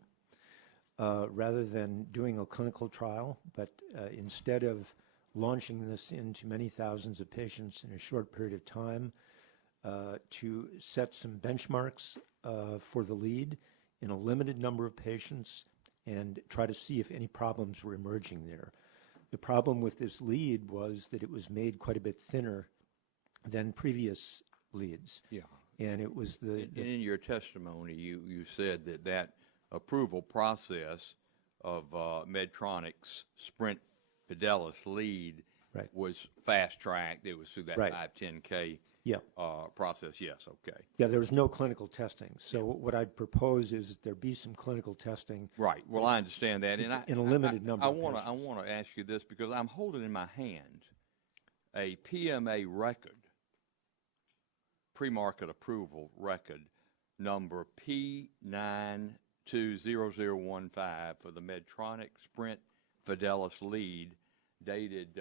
rather than doing a clinical trial, but instead of launching this into many thousands of patients in a short period of time, to set some benchmarks for the lead in a limited number of patients and try to see if any problems were emerging there. The problem with this lead was that it was made quite a bit thinner than previous leads. Yeah. And it was in your testimony, you said that approval process of Medtronic's Sprint Fidelis lead was fast-tracked. It was through that 510K process. Yes, okay. Yeah, there was no clinical testing. So what I'd propose is that there be some clinical testing. Right. Well, I understand that. And in a limited number of patients. I want to ask you this because I'm holding in my hand a PMA record, pre-market approval record, number P920015 for the Medtronic Sprint Fidelis lead, dated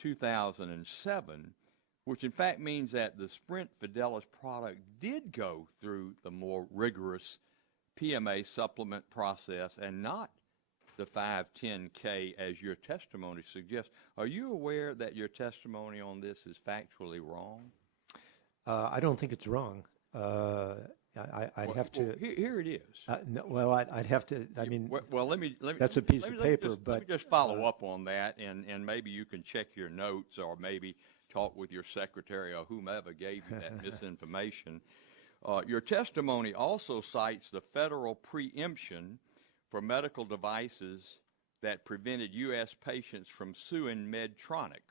2007, which in fact means that the Sprint Fidelis product did go through the more rigorous PMA supplement process and not the 510K as your testimony suggests. Are you aware that your testimony on this is factually wrong? I don't think it's wrong. I'd have to. Here it is. No, well, I'd have to. I mean, let me. That's a piece of paper, but let me just follow up on that, and maybe you can check your notes, or maybe talk with your secretary or whomever gave you that misinformation. Your testimony also cites the federal preemption for medical devices that prevented U.S. patients from suing Medtronic.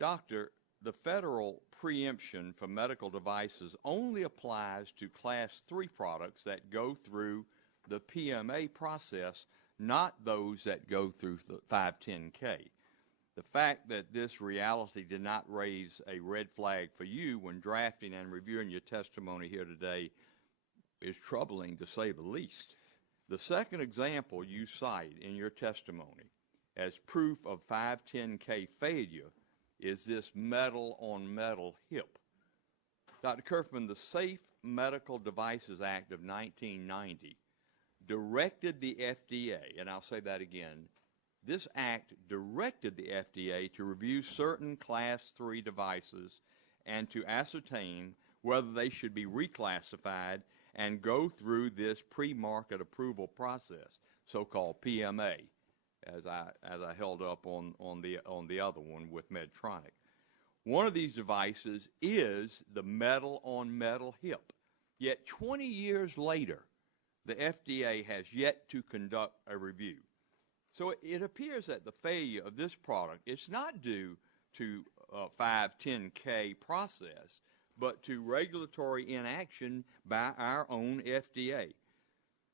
Doctor, the federal preemption for medical devices only applies to Class 3 products that go through the PMA process, not those that go through the 510K. The fact that this reality did not raise a red flag for you when drafting and reviewing your testimony here today is troubling, to say the least. The second example you cite in your testimony as proof of 510K failure is this metal-on-metal hip. Dr. Kerfman, the Safe Medical Devices Act of 1990 directed the FDA, and I'll say that again, this act directed the FDA to review certain Class 3 devices and to ascertain whether they should be reclassified and go through this pre-market approval process, so-called PMA, as I held up on the other one with Medtronic. One of these devices is the metal-on-metal hip. Yet 20 years later, the FDA has yet to conduct a review. So it appears that the failure of this product, it's not due to a 510K process, but to regulatory inaction by our own FDA.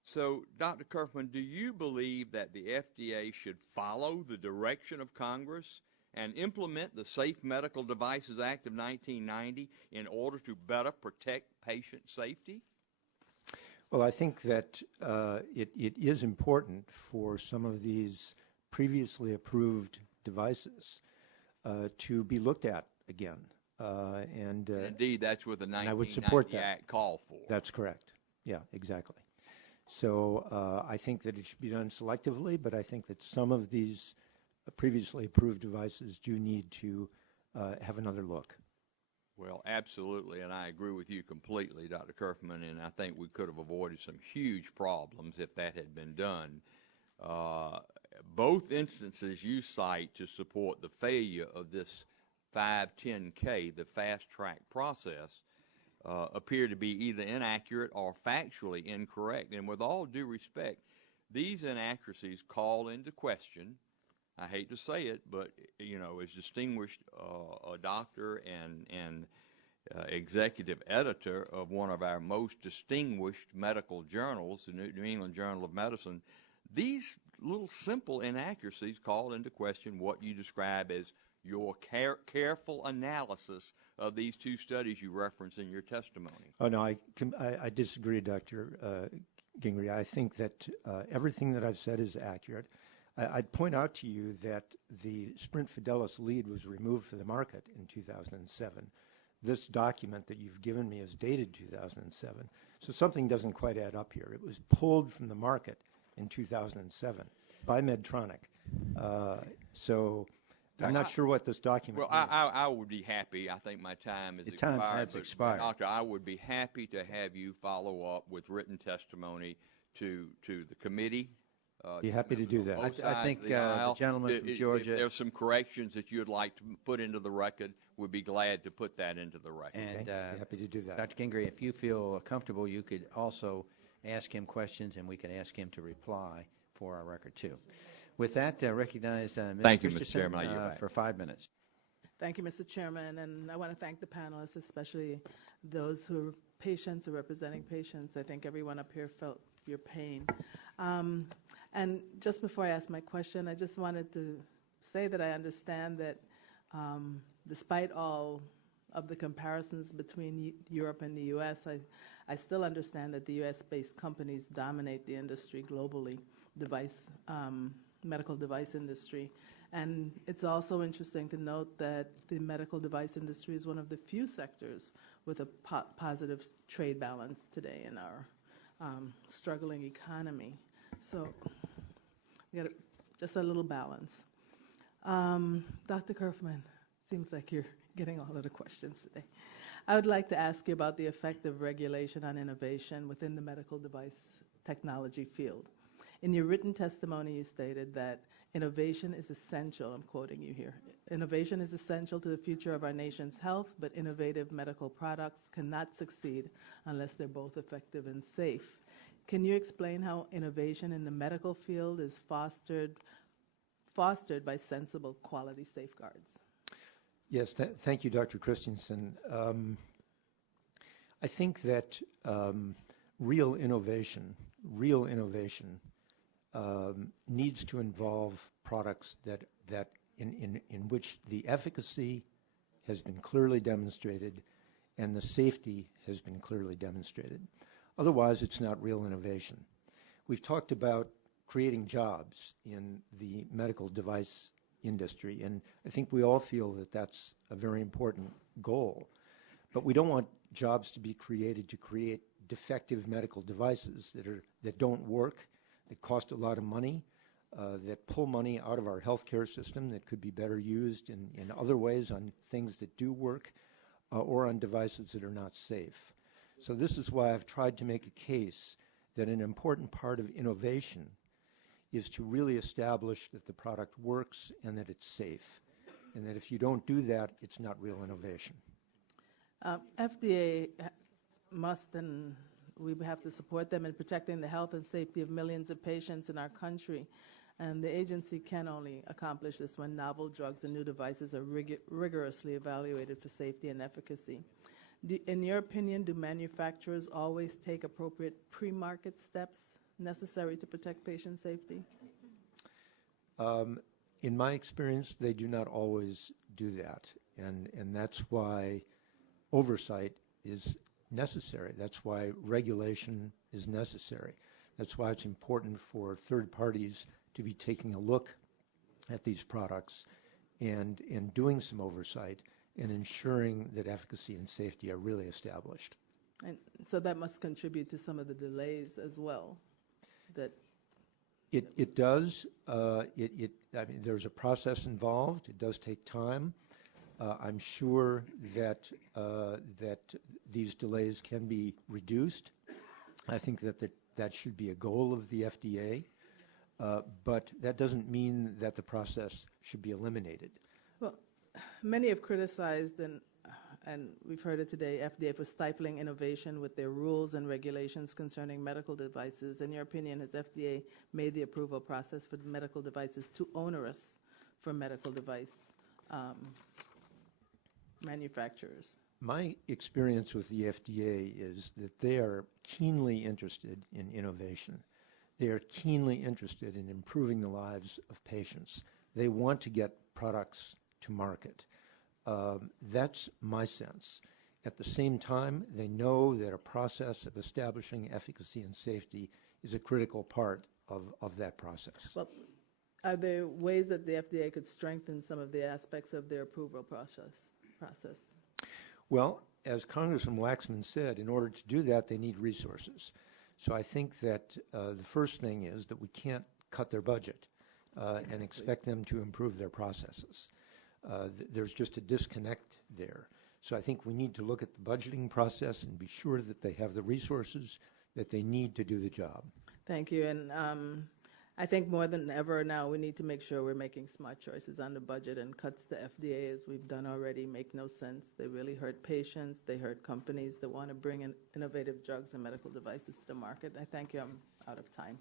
So, Dr. Kerfman, do you believe that the FDA should follow the direction of Congress and implement the Safe Medical Devices Act of 1990 in order to better protect patient safety? Well, I think that it is important for some of these previously approved devices to be looked at again. And indeed, that's what the 1990 I would support that. Act called for. That's correct. Yeah, exactly. So I think that it should be done selectively, but I think that some of these previously approved devices do need to have another look. Well, absolutely, and I agree with you completely, Dr. Kerfman, and I think we could have avoided some huge problems if that had been done. Both instances you cite to support the failure of this 510K, the fast-track process, appear to be either inaccurate or factually incorrect. And with all due respect, these inaccuracies call into question, I hate to say it, but, you know, as distinguished a doctor and executive editor of one of our most distinguished medical journals, the New England Journal of Medicine, these little simple inaccuracies call into question what you describe as your careful analysis of these two studies you reference in your testimony. Oh, no, I disagree, Dr. Gingrey. I think that everything that I've said is accurate. I'd point out to you that the Sprint Fidelis lead was removed from the market in 2007. This document that you've given me is dated 2007. So something doesn't quite add up here. It was pulled from the market in 2007 by Medtronic. So I'm not sure what this document means. I would be happy. I think my time has expired. Your time has expired. Doctor, I would be happy to have you follow up with written testimony to the committee. Be happy to do that. I think the gentleman from Georgia. If there's some corrections that you'd like to put into the record, we'd be glad to put that into the record. And happy to do that. Dr. Gingrey, if you feel comfortable, you could also ask him questions, and we can ask him to reply for our record, too. With that, recognize Ms. Thank you, Christensen, Mr. Chairman. for 5 minutes. Thank you, Mr. Chairman, and I want to thank the panelists, especially those who are patients or representing patients. I think everyone up here felt your pain. And just before I ask my question, I just wanted to say that I understand that despite all of the comparisons between Europe and the U.S., I still understand that the U.S.-based companies dominate the industry globally, medical device industry. And it's also interesting to note that the medical device industry is one of the few sectors with a positive trade balance today in our struggling economy. So we got just a little balance. Dr. Kerfman, seems like you're getting all of the questions today. I would like to ask you about the effect of regulation on innovation within the medical device technology field. In your written testimony, you stated that innovation is essential, I'm quoting you here, innovation is essential to the future of our nation's health, but innovative medical products cannot succeed unless they're both effective and safe. Can you explain how innovation in the medical field is fostered by sensible quality safeguards? Yes, thank you, Dr. Christensen. I think that real innovation needs to involve products that in which the efficacy has been clearly demonstrated and the safety has been clearly demonstrated. Otherwise, it's not real innovation. We've talked about creating jobs in the medical device industry, and I think we all feel that that's a very important goal. But we don't want jobs to be created to create defective medical devices that don't work, that cost a lot of money, that pull money out of our healthcare system that could be better used in other ways on things that do work, or on devices that are not safe. So this is why I've tried to make a case that an important part of innovation is to really establish that the product works and that it's safe. And that if you don't do that, it's not real innovation. FDA must, and we have to support them in protecting the health and safety of millions of patients in our country. And the agency can only accomplish this when novel drugs and new devices are rigorously evaluated for safety and efficacy. In your opinion, do manufacturers always take appropriate pre-market steps necessary to protect patient safety? In my experience, they do not always do that, and that's why oversight is necessary. That's why regulation is necessary. That's why it's important for third parties to be taking a look at these products and doing some oversight and ensuring that efficacy and safety are really established. And so that must contribute to some of the delays as well. That it does. I mean, there's a process involved. It does take time. I'm sure that these delays can be reduced. I think that should be a goal of the FDA, but that doesn't mean that the process should be eliminated. Well, many have criticized, and we've heard it today, FDA for stifling innovation with their rules and regulations concerning medical devices. In your opinion, has FDA made the approval process for medical devices too onerous for medical device manufacturers? My experience with the FDA is that they are keenly interested in innovation. They are keenly interested in improving the lives of patients. They want to get products to market. That's my sense. At the same time, they know that a process of establishing efficacy and safety is a critical part of that process. Well, are there ways that the FDA could strengthen some of the aspects of their approval process? Well, as Congressman Waxman said, in order to do that, they need resources. So I think that the first thing is that we can't cut their budget and expect them to improve their processes. There's just a disconnect there. So I think we need to look at the budgeting process and be sure that they have the resources that they need to do the job. Thank you. And I think more than ever now we need to make sure we're making smart choices on the budget, and cuts to FDA, as we've done already, make no sense. They really hurt patients. They hurt companies that want to bring in innovative drugs and medical devices to the market. I thank you. I'm out of time.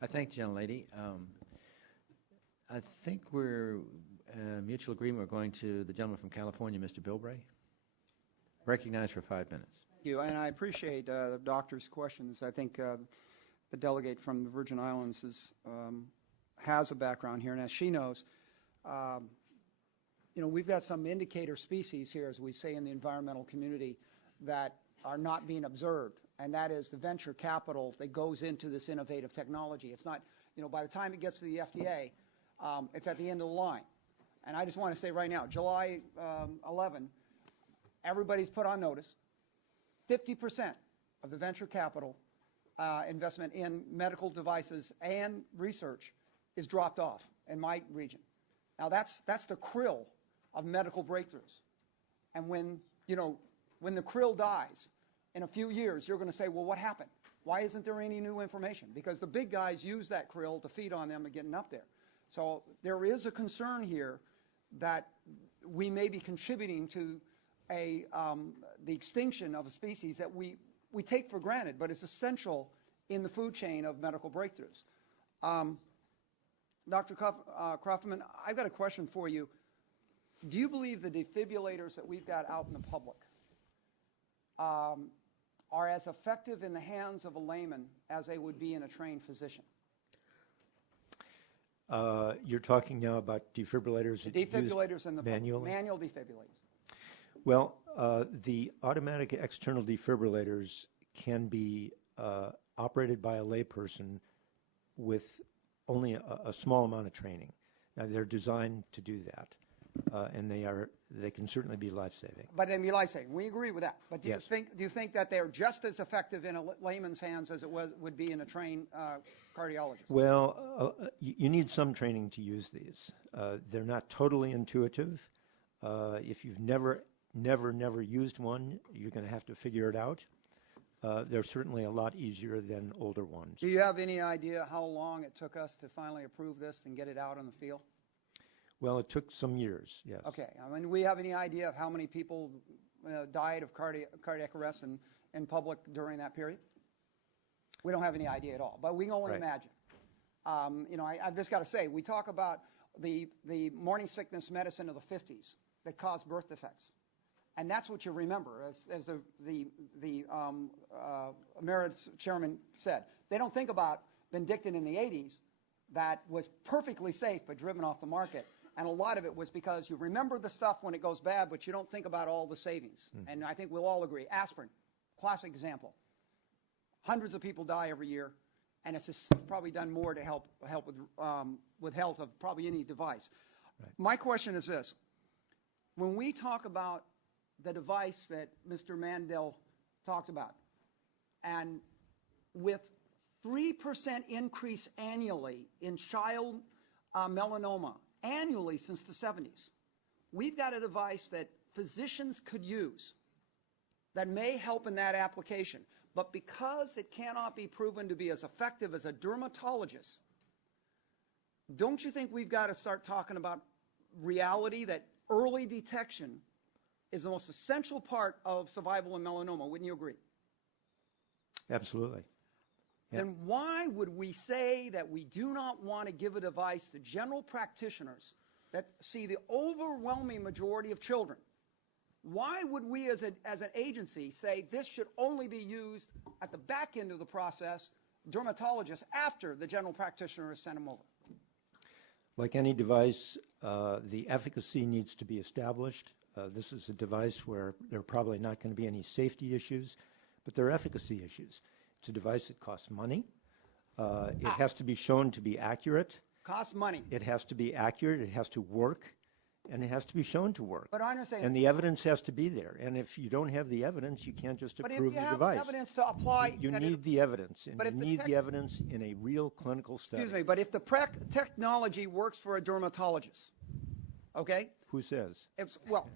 I thank the gentlelady. I think we're mutual agreement. We're going to the gentleman from California, Mr. Bilbray. Recognized for 5 minutes. Thank you, and I appreciate the doctor's questions. I think the delegate from the Virgin Islands has a background here, and as she knows, we've got some indicator species here, as we say in the environmental community, that are not being observed, and that is the venture capital that goes into this innovative technology. It's not, by the time it gets to the FDA, it's at the end of the line. And I just want to say right now, July 11, everybody's put on notice, 50% of the venture capital investment in medical devices and research is dropped off in my region. Now that's the krill of medical breakthroughs. And when the krill dies, in a few years, you're going to say, well, what happened? Why isn't there any new information? Because the big guys use that krill to feed on them and getting up there. So there is a concern here that we may be contributing to the extinction of a species that we take for granted, but it's essential in the food chain of medical breakthroughs. Dr. Krofman, I've got a question for you. Do you believe the defibrillators that we've got out in the public are as effective in the hands of a layman as they would be in a trained physician? You're talking now about defibrillators. The defibrillators and the manually? Manual defibrillators. Well, the automatic external defibrillators can be operated by a layperson with only a small amount of training. Now, they're designed to do that, and they can certainly be life-saving. But they can be life-saving. We agree with that. But do Yes. you think that they're just as effective in a layman's hands as it would be in a trained cardiologist? Well, you need some training to use these. They're not totally intuitive. If you've never used one, you're going to have to figure it out. They're certainly a lot easier than older ones. Do you have any idea how long it took us to finally approve this and get it out in the field? Well, it took some years, yes. Okay. I mean, do we have any idea of how many people died of cardiac arrest in public during that period? We don't have any idea at all, but we can only imagine. I've just got to say, we talk about the morning sickness medicine of the 50s that caused birth defects. And that's what you remember, as the Emeritus Chairman said. They don't think about Vindictin in the 80s that was perfectly safe but driven off the market. And a lot of it was because you remember the stuff when it goes bad, but you don't think about all the savings. And I think we'll all agree. Aspirin, classic example. Hundreds of people die every year, and it's probably done more to help with health of probably any device. Right. My question is this. When we talk about the device that Mr. Mandel talked about, and with 3% increase annually in child melanoma, annually since the 70s, we've got a device that physicians could use that may help in that application. But because it cannot be proven to be as effective as a dermatologist, don't you think we've got to start talking about reality that early detection is the most essential part of survival in melanoma? Wouldn't you agree? Absolutely. Then why would we say that we do not want to give a device to general practitioners that see the overwhelming majority of children? Why would we as an agency say this should only be used at the back end of the process, dermatologists, after the general practitioner has sent them over? Like any device, the efficacy needs to be established. This is a device where there are probably not going to be any safety issues, but there are efficacy issues. It's a device that costs money. It has to be shown to be accurate. Costs money. It has to be accurate. It has to work. And it has to be shown to work. But I understand. And the evidence has to be there. And if you don't have the evidence, you can't just approve the device. But if you have evidence to apply... You need the evidence. And you need the evidence in a real clinical study. Excuse me, but if the technology works for a dermatologist, okay? Who says? Well...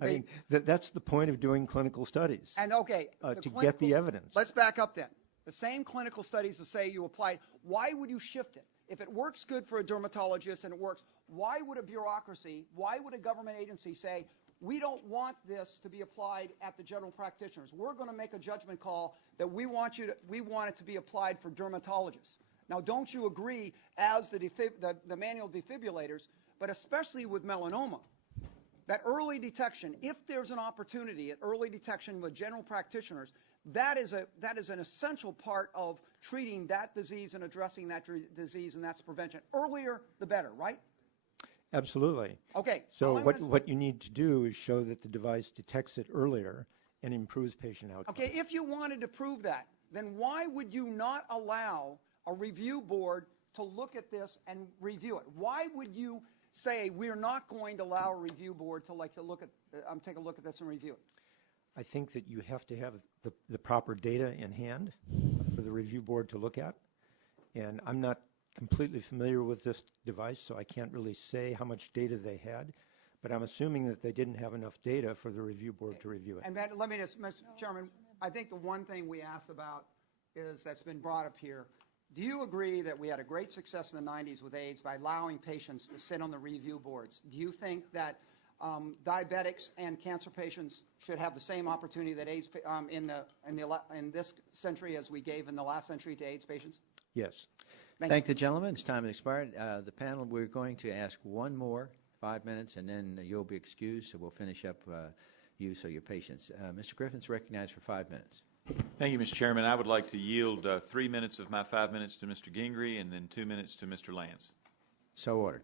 I mean, that's the point of doing clinical studies. And okay... to get the evidence. Let's back up then. The same clinical studies that say you applied, why would you shift it? If it works good for a dermatologist and it works, why would a bureaucracy, why would a government agency say, we don't want this to be applied at the general practitioners? We're going to make a judgment call that we want it to be applied for dermatologists. Now, don't you agree, as the manual defibrillators, but especially with melanoma, that early detection, if there's an opportunity at early detection with general practitioners, that is an essential part of treating that disease and addressing that disease, and that's prevention. Earlier, the better, right? Absolutely. Okay. So what you need to do is show that the device detects it earlier and improves patient outcomes. Okay, if you wanted to prove that, then why would you not allow a review board to look at this and review it? Why would you say we're not going to allow a review board to take a look at this and review it? I think that you have to have the proper data in hand for the review board to look at. And I'm not completely familiar with this device, so I can't really say how much data they had. But I'm assuming that they didn't have enough data for the review board to review it. And let me just, Mr. Chairman, I think the one thing we asked about is that's been brought up here. Do you agree that we had a great success in the 90s with AIDS by allowing patients to sit on the review boards? Do you think that diabetics and cancer patients should have the same opportunity that AIDS in this century as we gave in the last century to AIDS patients? Yes. Thank the gentleman. It's time has expired. The panel, we're going to ask one more, 5 minutes, and then you'll be excused, so we'll finish up your patience. Mr. Griffin's recognized for 5 minutes. Thank you, Mr. Chairman. I would like to yield 3 minutes of my 5 minutes to Mr. Gingrey and then 2 minutes to Mr. Lance. So ordered.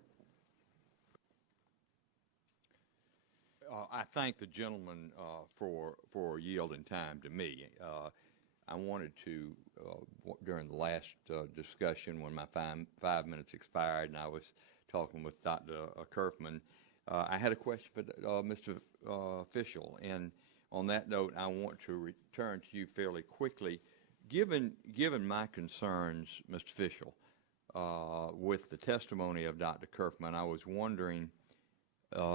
I thank the gentleman for yielding time to me. I wanted to, during the last discussion when my 5 minutes expired and I was talking with Dr. Kerfman, I had a question for Mr. Fischel. And on that note, I want to return to you fairly quickly. Given my concerns, Mr. Fischel, with the testimony of Dr. Kerfman, I was wondering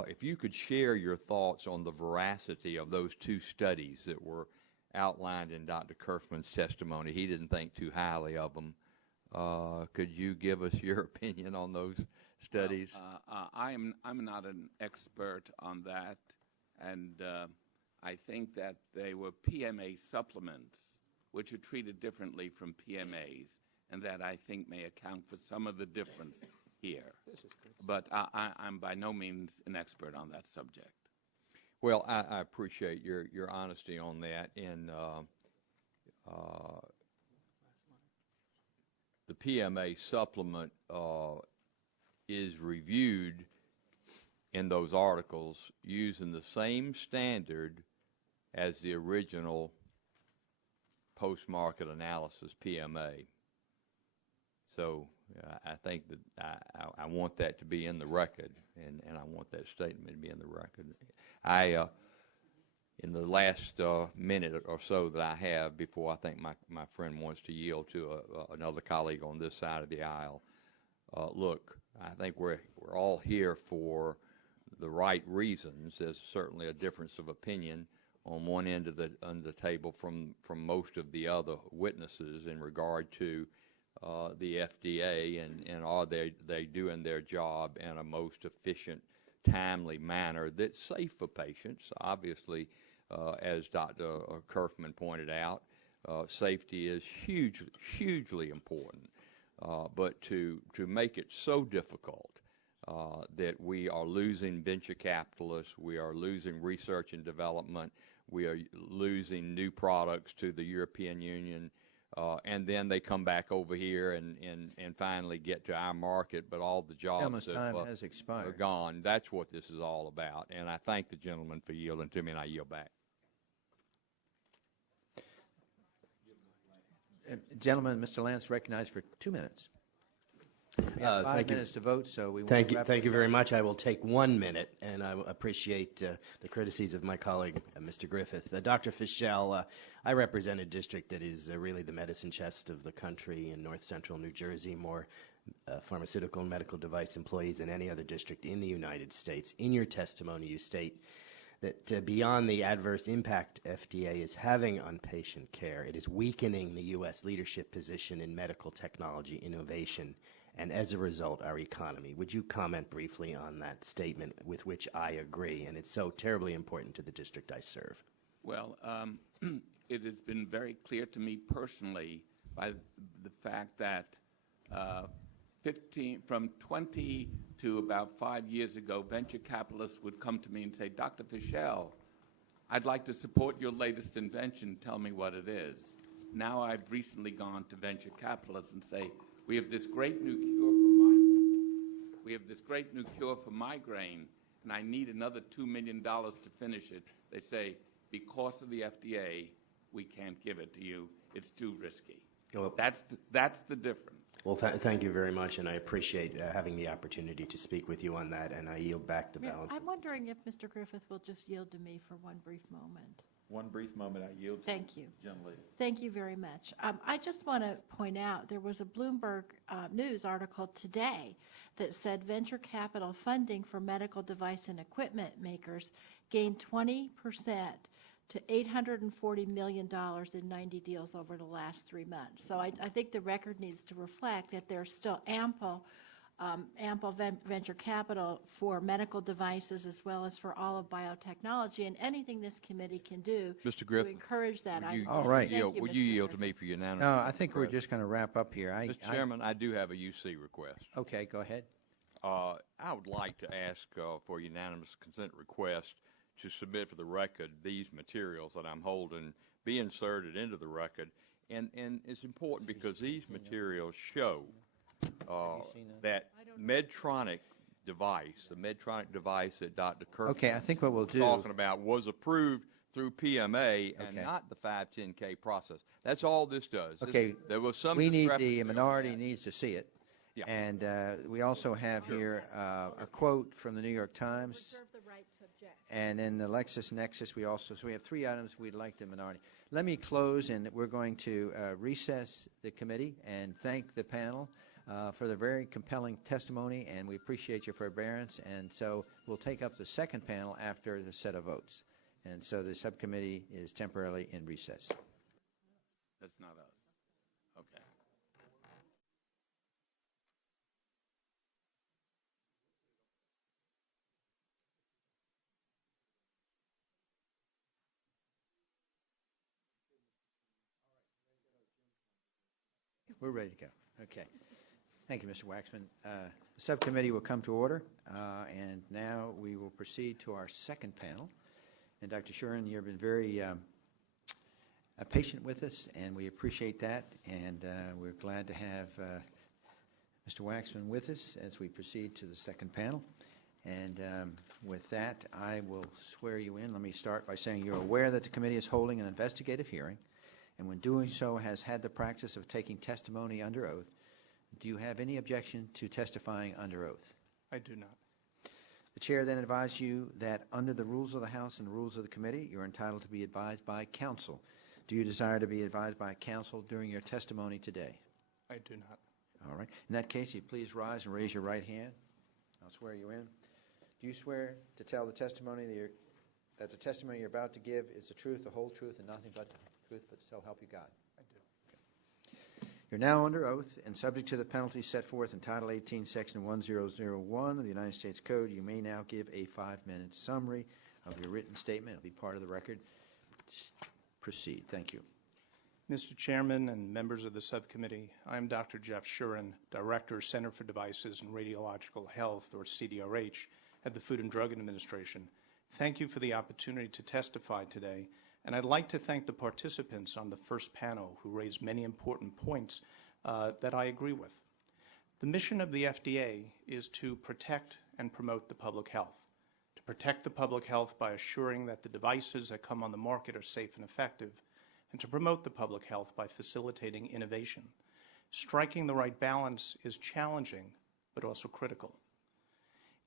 if you could share your thoughts on the veracity of those two studies that were outlined in Dr. Kerfman's testimony. He didn't think too highly of them. Could you give us your opinion on those studies? I'm not an expert on that, and I think that they were PMA supplements, which are treated differently from PMAs, and that I think may account for some of the difference here. But I'm by no means an expert on that subject. Well, I appreciate your honesty on that. And the PMA supplement is reviewed in those articles using the same standard as the original post-market analysis PMA. So I think that I want that to be in the record, and I want that statement to be in the record. In the last minute or so that I have before I think my friend wants to yield to another colleague on this side of the aisle, look, I think we're all here for the right reasons. There's certainly a difference of opinion on one end of the table from most of the other witnesses in regard to the FDA and are they doing their job in a most efficient, timely manner that's safe for patients. Obviously, as Dr. Kerfman pointed out, safety is hugely important. But to make it so difficult that we are losing venture capitalists, we are losing research and development, we are losing new products to the European Union, and then they come back over here and finally get to our market, but all the jobs are gone. That's what this is all about. And I thank the gentleman for yielding to me, and I yield back. Gentleman, Mr. Lance, recognized for 2 minutes. We have 5 minutes to vote, so we Thank you very much. I will take 1 minute, and I appreciate the courtesies of my colleague, Mr. Griffith. Dr. Fischel, I represent a district that is really the medicine chest of the country in north central New Jersey, more pharmaceutical and medical device employees than any other district in the United States. In your testimony, you state that beyond the adverse impact FDA is having on patient care, it is weakening the U.S. leadership position in medical technology innovation, and as a result, our economy. Would you comment briefly on that statement, with which I agree, and it's so terribly important to the district I serve? Well, it has been very clear to me personally by the fact that from 20 to about 5 years ago, venture capitalists would come to me and say, Dr. Fischel, I'd like to support your latest invention. Tell me what it is. Now I've recently gone to venture capitalists and say, we have this great new cure for migraine, and I need another $2 million to finish it. They say, because of the FDA, we can't give it to you. It's too risky. Well, that's the difference. Well, thank you very much, and I appreciate having the opportunity to speak with you on that, and I yield back the balance. I'm wondering if Mr. Griffith will just yield to me for one brief moment. One brief moment, I yield to Thank you. Gentleman. Thank you very much. I just want to point out there was a Bloomberg News article today that said venture capital funding for medical device and equipment makers gained 20% to $840 million in 90 deals over the last 3 months. So I think the record needs to reflect that there's still ample venture capital for medical devices as well as for all of biotechnology, and anything this committee can do Mr. Griffith, to encourage that. All right. Would you yield to me for unanimous? No, I think we're just going to wrap up here. Mr. Chairman, I do have a UC request. Okay, go ahead. I would like to ask for unanimous consent request to submit for the record these materials that I'm holding be inserted into the record. And it's important because these materials show that Medtronic device, the Medtronic device that Dr. Kirk was talking about, was approved through PMA and not the 510K process. That's all this does. Okay, there was some the minority needs to see it. Yeah. And we also have here a quote from the New York Times. Reserve the right to object. And in the LexisNexis, so we have 3 items we'd like the minority. Let me close, and we're going to recess the committee and thank the panel for the very compelling testimony, and we appreciate your forbearance. And so we'll take up the second panel after the set of votes. And so the subcommittee is temporarily in recess. That's not us. Okay. We're ready to go. Okay. Thank you, Mr. Waxman. The subcommittee will come to order, and now we will proceed to our second panel. And Dr. Shuren, you've been very patient with us, and we appreciate that. And we're glad to have Mr. Waxman with us as we proceed to the second panel. And with that, I will swear you in. Let me start by saying you're aware that the committee is holding an investigative hearing, and when doing so has had the practice of taking testimony under oath. Do you have any objection to testifying under oath? I do not. The chair then advises you that under the rules of the House and rules of the committee, you're entitled to be advised by counsel. Do you desire to be advised by counsel during your testimony today? I do not. All right. In that case, you please rise and raise your right hand. I'll swear you in. Do you swear to tell the testimony that the testimony you're about to give is the truth, the whole truth, and nothing but the truth, but so help you God? I do. Okay. You're now under oath and subject to the penalties set forth in Title 18, Section 1001 of the United States Code. You may now give a 5-minute summary of your written statement. It'll be part of the record. Proceed. Thank you. Mr. Chairman and members of the subcommittee, I'm Dr. Jeff Shuren, Director, Center for Devices and Radiological Health, or CDRH, at the Food and Drug Administration. Thank you for the opportunity to testify today, and I'd like to thank the participants on the first panel who raised many important points that I agree with. The mission of the FDA is to protect and promote the public health. To protect the public health by assuring that the devices that come on the market are safe and effective, and to promote the public health by facilitating innovation. Striking the right balance is challenging, but also critical.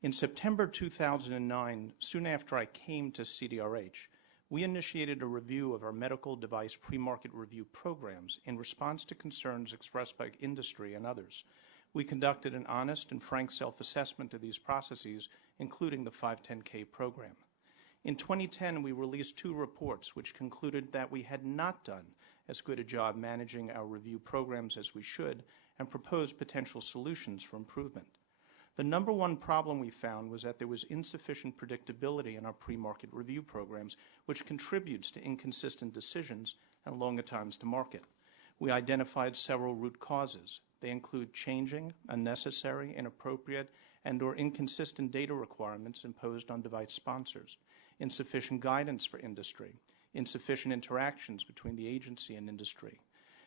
In September 2009, soon after I came to CDRH, we initiated a review of our medical device pre-market review programs in response to concerns expressed by industry and others. We conducted an honest and frank self-assessment of these processes, including the 510K program. In 2010, we released 2 reports which concluded that we had not done as good a job managing our review programs as we should and proposed potential solutions for improvement. The number one problem we found was that there was insufficient predictability in our pre-market review programs, which contributes to inconsistent decisions and longer times to market. We identified several root causes. They include changing, unnecessary, inappropriate, and/or inconsistent data requirements imposed on device sponsors, insufficient guidance for industry, insufficient interactions between the agency and industry,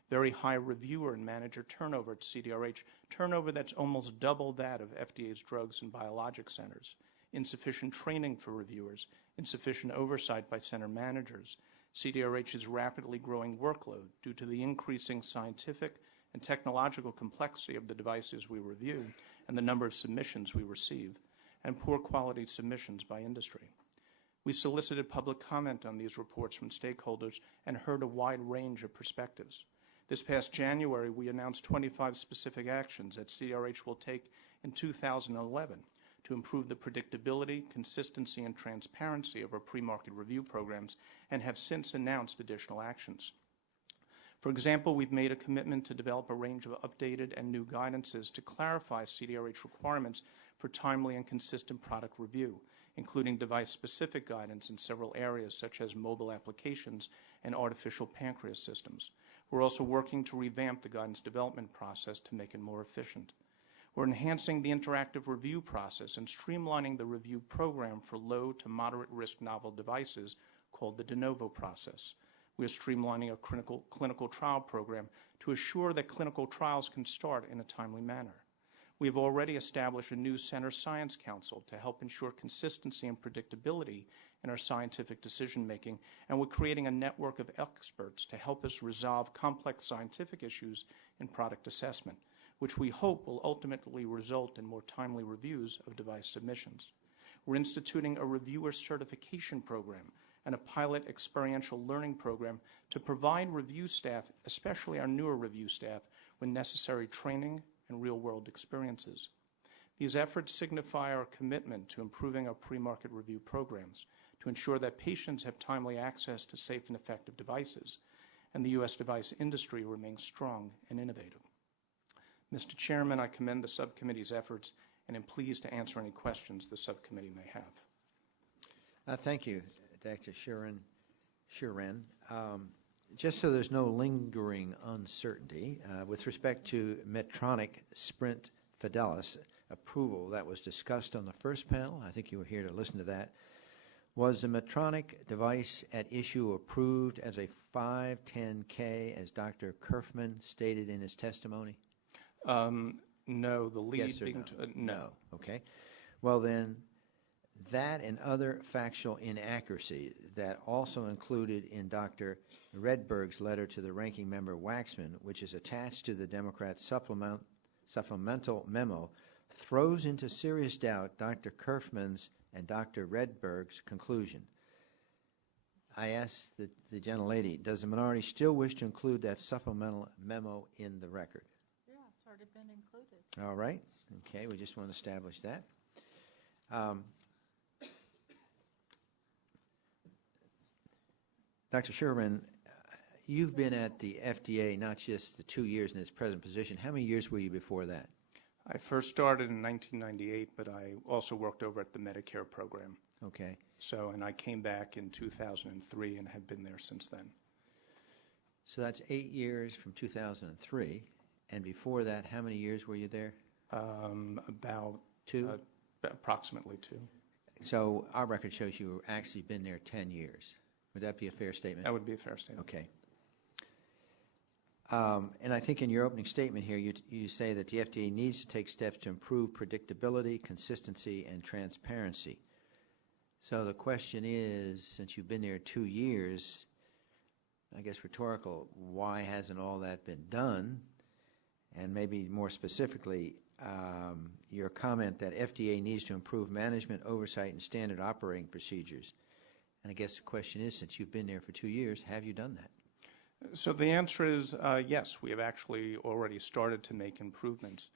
very high reviewer and manager turnover at CDRH, turnover that's almost double that of FDA's drugs and biologic centers, insufficient training for reviewers, insufficient oversight by center managers, CDRH's rapidly growing workload due to the increasing scientific and technological complexity of the devices we review and the number of submissions we receive, and poor quality submissions by industry. We solicited public comment on these reports from stakeholders and heard a wide range of perspectives. This past January, we announced 25 specific actions that CDRH will take in 2011 to improve the predictability, consistency, and transparency of our pre-market review programs and have since announced additional actions. For example, we've made a commitment to develop a range of updated and new guidances to clarify CDRH requirements for timely and consistent product review, including device-specific guidance in several areas such as mobile applications and artificial pancreas systems. We're also working to revamp the guidance development process to make it more efficient. We're enhancing the interactive review process and streamlining the review program for low to moderate risk novel devices called the de novo process. We are streamlining a clinical trial program to assure that clinical trials can start in a timely manner. We have already established a new Center Science Council to help ensure consistency and predictability in our scientific decision-making, and we're creating a network of experts to help us resolve complex scientific issues in product assessment, which we hope will ultimately result in more timely reviews of device submissions. We're instituting a reviewer certification program and a pilot experiential learning program to provide review staff, especially our newer review staff, with necessary training and real-world experiences. These efforts signify our commitment to improving our pre-market review programs to ensure that patients have timely access to safe and effective devices, and the U.S. device industry remains strong and innovative. Mr. Chairman, I commend the subcommittee's efforts and am pleased to answer any questions the subcommittee may have. Thank you, Dr. Shuren. Just so there's no lingering uncertainty, with respect to Medtronic Sprint Fidelis approval that was discussed on the first panel, I think you were here to listen to that. Was the Medtronic device at issue approved as a 510K, as Dr. Kerfman stated in his testimony? No, the lead Yes or being no. Okay. Well, then, that and other factual inaccuracy that also included in Dr. Redberg's letter to the ranking member Waxman, which is attached to the Democrat supplemental memo, throws into serious doubt Dr. Kerfman's and Dr. Redberg's conclusion. I asked the gentlelady, does the minority still wish to include that supplemental memo in the record? Yeah, it's already been included. All right. Okay, we just want to establish that. Dr. Sherman, you've been at the FDA not just the 2 years in its present position. How many years were you before that? I first started in 1998, but I also worked over at the Medicare program. Okay. So, and I came back in 2003 and have been there since then. So that's 8 years from 2003. And before that, how many years were you there? About 2? Approximately 2. So our record shows you actually been there 10 years. Would that be a fair statement? That would be a fair statement. Okay. And I think in your opening statement here, you say that the FDA needs to take steps to improve predictability, consistency, and transparency. So the question is, since you've been there 2 years, I guess rhetorical, why hasn't all that been done? And maybe more specifically, your comment that FDA needs to improve management, oversight, and standard operating procedures. And I guess the question is, since you've been there for 2 years, have you done that? So the answer is yes, we have actually already started to make improvements.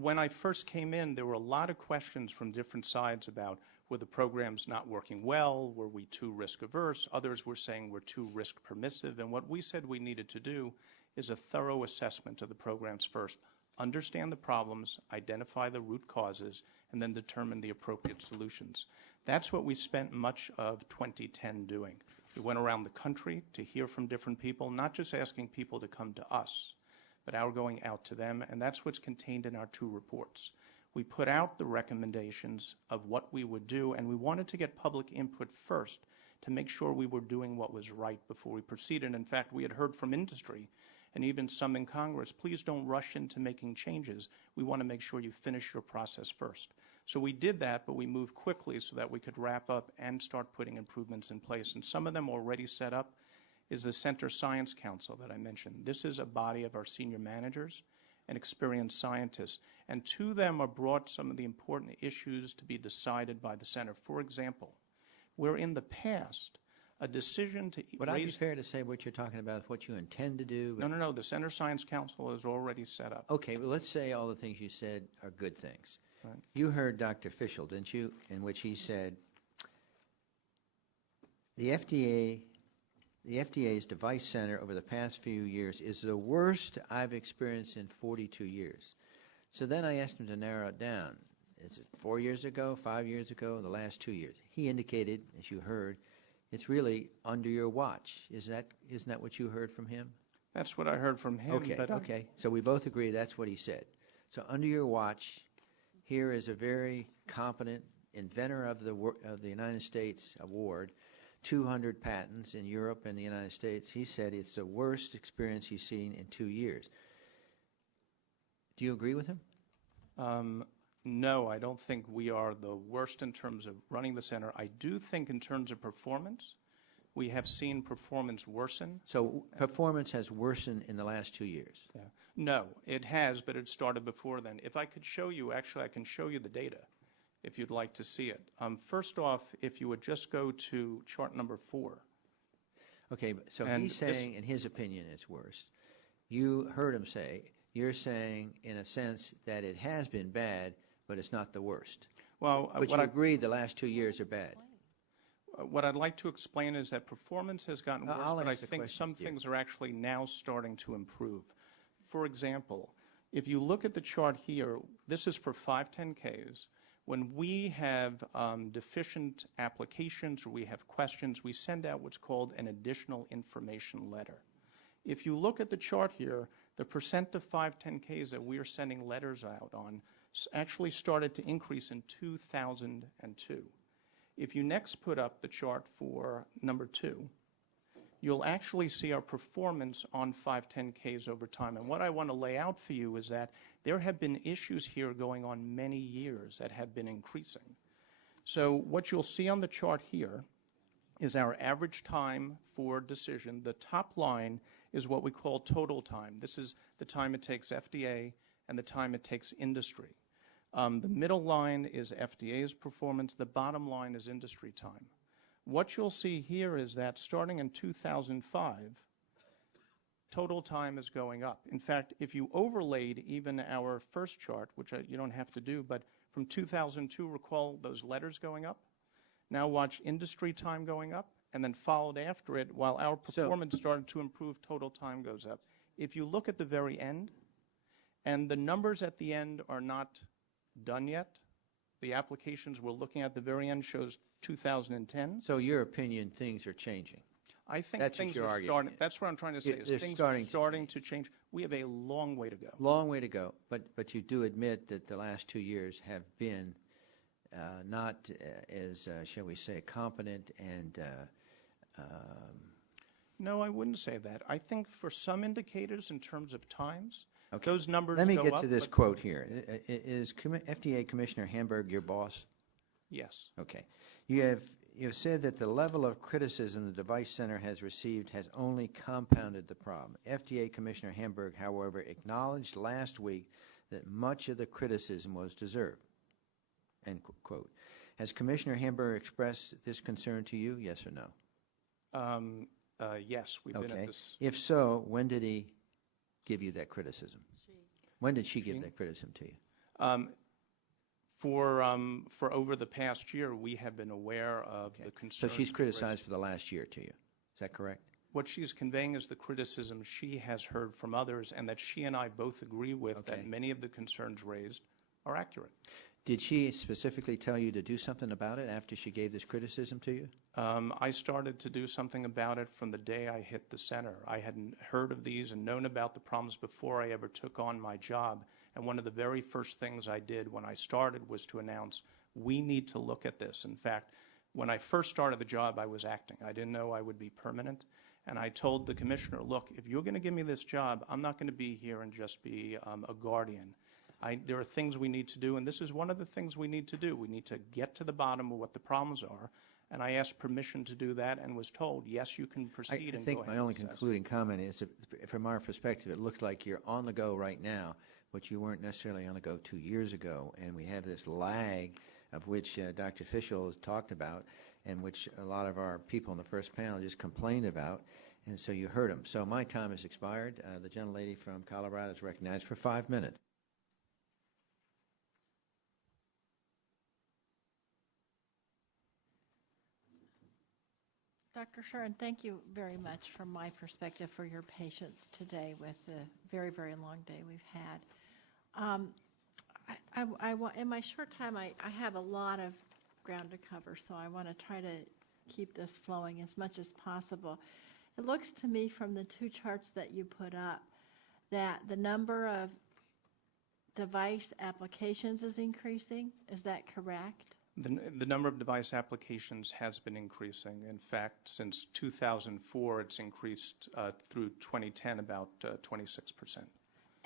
When I first came in, there were a lot of questions from different sides about were the programs not working well, were we too risk averse, others were saying we're too risk permissive, and what we said we needed to do is a thorough assessment of the programs first, understand the problems, identify the root causes, and then determine the appropriate solutions. That's what we spent much of 2010 doing. We went around the country to hear from different people, not just asking people to come to us, but our going out to them, and that's what's contained in our 2 reports. We put out the recommendations of what we would do, and we wanted to get public input first to make sure we were doing what was right before we proceeded. In fact, we had heard from industry and even some in Congress, please don't rush into making changes. We want to make sure you finish your process first. So we did that, but we moved quickly so that we could wrap up and start putting improvements in place. And some of them already set up is the Center Science Council that I mentioned. This is a body of our senior managers and experienced scientists. And to them are brought some of the important issues to be decided by the center. For example, where in the past a decision to Would I be fair to say what you're talking about is what you intend to do? No. The Center Science Council is already set up. Okay, well, let's say all the things you said are good things. Right. You heard Dr. Fischel, didn't you, in which he said the FDA's device center over the past few years is the worst I've experienced in 42 years. So then I asked him to narrow it down. Is it 4 years ago, 5 years ago, the last 2 years? He indicated, as you heard, it's really under your watch. Isn't that what you heard from him? That's what I heard from him. Okay. So we both agree that's what he said. So under your watch, here is a very competent inventor of the United States award, 200 patents in Europe and the United States. He said it's the worst experience he's seen in 2 years. Do you agree with him? No, I don't think we are the worst in terms of running the center. I do think in terms of performance, we have seen performance worsen. So performance has worsened in the last 2 years? Yeah. No, it has, but it started before then. If I could show you, actually I can show you the data if you'd like to see it. First off, if you would just go to chart number 4. Okay, so he's saying, in his opinion, it's worse. You heard him say, you're saying, in a sense, that it has been bad, but it's not the worst. Well, but you agree the last 2 years are bad. What I'd like to explain is that performance has gotten worse, but I think some things are actually now starting to improve. For example, if you look at the chart here, this is for 510Ks. When we have deficient applications or we have questions, we send out what's called an additional information letter. If you look at the chart here, the percent of 510Ks that we are sending letters out on actually started to increase in 2002. If you next put up the chart for number 2, you'll actually see our performance on 510Ks over time. And what I want to lay out for you is that there have been issues here going on many years that have been increasing. So what you'll see on the chart here is our average time for decision. The top line is what we call total time. This is the time it takes FDA and the time it takes industry. The middle line is FDA's performance. The bottom line is industry time. What you'll see here is that starting in 2005, total time is going up. In fact, if you overlaid even our first chart, which you don't have to do, but from 2002, recall those letters going up? Now watch industry time going up, and then followed after it while our performance started to improve, total time goes up. If you look at the very end, and the numbers at the end are not done yet, the applications we're looking at the very end shows 2010. So your opinion, things are changing. I think that's things your are argument. starting. That's what I'm trying to say. Is things are starting to change. We have a long way to go. Long way to go. But you do admit that the last 2 years have been not as, shall we say, competent and. No, I wouldn't say that. I think for some indicators in terms of times, okay. Those numbers Let me go get up, to this quote here. Is FDA Commissioner Hamburg your boss? Yes. Okay. You have said that the level of criticism the Device Center has received has only compounded the problem. FDA Commissioner Hamburg, however, acknowledged last week that much of the criticism was deserved. End quote. Has Commissioner Hamburg expressed this concern to you, yes or no? Yes, we've been at this. If so, when did he give you that criticism? When did she give that criticism to you? For over the past year, we have been aware of the concerns. So she's criticized for the last year to you. Is that correct? What she's conveying is the criticism she has heard from others, and that she and I both agree with, that many of the concerns raised are accurate. Did she specifically tell you to do something about it after she gave this criticism to you? I started to do something about it from the day I hit the center. I hadn't heard of these and known about the problems before I ever took on my job. And one of the very first things I did when I started was to announce, we need to look at this. In fact, when I first started the job, I was acting. I didn't know I would be permanent. And I told the commissioner, look, if you're going to give me this job, I'm not going to be here and just be a guardian. There are things we need to do, and this is one of the things we need to do. We need to get to the bottom of what the problems are, and I asked permission to do that and was told, yes, you can proceed. I think my only concluding comment is, from our perspective, it looks like you're on the go right now, but you weren't necessarily on the go 2 years ago, and we have this lag of which Dr. Fischel has talked about, and which a lot of our people in the first panel just complained about, and so you heard them. So my time has expired. The gentlelady from Colorado is recognized for 5 minutes. Dr. Shuren, thank you very much from my perspective for your patience today with the very, very long day we've had. In my short time, I have a lot of ground to cover, so I want to try to keep this flowing as much as possible. It looks to me from the two charts that you put up that the number of device applications is increasing. Is that correct? The number of device applications has been increasing. In fact, since 2004, it's increased through 2010 about 26%.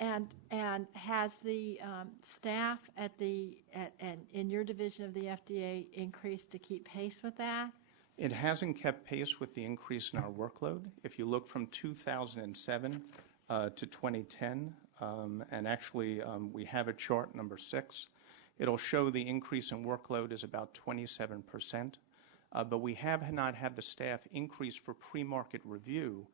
And has the staff in your division of the FDA increased to keep pace with that? It hasn't kept pace with the increase in our workload. If you look from 2007 to 2010, and actually we have a chart number 6. It'll show the increase in workload is about 27%, but we have not had the staff increase for pre-market review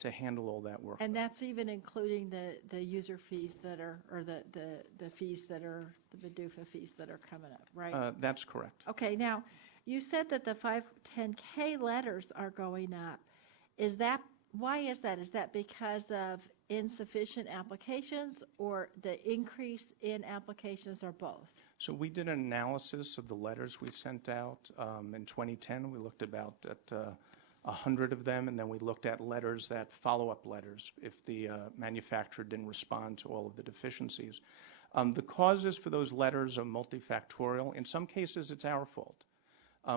to handle all that work. And that's even including the user fees that are, or the fees that are, the BDUFA fees that are coming up, right? That's correct. Okay, now, you said that the 510K letters are going up. Why is that? Is that because of insufficient applications or the increase in applications, or both? So we did an analysis of the letters we sent out in 2010. We looked about at 100 of them, and then we looked at letters, that follow-up letters, if the manufacturer didn't respond to all of the deficiencies. The causes for those letters are multifactorial. In some cases, it's our fault.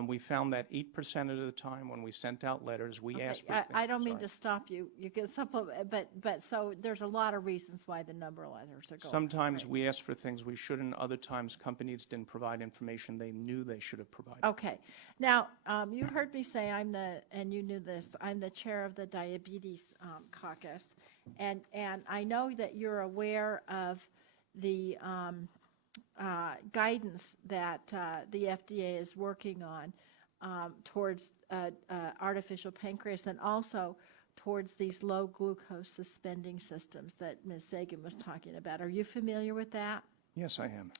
We found that 8% of the time when we sent out letters, we asked for things. I don't mean to stop you. You can supplement, but so there's a lot of reasons why the number of letters are going. Sometimes we asked for things we shouldn't. Other times companies didn't provide information they knew they should have provided. Okay. Now, you heard me say and you knew this, I'm the chair of the Diabetes Caucus, and I know that you're aware of the guidance that the FDA is working on towards artificial pancreas and also towards these low glucose suspending systems that Ms. Sagan was talking about. Are you familiar with that? Yes, I am.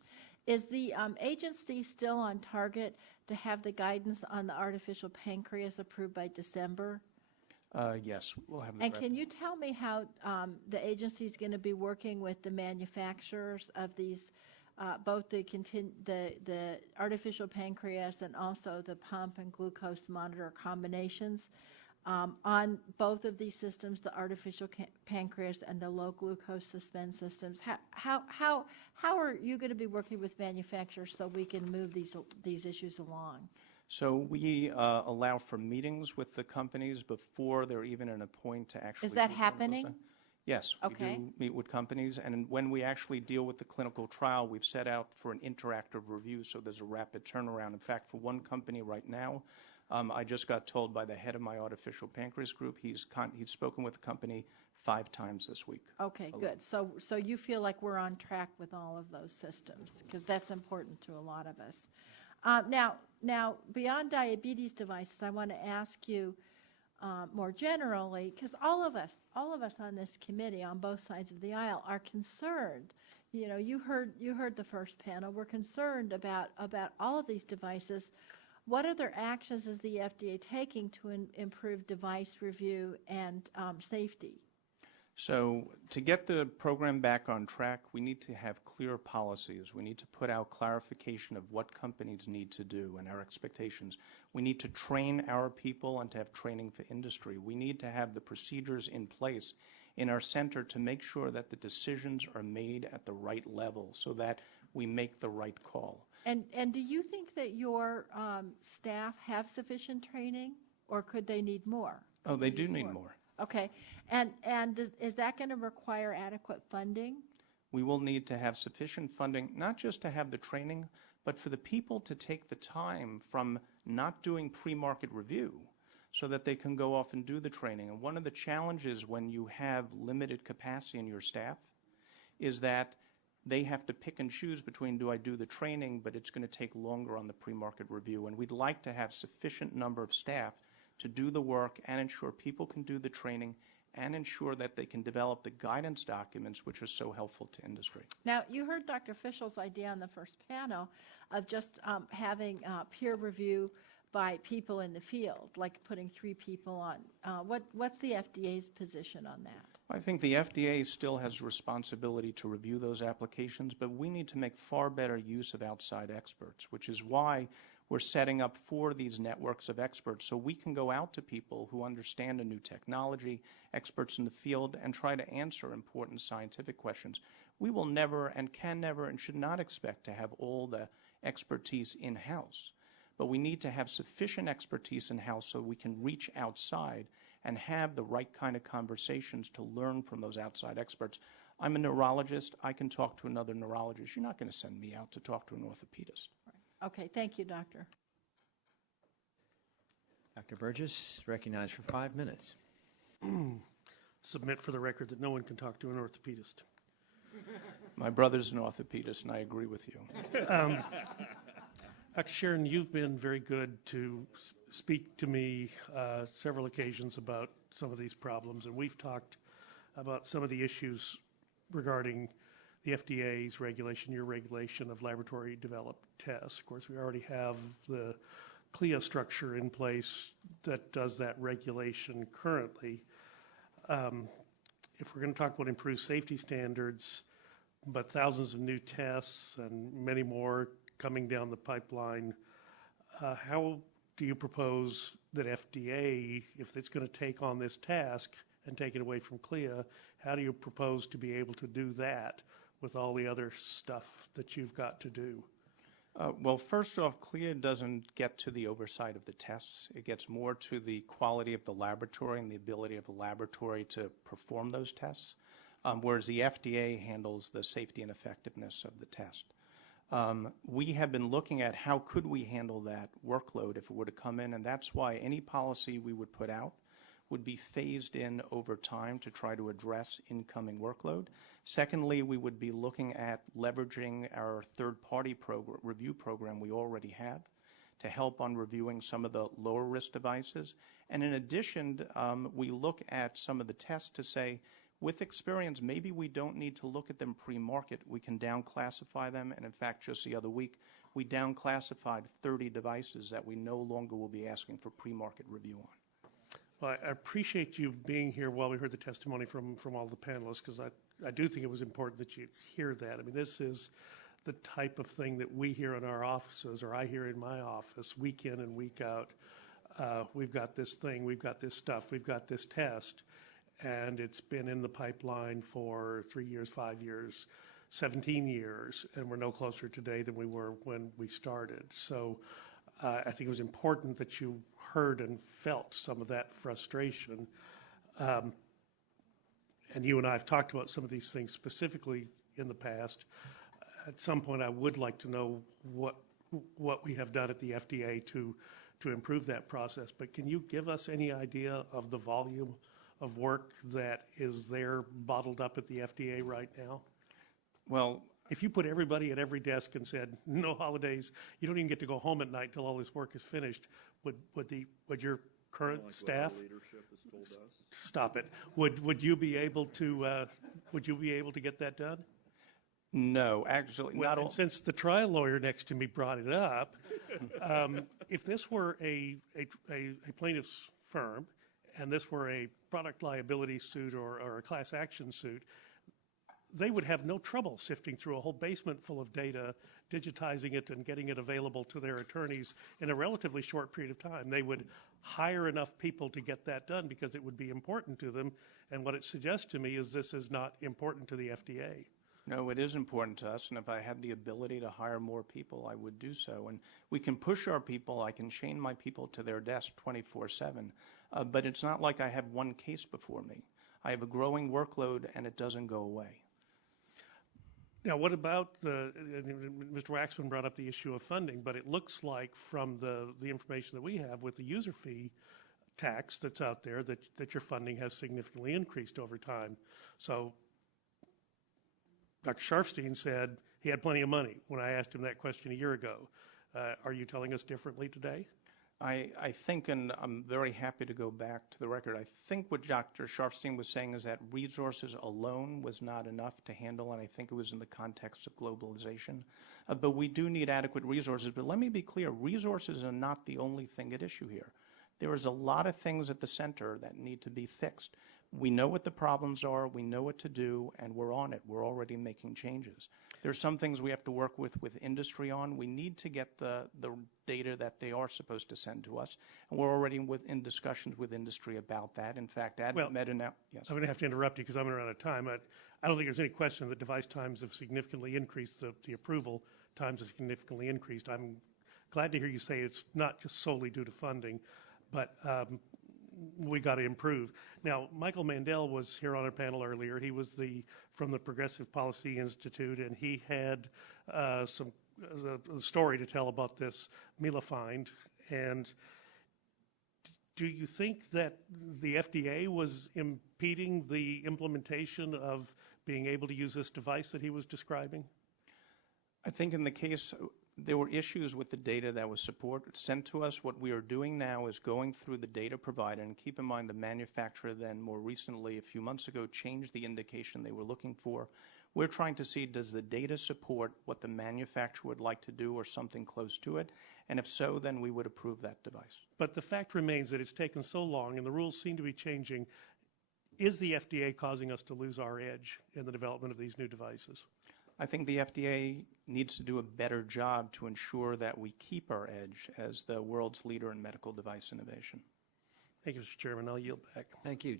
Is the agency still on target to have the guidance on the artificial pancreas approved by December? Yes, we'll have that. And can you tell me how the agency is going to be working with the manufacturers of these, both the artificial pancreas and also the pump and glucose monitor combinations on both of these systems, the artificial pancreas and the low glucose suspend systems? How are you going to be working with manufacturers so we can move these issues along? So we allow for meetings with the companies before they're even in a point to actually. Is that happening? Yes, we do meet with companies, and when we actually deal with the clinical trial, we've set out for an interactive review, so there's a rapid turnaround. In fact, for one company right now, I just got told by the head of my artificial pancreas group, he's spoken with the company 5 times this week. Okay, good. So you feel like we're on track with all of those systems, because that's important to a lot of us. Now, beyond diabetes devices, I want to ask you more generally, because all of us on this committee, on both sides of the aisle, are concerned. You know, you heard the first panel. We're concerned about all of these devices. What other actions is the FDA taking to improve device review and safety? So to get the program back on track, we need to have clear policies. We need to put out clarification of what companies need to do and our expectations. We need to train our people and to have training for industry. We need to have the procedures in place in our center to make sure that the decisions are made at the right level so that we make the right call. And do you think that your staff have sufficient training, or could they need more? Oh, they do need more. Okay. And is that going to require adequate funding? We will need to have sufficient funding, not just to have the training, but for the people to take the time from not doing pre-market review so that they can go off and do the training. And one of the challenges when you have limited capacity in your staff is that they have to pick and choose between, do I do the training, but it's going to take longer on the pre-market review. And we'd like to have sufficient number of staff to do the work and ensure people can do the training and ensure that they can develop the guidance documents which are so helpful to industry. Now, you heard Dr. Fischel's idea on the first panel of just having peer review by people in the field, like putting 3 people on. What's the FDA's position on that? I think the FDA still has responsibility to review those applications, but we need to make far better use of outside experts, which is why we're setting up for these networks of experts so we can go out to people who understand a new technology, experts in the field, and try to answer important scientific questions. We will never and can never and should not expect to have all the expertise in-house, but we need to have sufficient expertise in-house so we can reach outside and have the right kind of conversations to learn from those outside experts. I'm a neurologist. I can talk to another neurologist. You're not going to send me out to talk to an orthopedist. Okay, thank you, Doctor. Dr. Burgess, recognized for 5 minutes. Submit for the record that no one can talk to an orthopedist. My brother's an orthopedist, and I agree with you. Dr. Sharon, you've been very good to speak to me several occasions about some of these problems, and we've talked about some of the issues regarding the FDA's regulation, your regulation of laboratory-developed tests. Of course, we already have the CLIA structure in place that does that regulation currently. If we're going to talk about improved safety standards, but thousands of new tests and many more coming down the pipeline, how do you propose that FDA, if it's going to take on this task and take it away from CLIA, how do you propose to be able to do that with all the other stuff that you've got to do? Well, first off, CLIA doesn't get to the oversight of the tests. It gets more to the quality of the laboratory and the ability of the laboratory to perform those tests, whereas the FDA handles the safety and effectiveness of the test. We have been looking at how could we handle that workload if it were to come in, and that's why any policy we would put out would be phased in over time to try to address incoming workload. Secondly, we would be looking at leveraging our third-party review program we already have to help on reviewing some of the lower-risk devices. And in addition, we look at some of the tests to say, with experience, maybe we don't need to look at them pre-market. We can down-classify them, and in fact, just the other week, we down-classified 30 devices that we no longer will be asking for pre-market review on. Well, I appreciate you being here while we heard the testimony from all the panelists, because I do think it was important that you hear that. I mean, this is the type of thing that we hear in our offices, or I hear in my office, week in and week out. We've got this thing, we've got this stuff, we've got this test, and it's been in the pipeline for 3 years, 5 years, 17 years, and we're no closer today than we were when we started. So I think it was important that you heard and felt some of that frustration. And you and I have talked about some of these things specifically in the past. At some point, I would like to know what we have done at the FDA to improve that process. But can you give us any idea of the volume of work that is there bottled up at the FDA right now? Well, if you put everybody at every desk and said, no holidays, you don't even get to go home at night till all this work is finished, would your current staff stop it? Would you be able to get that done? No, actually, not all. Since the trial lawyer next to me brought it up, if this were a plaintiff's firm and this were a product liability suit or a class action suit, they would have no trouble sifting through a whole basement full of data, digitizing it and getting it available to their attorneys in a relatively short period of time. They would hire enough people to get that done because it would be important to them. And what it suggests to me is this is not important to the FDA. No, it is important to us, and if I had the ability to hire more people, I would do so. And we can push our people. I can chain my people to their desk 24/7, but it's not like I have one case before me. I have a growing workload, and it doesn't go away. Now, what about Mr. Waxman brought up the issue of funding, but it looks like from the information that we have with the user fee tax that's out there that your funding has significantly increased over time. So Dr. Sharfstein said he had plenty of money when I asked him that question a year ago. Are you telling us differently today? I think, and I'm very happy to go back to the record, I think what Dr. Sharfstein was saying is that resources alone was not enough to handle, and I think it was in the context of globalization. But we do need adequate resources. But let me be clear, resources are not the only thing at issue here. There is a lot of things at the center that need to be fixed. We know what the problems are, we know what to do, and we're on it. We're already making changes. There's some things we have to work with industry on. We need to get the data that they are supposed to send to us, and we're already in discussions with industry about that. In fact, yes. I'm going to have to interrupt you because I'm running out of time. I don't think there's any question that device times have significantly increased, the approval times have significantly increased. I'm glad to hear you say it's not just solely due to funding, but we got to improve. Now, Michael Mandel was here on our panel earlier. He was from the Progressive Policy Institute, and he had a story to tell about this Mila find. And do you think that the FDA was impeding the implementation of being able to use this device that he was describing? I think in the case, there were issues with the data that was sent to us. What we are doing now is going through the data provider, and keep in mind the manufacturer then more recently, a few months ago, changed the indication they were looking for. We're trying to see, does the data support what the manufacturer would like to do or something close to it? And if so, then we would approve that device. But the fact remains that it's taken so long and the rules seem to be changing. Is the FDA causing us to lose our edge in the development of these new devices? I think the FDA needs to do a better job to ensure that we keep our edge as the world's leader in medical device innovation. Thank you, Mr. Chairman. I'll yield back. Thank you.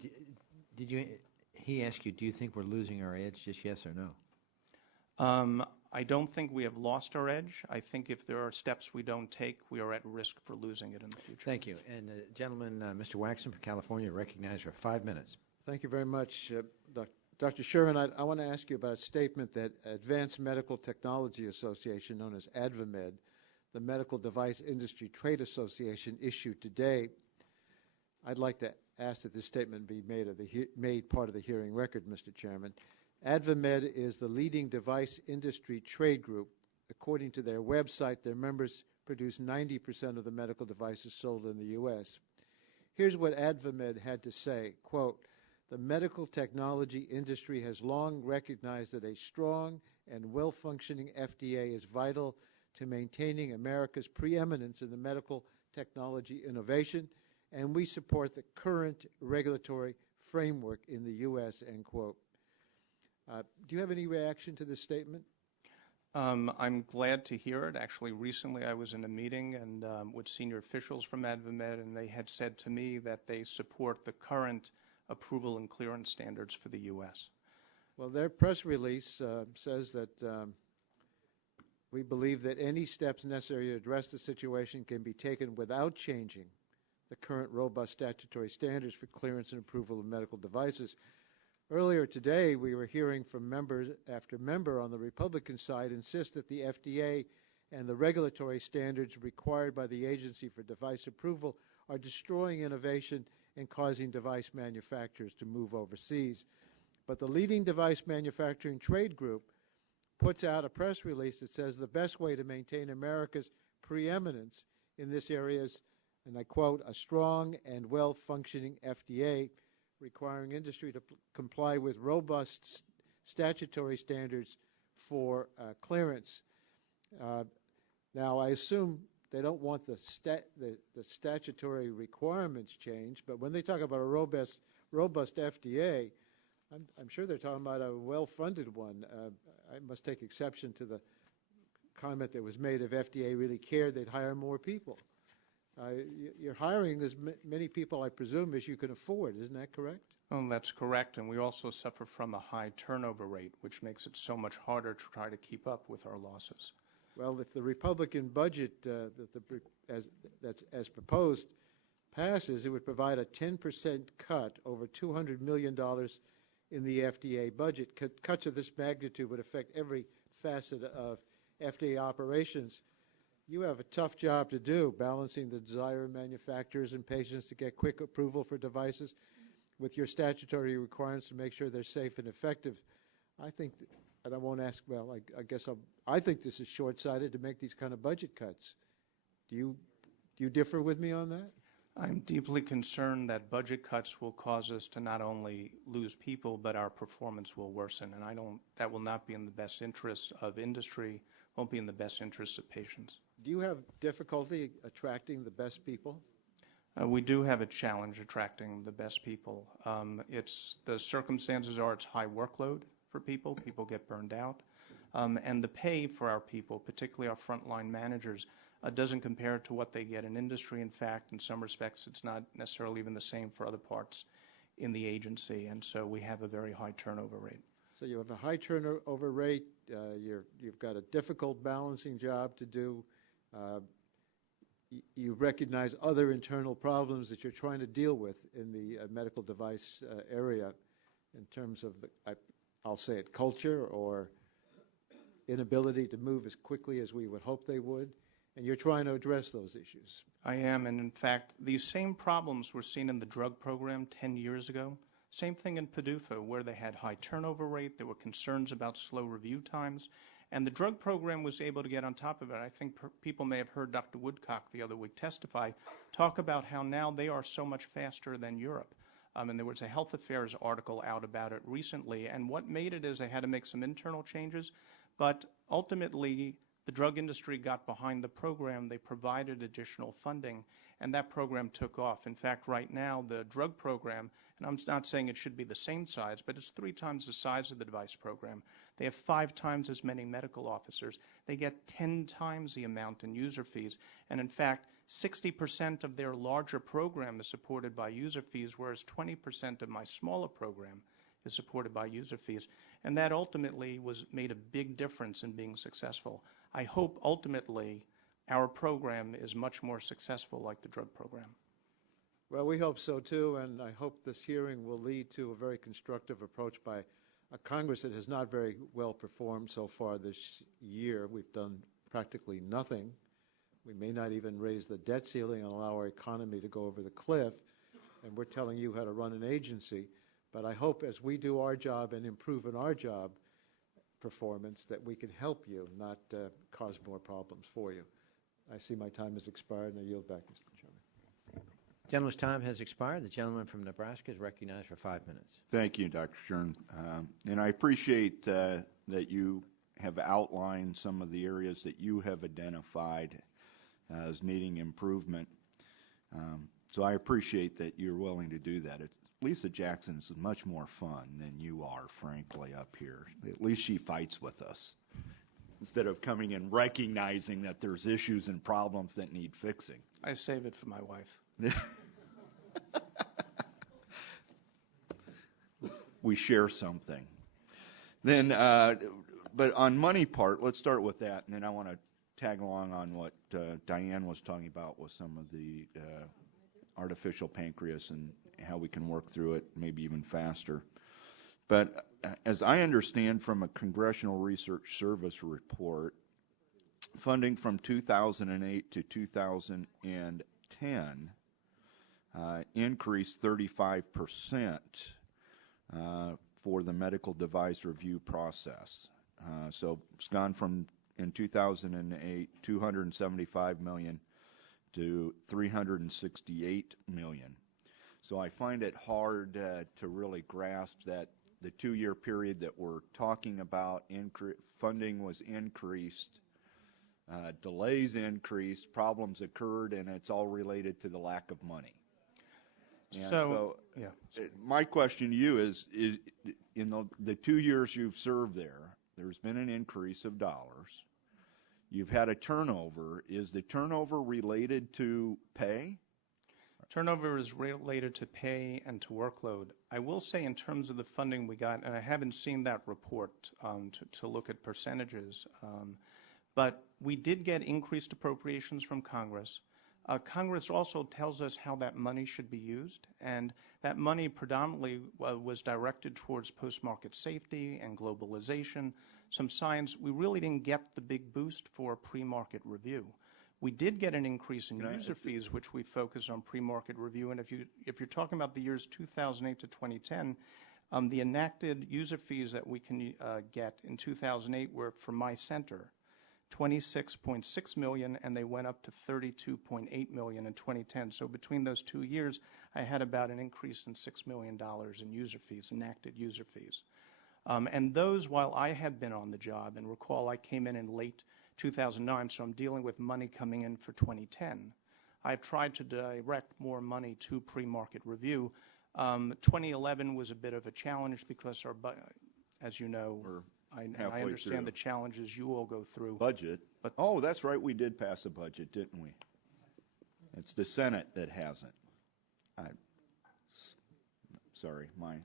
He asked you, do you think we're losing our edge? Just yes or no? I don't think we have lost our edge. I think if there are steps we don't take, we are at risk for losing it in the future. Thank you. And gentleman, Mr. Waxman from California, recognized for 5 minutes. Thank you very much, Dr. Sherman. I want to ask you about a statement that Advanced Medical Technology Association, known as AdvaMed, the Medical Device Industry Trade Association, issued today. I'd like to ask that this statement be made part of the hearing record, Mr. Chairman. AdvaMed is the leading device industry trade group. According to their website, their members produce 90% of the medical devices sold in the U.S. Here's what AdvaMed had to say, quote, "The medical technology industry has long recognized that a strong and well-functioning FDA is vital to maintaining America's preeminence in the medical technology innovation, and we support the current regulatory framework in the U.S., end quote. Do you have any reaction to this statement? I'm glad to hear it. Actually, recently I was in a meeting and with senior officials from AdvaMed, and they had said to me that they support the current approval and clearance standards for the U.S. Well, their press release says that we believe that any steps necessary to address the situation can be taken without changing the current robust statutory standards for clearance and approval of medical devices. Earlier today, we were hearing from member after member on the Republican side insist that the FDA and the regulatory standards required by the agency for device approval are destroying innovation and causing device manufacturers to move overseas. But the leading device manufacturing trade group puts out a press release that says the best way to maintain America's preeminence in this area is, and I quote, "a strong and well-functioning FDA requiring industry to comply with robust statutory standards for clearance." Now, I assume they don't want the statutory requirements changed, but when they talk about a robust FDA, I'm sure they're talking about a well-funded one. I must take exception to the comment that was made. If FDA really cared, they'd hire more people. You're hiring as many people, I presume, as you can afford. Isn't that correct? Oh, that's correct. And we also suffer from a high turnover rate, which makes it so much harder to try to keep up with our losses. Well, if the Republican budget as proposed passes, it would provide a 10% cut, over $200 million in the FDA budget. Cuts of this magnitude would affect every facet of FDA operations. You have a tough job to do, balancing the desire of manufacturers and patients to get quick approval for devices with your statutory requirements to make sure they're safe and effective. I think, and I won't ask, well, I think this is short-sighted to make these kind of budget cuts. Do you differ with me on that? I'm deeply concerned that budget cuts will cause us to not only lose people, but our performance will worsen. And that will not be in the best interest of industry, won't be in the best interest of patients. Do you have difficulty attracting the best people? We do have a challenge attracting the best people. The circumstances are it's high workload for people. People get burned out. And the pay for our people, particularly our frontline managers, doesn't compare to what they get in industry. In fact, in some respects, it's not necessarily even the same for other parts in the agency. And so we have a very high turnover rate. So you have a high turnover rate. You've got a difficult balancing job to do. You recognize other internal problems that you're trying to deal with in the medical device area in terms of I'll say it, culture or inability to move as quickly as we would hope they would, and you're trying to address those issues. I am, and in fact, these same problems were seen in the drug program 10 years ago. Same thing in PDUFA, where they had high turnover rate, there were concerns about slow review times, and the drug program was able to get on top of it. I think people may have heard Dr. Woodcock the other week testify, talk about how now they are so much faster than Europe. And there was a Health Affairs article out about it recently, and what made it is they had to make some internal changes, but ultimately the drug industry got behind the program. They provided additional funding, and that program took off. In fact, right now, the drug program, and I'm not saying it should be the same size, but it's 3 times the size of the device program. They have 5 times as many medical officers. They get 10 times the amount in user fees. And in fact, 60% of their larger program is supported by user fees, whereas 20% of my smaller program is supported by user fees. And that ultimately made a big difference in being successful. I hope ultimately our program is much more successful like the drug program. Well, we hope so too, and I hope this hearing will lead to a very constructive approach by a Congress that has not very well performed so far this year. We've done practically nothing. We may not even raise the debt ceiling and allow our economy to go over the cliff, and we're telling you how to run an agency. But I hope as we do our job and improve in our job performance that we can help you, not cause more problems for you. I see my time has expired, and I yield back, Mr. Chairman. Gentleman's time has expired. The gentleman from Nebraska is recognized for 5 minutes. Thank you, Dr. Shern. And I appreciate that you have outlined some of the areas that you have identified as needing improvement. So I appreciate that you're willing to do that. Lisa Jackson is much more fun than you are, frankly, up here. At least she fights with us instead of coming and recognizing that there's issues and problems that need fixing. I save it for my wife. We share something. Then, but on money part, let's start with that, and then I want to tag along on what Diane was talking about with some of the artificial pancreas and how we can work through it maybe even faster. But as I understand from a Congressional Research Service report, funding from 2008 to 2010 increased 35% for the medical device review process. So it's gone from, in 2008, $275 million to $368 million. So I find it hard to really grasp that the 2-year period that we're talking about, funding was increased, delays increased, problems occurred, and it's all related to the lack of money. And my question to you is in the 2 years you've served there, there's been an increase of dollars. You've had a turnover. Is the turnover related to pay? Turnover is related to pay and to workload. I will say in terms of the funding we got, and I haven't seen that report to look at percentages, but we did get increased appropriations from Congress. Congress also tells us how that money should be used, and that money predominantly was directed towards post-market safety and globalization, some science. We really didn't get the big boost for pre-market review. We did get an increase in user fees, which we focused on pre-market review, and if you're talking about the years 2008 to 2010, the enacted user fees that we can get in 2008 were for my center, $26.6 million, and they went up to $32.8 million in 2010. So between those 2 years, I had about an increase in $6 million in user fees, enacted user fees. And those, while I had been on the job, and recall I came in late 2009, so I'm dealing with money coming in for 2010, I've tried to direct more money to pre-market review. 2011 was a bit of a challenge because as you know, I understand the challenges you all go through. Budget. But that's right. We did pass a budget, didn't we? It's the Senate that hasn't. Sorry, my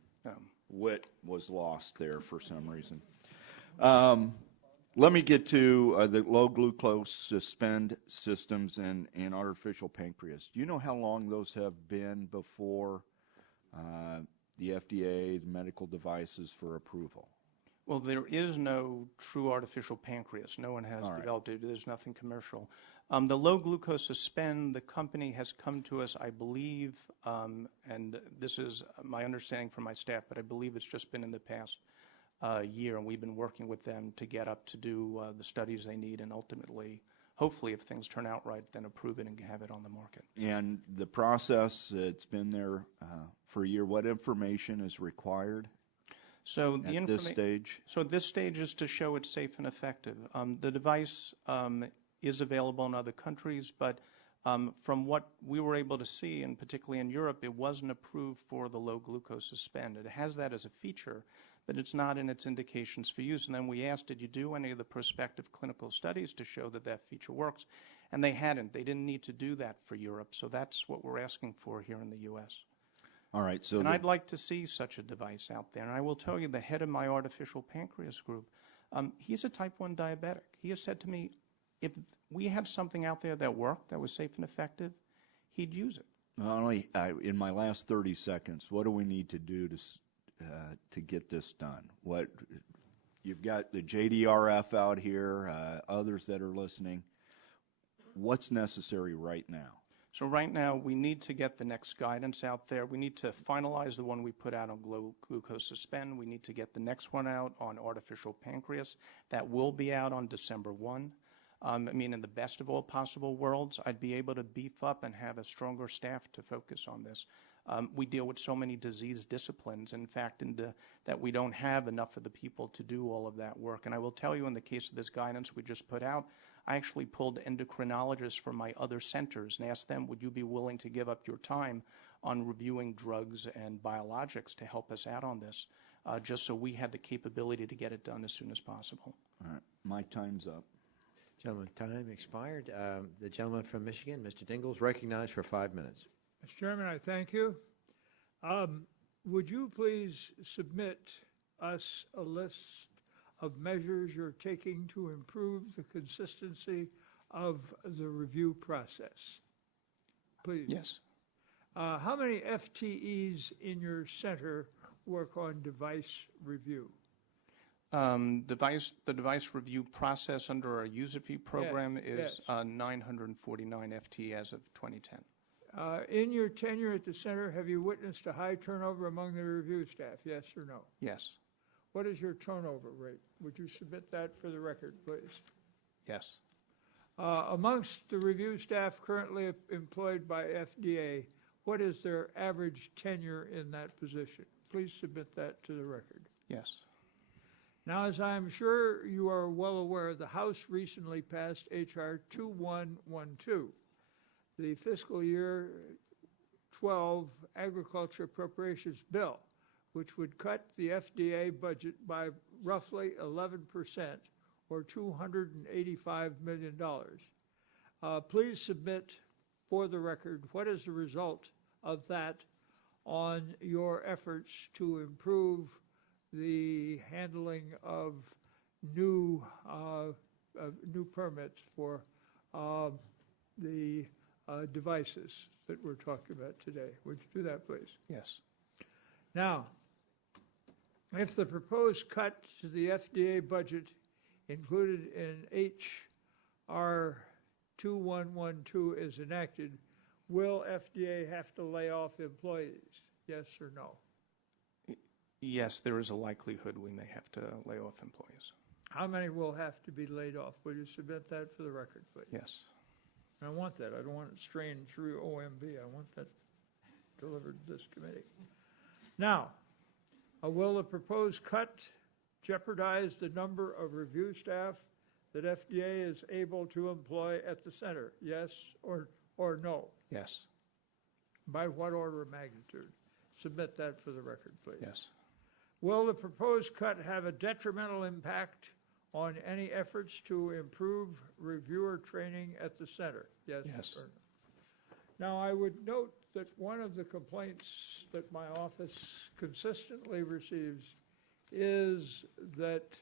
wit was lost there for some reason. Let me get to the low glucose suspend systems and artificial pancreas. Do you know how long those have been before the FDA, the medical devices, for approval? Well, there is no true artificial pancreas. No one has developed it. There's nothing commercial. The low glucose suspend, the company has come to us, I believe, and this is my understanding from my staff, but I believe it's just been in the past year, and we've been working with them to get up to do the studies they need, and ultimately, hopefully, if things turn out right, then approve it and have it on the market. And the process, it's been there for a year. What information is required? So at this stage? So this stage is to show it's safe and effective. The device is available in other countries, but from what we were able to see, and particularly in Europe, it wasn't approved for the low glucose suspend. It has that as a feature, but it's not in its indications for use. And then we asked, did you do any of the prospective clinical studies to show that that feature works? And they hadn't. They didn't need to do that for Europe. So that's what we're asking for here in the U.S. All right, so and I'd like to see such a device out there. And I will tell you, the head of my artificial pancreas group, he's a type 1 diabetic. He has said to me, if we had something out there that worked, that was safe and effective, he'd use it. only in my last 30 seconds, what do we need to do to get this done? What you've got the JDRF out here, others that are listening. What's necessary right now? So right now, we need to get the next guidance out there. We need to finalize the one we put out on glucose suspend. We need to get the next one out on artificial pancreas. That will be out on December 1. I mean, in the best of all possible worlds, I'd be able to beef up and have a stronger staff to focus on this. We deal with so many disease disciplines, in fact, that we don't have enough of the people to do all of that work. And I will tell you, in the case of this guidance we just put out, I actually pulled endocrinologists from my other centers and asked them, would you be willing to give up your time on reviewing drugs and biologics to help us out on this, just so we had the capability to get it done as soon as possible. All right, my time's up. Gentleman, time expired. The gentleman from Michigan, Mr. Dingell, is recognized for 5 minutes. Mr. Chairman, I thank you. Would you please submit us a list of measures you're taking to improve the consistency of the review process? Please. Yes. How many FTEs in your center work on device review? The device review process under our user fee program is 949 FTE as of 2010. In your tenure at the center, have you witnessed a high turnover among the review staff, yes or no? Yes. What is your turnover rate? Would you submit that for the record, please? Yes. Amongst the review staff currently employed by FDA, what is their average tenure in that position? Please submit that to the record. Yes. Now, as I'm sure you are well aware, the House recently passed H.R. 2112, the fiscal year 12 Agriculture Appropriations Bill, which would cut the FDA budget by roughly 11%, or $285 million. Please submit for the record what is the result of that on your efforts to improve the handling of new permits for the devices that we're talking about today. Would you do that, please? Yes. Now, if the proposed cut to the FDA budget included in H.R. 2112 is enacted, will FDA have to lay off employees? Yes or no? Yes, there is a likelihood we may have to lay off employees. How many will have to be laid off? Will you submit that for the record, please? Yes. I want that. I don't want it strained through OMB. I want that delivered to this committee. Now, will the proposed cut jeopardize the number of review staff that FDA is able to employ at the center? Yes or no? Yes. By what order of magnitude? Submit that for the record, please. Yes. Will the proposed cut have a detrimental impact on any efforts to improve reviewer training at the center? Yes. Yes. Or no? Now, I would note that one of the complaints that my office consistently receives is that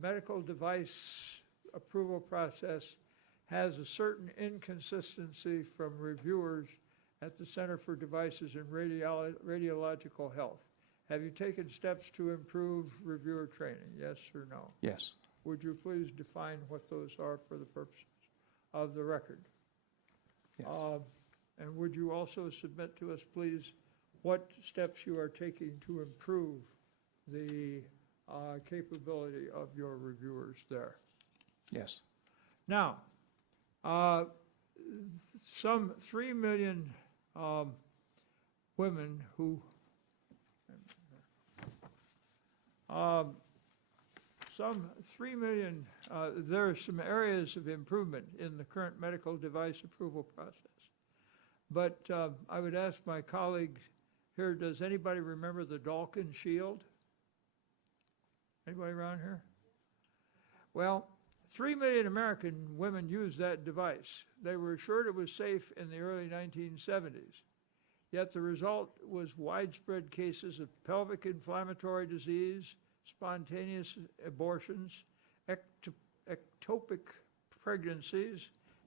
medical device approval process has a certain inconsistency from reviewers at the Center for Devices and Radiological Health. Have you taken steps to improve reviewer training? Yes or no? Yes. Would you please define what those are for the purposes of the record? Yes. And would you also submit to us, please, what steps you are taking to improve the capability of your reviewers there? Yes. Now, some 3 million women who there are some areas of improvement in the current medical device approval process. But I would ask my colleague here, does anybody remember the Dalkin Shield? Anybody around here? Well, 3 million American women used that device. They were assured it was safe in the early 1970s. yet the result was widespread cases of pelvic inflammatory disease, spontaneous abortions, ectopic pregnancies,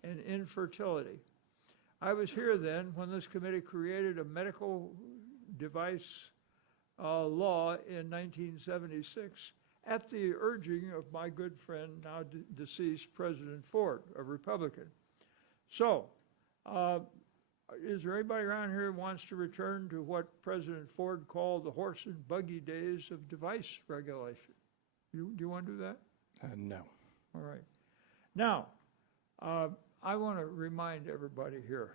and infertility. I was here then when this committee created a medical device law in 1976 at the urging of my good friend, now deceased President Ford, a Republican. So, is there anybody around here who wants to return to what President Ford called the horse and buggy days of device regulation? Do you want to do that? No. All right. Now, I want to remind everybody here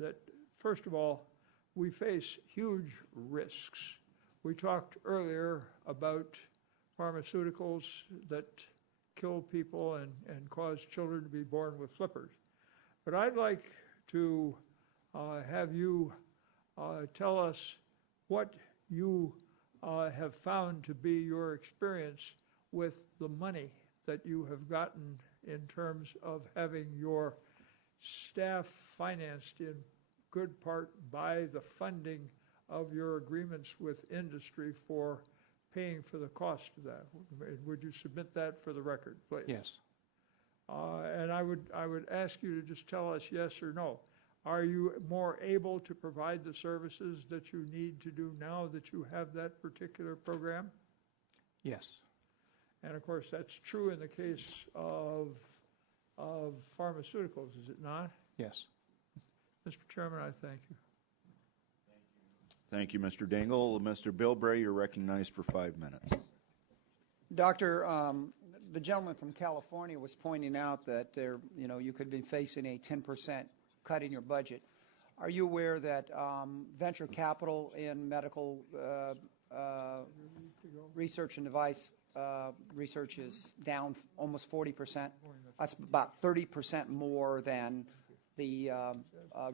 that, first of all, we face huge risks. We talked earlier about pharmaceuticals that kill people and cause children to be born with flippers. But I'd like to have you tell us what you have found to be your experience with the money that you have gotten in terms of having your staff financed in good part by the funding of your agreements with industry for paying for the cost of that. Would you submit that for the record, please? Yes. And I would ask you to just tell us yes or no. Are you more able to provide the services that you need to do now that you have that particular program? Yes. And of course, that's true in the case of pharmaceuticals, is it not? Yes. Mr. Chairman, I thank you. Thank you, Mr. Dingle. Mr. Bilbray, you're recognized for 5 minutes. Doctor, the gentleman from California was pointing out that you could be facing a 10% cut in your budget. Are you aware that venture capital in medical research and device research is down almost 40%? That's about 30% more than the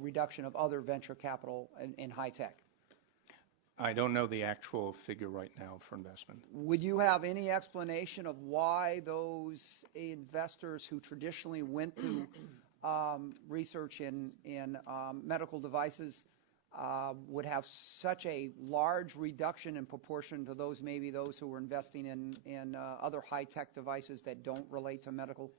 reduction of other venture capital in high tech. I don't know the actual figure right now for investment. Would you have any explanation of why those investors who traditionally went to research in medical devices would have such a large reduction in proportion to those who were investing in other high-tech devices that don't relate to medical?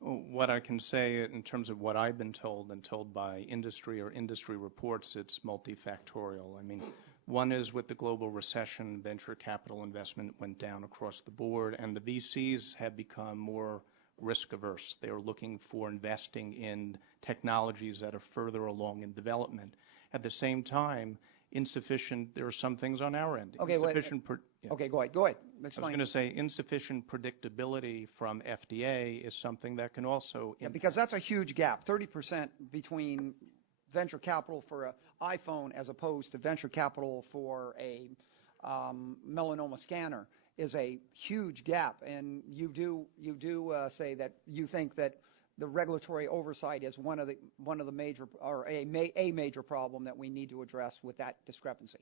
What I can say in terms of what I've been told and told by industry or industry reports, it's multifactorial. I mean, one is with the global recession, venture capital investment went down across the board, and the VCs have become more risk averse. They are looking for investing in technologies that are further along in development. At the same time, there are some things on our end. Okay, okay, go ahead. Explain. I was going to say insufficient predictability from FDA is something that can also impact. Because that's a huge gap, 30% between venture capital for an iPhone as opposed to venture capital for a melanoma scanner is a huge gap. And you do say that you think that the regulatory oversight is one of the major, or a major problem that we need to address with that discrepancy.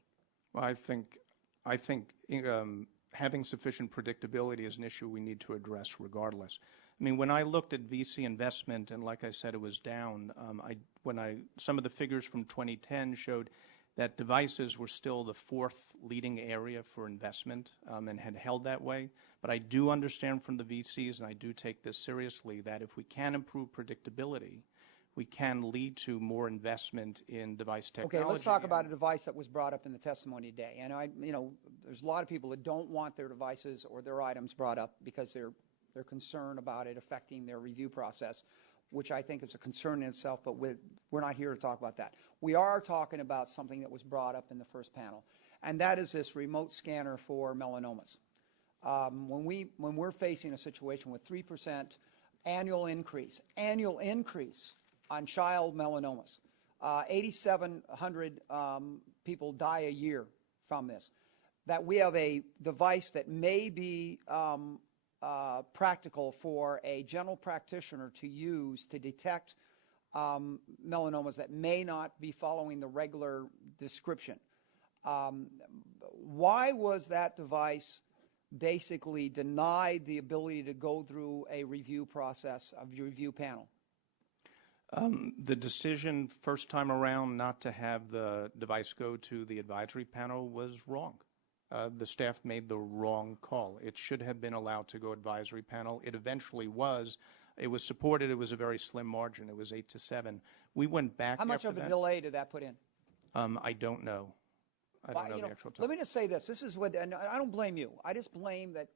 Well, I think having sufficient predictability is an issue we need to address regardless. I mean, when I looked at VC investment, and like I said, it was down. Some of the figures from 2010 showed that devices were still the fourth leading area for investment and had held that way. But I do understand from the VCs, and I do take this seriously, that if we can improve predictability, we can lead to more investment in device technology. Okay, let's talk about a device that was brought up in the testimony today. And there's a lot of people that don't want their devices or their items brought up because they're concerned about it affecting their review process, which I think is a concern in itself, but we're not here to talk about that. We are talking about something that was brought up in the first panel, and that is this remote scanner for melanomas. When we're facing a situation with 3% annual increase on child melanomas, 8,700 people die a year from this, that we have a device that may be practical for a general practitioner to use to detect melanomas that may not be following the regular description. Why was that device basically denied the ability to go through a review process of your review panel? The decision first time around not to have the device go to the advisory panel was wrong. The staff made the wrong call. It should have been allowed to go advisory panel. It eventually was. It was supported. It was a very slim margin. It was 8-7. We went back. How much of a delay did that put in? I don't know. I don't know the actual time. Let me just say this. This is what, and I don't blame you. I just blame that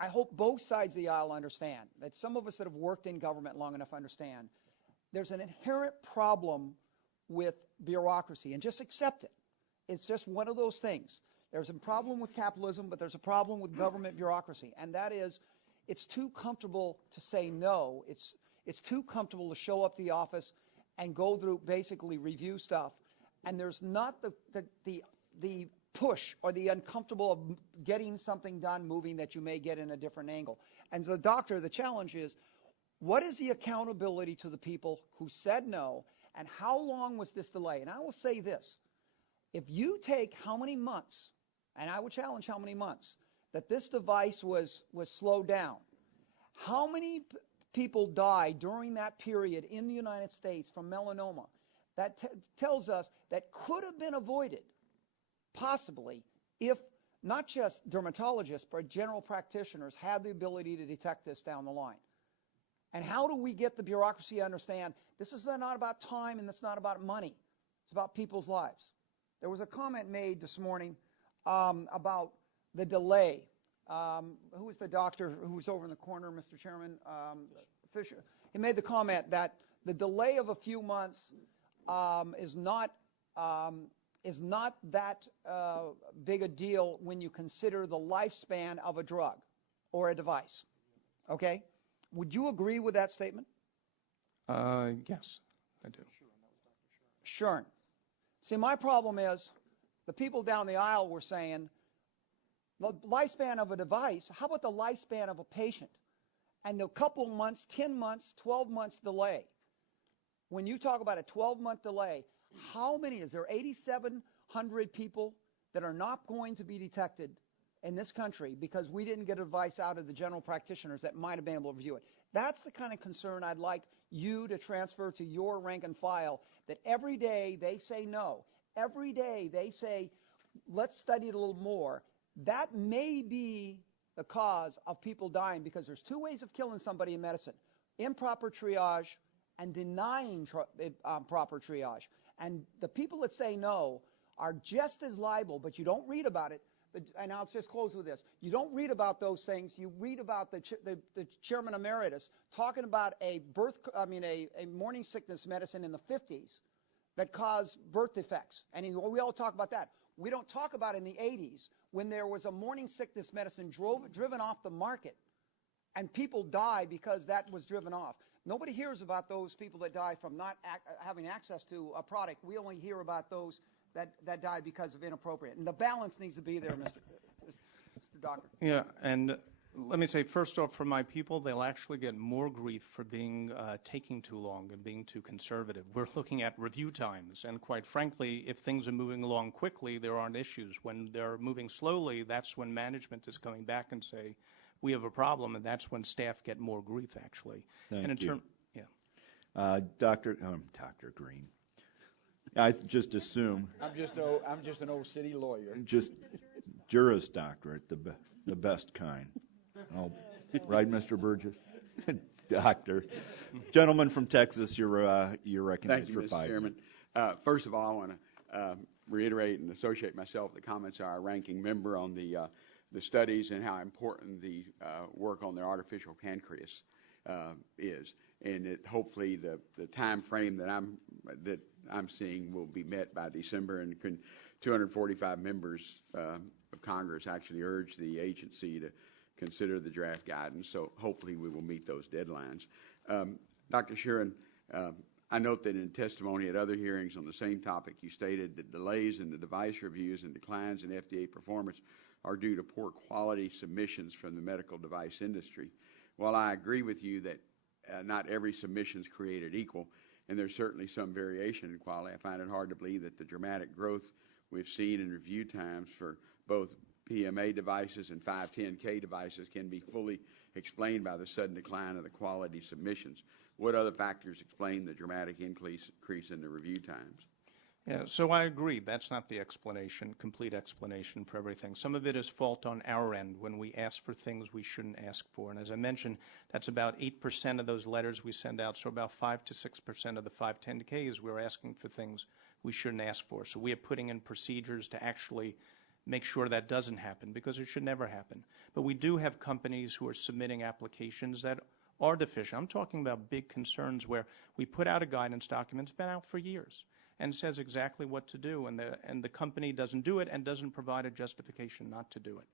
I hope both sides of the aisle understand, that some of us that have worked in government long enough understand, there's an inherent problem with bureaucracy, and just accept it. It's just one of those things. There's a problem with capitalism, but there's a problem with government bureaucracy, and that is it's too comfortable to say no. It's too comfortable to show up the office and go through, basically review stuff, and there's not the push or the uncomfortable of getting something done, moving, that you may get in a different angle. And the doctor, the challenge is, what is the accountability to the people who said no, and how long was this delay? And I will say this. If you take how many months, and I would challenge how many months, that this device was slowed down, how many people died during that period in the United States from melanoma? That tells us that could have been avoided, possibly, if not just dermatologists, but general practitioners had the ability to detect this down the line. And how do we get the bureaucracy to understand this is not about time and it's not about money. It's about people's lives. There was a comment made this morning about the delay. Who was the doctor who was over in the corner, Mr. Chairman? Fisher. He made the comment that the delay of a few months is not that big a deal when you consider the lifespan of a drug or a device. Okay? Would you agree with that statement? Yes, I do. Sure. See, my problem is the people down the aisle were saying the lifespan of a device, how about the lifespan of a patient? And the couple months, 10 months, 12 months delay. When you talk about a 12-month delay, how many, is there 8,700 people that are not going to be detected in this country because we didn't get advice out of the general practitioners that might have been able to review it? That's the kind of concern I'd like you to transfer to your rank and file, that every day they say no. Every day they say, let's study it a little more. That may be the cause of people dying, because there's two ways of killing somebody in medicine: improper triage and denying proper triage. And the people that say no are just as liable, but you don't read about it. And I'll just close with this. You don't read about those things. You read about the chairman emeritus talking about a morning sickness medicine in the 50s that caused birth defects. And we all talk about that. We don't talk about in the 80s when there was a morning sickness medicine driven off the market and people die because that was driven off. Nobody hears about those people that die from not having access to a product. We only hear about those that die because of inappropriate. And the balance needs to be there, Mr. Doctor. Yeah, and let me say, first off, for my people, they'll actually get more grief for being taking too long and being too conservative. We're looking at review times, and quite frankly, if things are moving along quickly, there aren't issues. When they're moving slowly, that's when management is coming back and say, we have a problem, and that's when staff get more grief, actually. Thank you. Dr. Green. I just assume. I'm just an old city lawyer. Just Juris Doctorate, the best kind. Oh, right, Mr. Burgess? Doctor. Gentleman from Texas, you're recognized for 5 minutes. Thank you, Mr. Chairman. First of all, I want to reiterate and associate myself with the comments of our ranking member on the studies and how important the work on the artificial pancreas is, and that hopefully the time frame that I'm seeing will be met by December, and 245 members of Congress actually urge the agency to consider the draft guidance. So hopefully we will meet those deadlines. Dr. Shuren, I note that in testimony at other hearings on the same topic, you stated that delays in the device reviews and declines in FDA performance are due to poor quality submissions from the medical device industry. While I agree with you that not every submission is created equal, and there's certainly some variation in quality, I find it hard to believe that the dramatic growth we've seen in review times for both PMA devices and 510K devices can be fully explained by the sudden decline of the quality submissions. what other factors explain the dramatic increase in the review times? Yeah, so I agree. That's not the complete explanation for everything. Some of it is fault on our end when we ask for things we shouldn't ask for. And as I mentioned, that's about 8% of those letters we send out. So about 5 to 6% of the 510Ks, we're asking for things we shouldn't ask for. So we are putting in procedures to actually make sure that doesn't happen, because it should never happen. But we do have companies who are submitting applications that are deficient. I'm talking about big concerns where we put out a guidance document, it's been out for years, and says exactly what to do, and the company doesn't do it and doesn't provide a justification not to do it.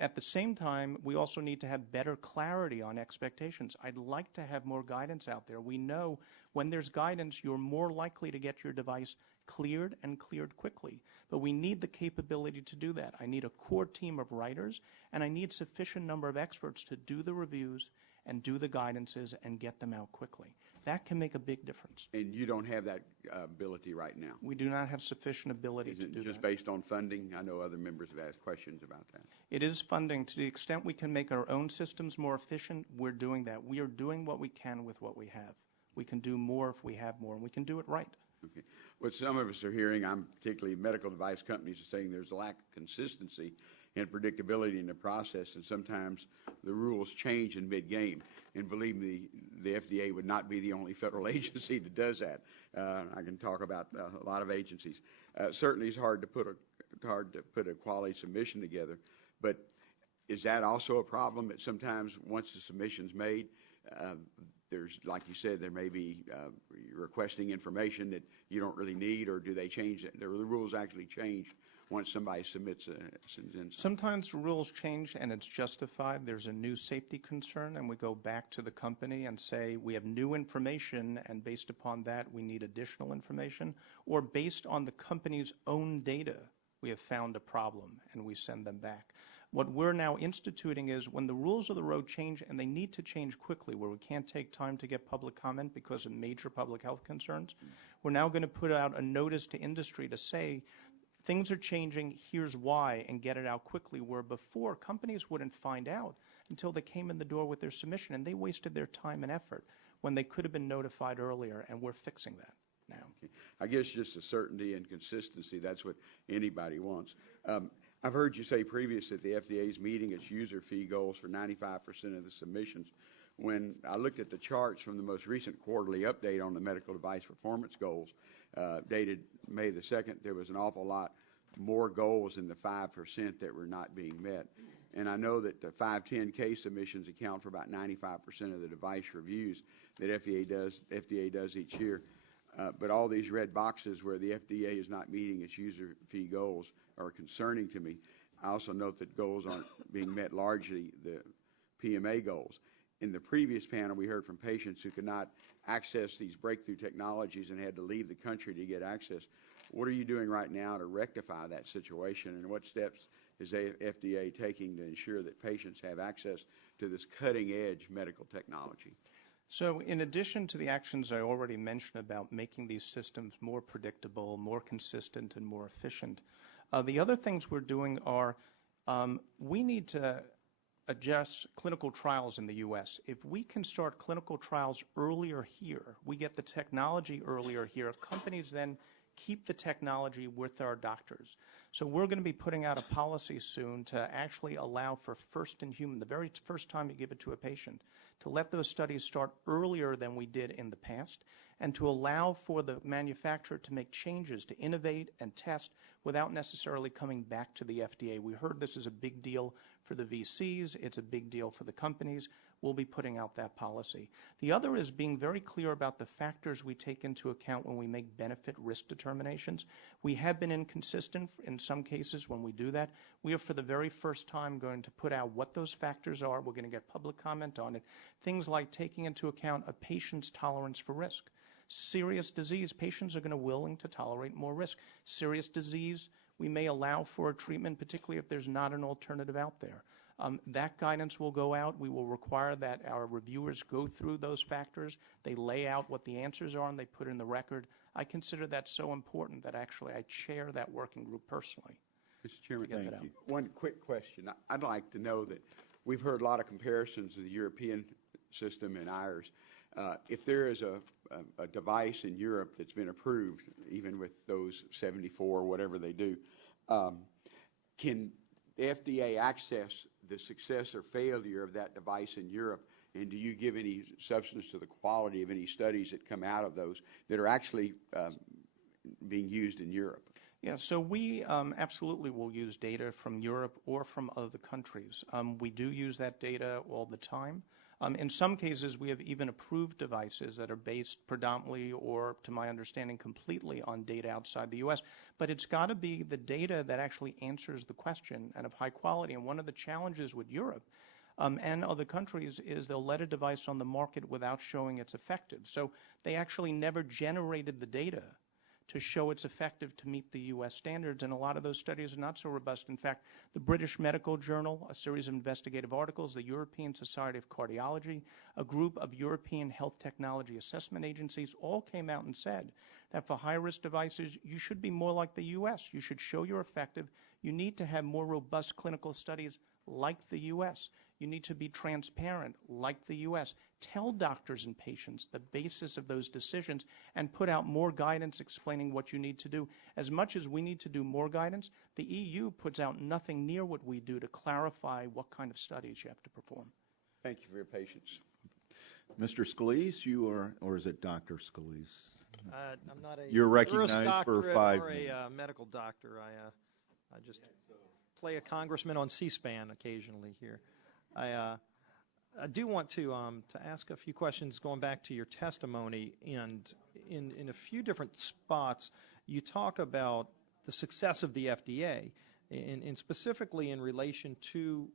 At the same time, we also need to have better clarity on expectations. I'd like to have more guidance out there. We know when there's guidance, you're more likely to get your device cleared and cleared quickly. But we need the capability to do that. I need a core team of writers, and I need sufficient number of experts to do the reviews and do the guidances and get them out quickly. That can make a big difference. And you don't have that ability right now? We do not have sufficient ability to do that. Is it just based on funding? I know other members have asked questions about that. It is funding. To the extent we can make our own systems more efficient, we're doing that. We are doing what we can with what we have. We can do more if we have more, and we can do it right. Okay. What some of us are hearing, particularly medical device companies, are saying there's a lack of consistency and predictability in the process, and sometimes the rules change in mid-game. And believe me, the FDA would not be the only federal agency that does that. I can talk about a lot of agencies. Certainly, it's hard to put a quality submission together, but is that also a problem that sometimes once the submission's made, there's, like you said, there may be requesting information that you don't really need, or do they change it? The rules actually change once somebody submits in. Sometimes the rules change and it's justified. There's a new safety concern, and we go back to the company and say we have new information, and based upon that we need additional information, or based on the company's own data we have found a problem and we send them back. What we're now instituting is when the rules of the road change, and they need to change quickly, where we can't take time to get public comment because of major public health concerns, we're now going to put out a notice to industry to say things are changing, here's why, and get it out quickly, where before companies wouldn't find out until they came in the door with their submission, and they wasted their time and effort when they could have been notified earlier, and we're fixing that now. Okay. I guess just the certainty and consistency, that's what anybody wants. I've heard you say previously that the FDA is meeting its user fee goals for 95% of the submissions. When I looked at the charts from the most recent quarterly update on the medical device performance goals, dated May the 2nd, there was an awful lot more goals than the 5% that were not being met. And I know that the 510K submissions account for about 95% of the device reviews that FDA does each year. But all these red boxes where the FDA is not meeting its user fee goals are concerning to me. I also note that goals aren't being met largely, the PMA goals. In the previous panel, we heard from patients who could not access these breakthrough technologies and had to leave the country to get access. What are you doing right now to rectify that situation, and what steps is the FDA taking to ensure that patients have access to this cutting-edge medical technology? So in addition to the actions I already mentioned about making these systems more predictable, more consistent, and more efficient, the other things we're doing are we need to adjust clinical trials in the U.S. If we can start clinical trials earlier here, we get the technology earlier here, companies then keep the technology with our doctors. So we're going to be putting out a policy soon to actually allow for first in human, the very first time you give it to a patient, to let those studies start earlier than we did in the past, and to allow for the manufacturer to make changes, to innovate and test without necessarily coming back to the FDA. We heard this is a big deal for the VCs. It's a big deal for the companies. We'll be putting out that policy. The other is being very clear about the factors we take into account when we make benefit risk determinations. We have been inconsistent in some cases when we do that. We are for the very first time going to put out what those factors are. We're going to get public comment on it. Things like taking into account a patient's tolerance for risk. Serious disease, patients are going to be willing to tolerate more risk. Serious disease, we may allow for a treatment, particularly if there's not an alternative out there. That guidance will go out. We will require that our reviewers go through those factors. They lay out what the answers are, and they put in the record. I consider that so important that actually I chair that working group personally. Mr. Chairman, thank you. One quick question. I'd like to know that we've heard a lot of comparisons of the European system and ours. If there is a device in Europe that's been approved, even with those 74 or whatever they do, can the FDA access the success or failure of that device in Europe? And do you give any substance to the quality of any studies that come out of those that are actually being used in Europe? Yeah, so we absolutely will use data from Europe or from other countries. We do use that data all the time. In some cases, we have even approved devices that are based predominantly or, to my understanding, completely on data outside the U.S. But it's got to be the data that actually answers the question and of high quality. And one of the challenges with Europe and other countries is they'll let a device on the market without showing it's effective. So they actually never generated the data to show it's effective to meet the U.S. standards, and a lot of those studies are not so robust. In fact, the British Medical Journal, a series of investigative articles, the European Society of Cardiology, a group of European health technology assessment agencies all came out and said that for high-risk devices, you should be more like the U.S. You should show you're effective. You need to have more robust clinical studies like the U.S. You need to be transparent like the U.S. Tell doctors and patients the basis of those decisions and put out more guidance explaining what you need to do. As much as we need to do more guidance, the EU puts out nothing near what we do to clarify what kind of studies you have to perform. Thank you for your patience. Mr. Scalise, you are, or is it Dr. Scalise? I'm not a You're tourist recognized for doctorate 5 or minutes. a medical doctor. I just play a congressman on C-SPAN occasionally here. I do want to ask a few questions going back to your testimony, and in a few different spots you talk about the success of the FDA, and specifically in relation to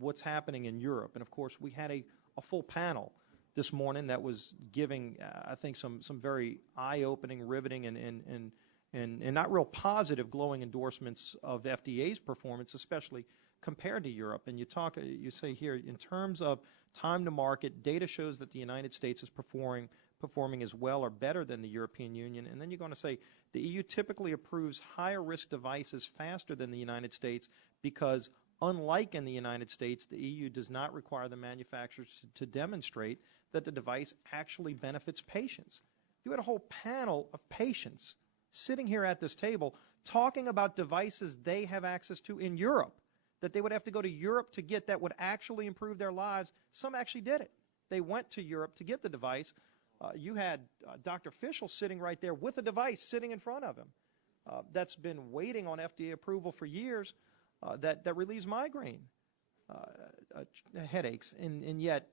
what's happening in Europe. And of course we had a full panel this morning that was giving I think some very eye-opening, riveting, and not real positive glowing endorsements of FDA's performance, especially compared to Europe. And you say here, in terms of time to market, data shows that the United States is performing as well or better than the European Union. And then you're going to say the EU typically approves higher risk devices faster than the United States because, unlike in the United States, the EU does not require the manufacturers to demonstrate that the device actually benefits patients. You had a whole panel of patients sitting here at this table talking about devices they have access to in Europe, that they would have to go to Europe to get that would actually improve their lives. Some actually did it. They went to Europe to get the device. You had Dr. Fischel sitting right there with a device sitting in front of him that's been waiting on FDA approval for years that relieves migraine headaches. And yet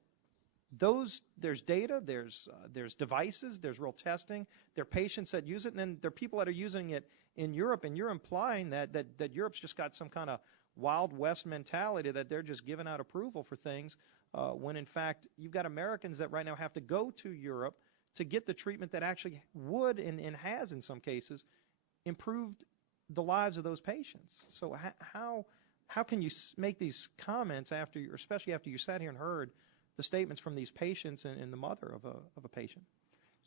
there's data, there's devices, there's real testing, there are patients that use it, and then there are people that are using it in Europe, and you're implying that Europe's just got some kind of Wild West mentality that they're just giving out approval for things when in fact you've got Americans that right now have to go to Europe to get the treatment that actually would and has in some cases improved the lives of those patients. So how can you make these comments especially after you sat here and heard the statements from these patients and the mother of a patient?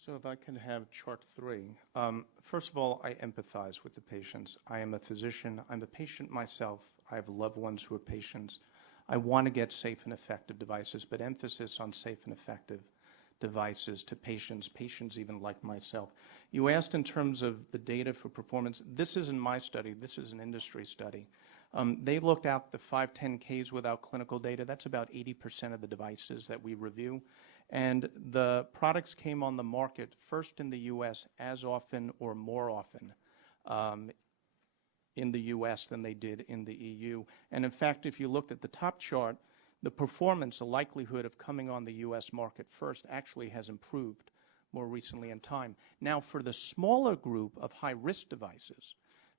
So if I can have chart 3. First of all, I empathize with the patients. I am a physician. I'm a patient myself. I have loved ones who are patients. I want to get safe and effective devices, but emphasis on safe and effective devices to patients even like myself. You asked in terms of the data for performance. This isn't my study. This is an industry study. They looked at the 510Ks without clinical data. That's about 80% of the devices that we review. And the products came on the market first in the U.S. as often or more often in the U.S. than they did in the EU. And in fact, if you looked at the top chart, the performance, the likelihood of coming on the U.S. market first actually has improved more recently in time. Now, for the smaller group of high-risk devices,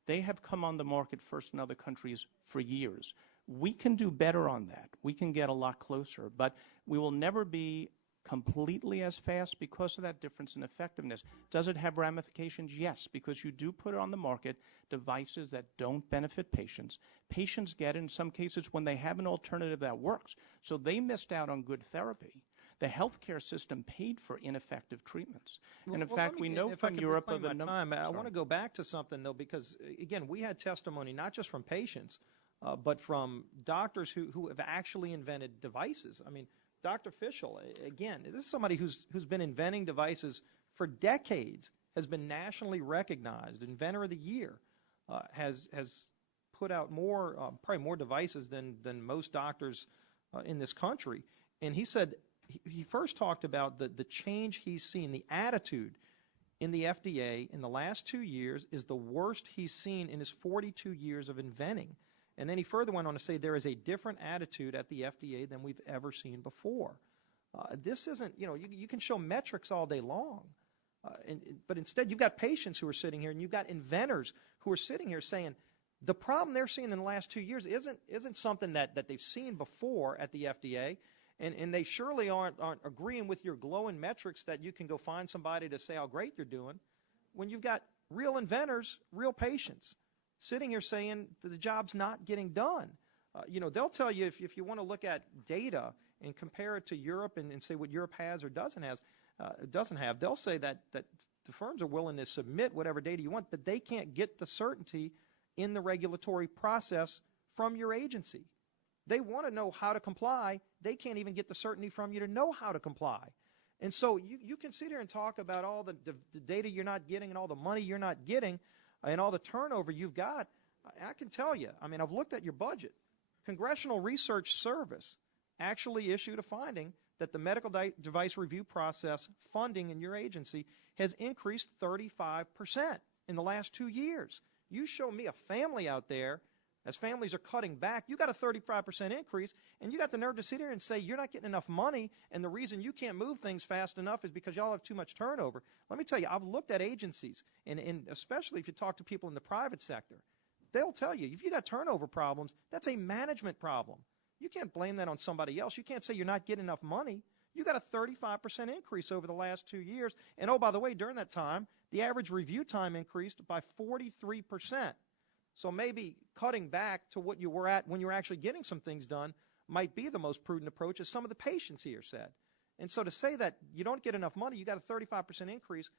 they have come on the market first in other countries for years. We can do better on that. We can get a lot closer, but we will never be completely as fast because of that difference in effectiveness. Does it have ramifications? Yes, because you do put on the market devices that don't benefit patients. Patients get, in some cases, when they have an alternative that works. So they missed out on good therapy. The healthcare system paid for ineffective treatments. And in fact, we know from Europe of a number. I want to go back to something, though, because, again, we had testimony not just from patients, but from doctors who have actually invented devices. I mean, Dr. Fischel, again, this is somebody who's been inventing devices for decades, has been nationally recognized, Inventor of the Year, has put out probably more devices than most doctors in this country. And he said, he first talked about the change he's seen, the attitude in the FDA in the last 2 years is the worst he's seen in his 42 years of inventing. And then he further went on to say there is a different attitude at the FDA than we've ever seen before. This isn't, you can show metrics all day long, but instead you've got patients who are sitting here and you've got inventors who are sitting here saying the problem they're seeing in the last 2 years isn't something that they've seen before at the FDA. And they surely aren't agreeing with your glowing metrics that you can go find somebody to say how great you're doing when you've got real inventors, real patients sitting here saying that the job's not getting done. They'll tell you if you want to look at data and compare it to Europe and say what Europe has or doesn't have, they'll say that the firms are willing to submit whatever data you want, but they can't get the certainty in the regulatory process from your agency. They want to know how to comply. They can't even get the certainty from you to know how to comply. And so you can sit here and talk about all the data you're not getting and all the money you're not getting and all the turnover you've got. I can tell you, I've looked at your budget. Congressional Research Service actually issued a finding that the medical device review process funding in your agency has increased 35% in the last 2 years. You show me a family out there, as families are cutting back, you got a 35% increase, and you got the nerve to sit here and say you're not getting enough money, and the reason you can't move things fast enough is because y'all have too much turnover. Let me tell you, I've looked at agencies, and especially if you talk to people in the private sector, they'll tell you, if you got turnover problems, that's a management problem. You can't blame that on somebody else. You can't say you're not getting enough money. You got a 35% increase over the last 2 years. And oh, by the way, during that time, the average review time increased by 43%. So maybe cutting back to what you were at when you were actually getting some things done might be the most prudent approach, as some of the patients here said. And so to say that you don't get enough money, you got a 35% increase,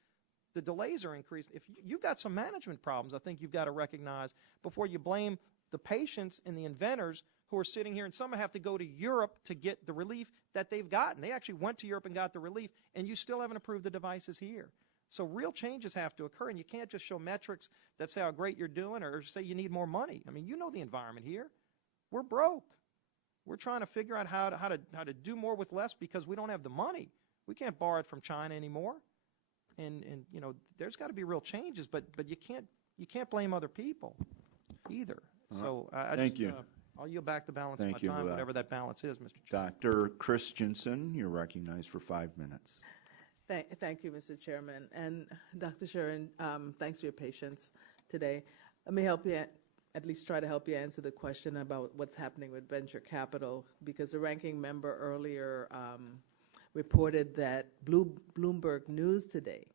the delays are increased. If you've got some management problems, I think you've got to recognize before you blame the patients and the inventors who are sitting here, and some have to go to Europe to get the relief that they've gotten. They actually went to Europe and got the relief, and you still haven't approved the devices here. So real changes have to occur, and you can't just show metrics that say how great you're doing or say you need more money. You know the environment here. We're broke. We're trying to figure out how to do more with less because we don't have the money. We can't borrow it from China anymore. And there's got to be real changes, but you can't blame other people either. So Thank you. I'll yield back the balance of my time, whatever that balance is, Mr. Chairman. Dr. Christensen, you're recognized for 5 minutes. Thank you, Mr. Chairman. And Dr. Shuren, thanks for your patience today. Let me help you, at least try to help you answer the question about what's happening with venture capital, because the ranking member earlier reported that Bloomberg News today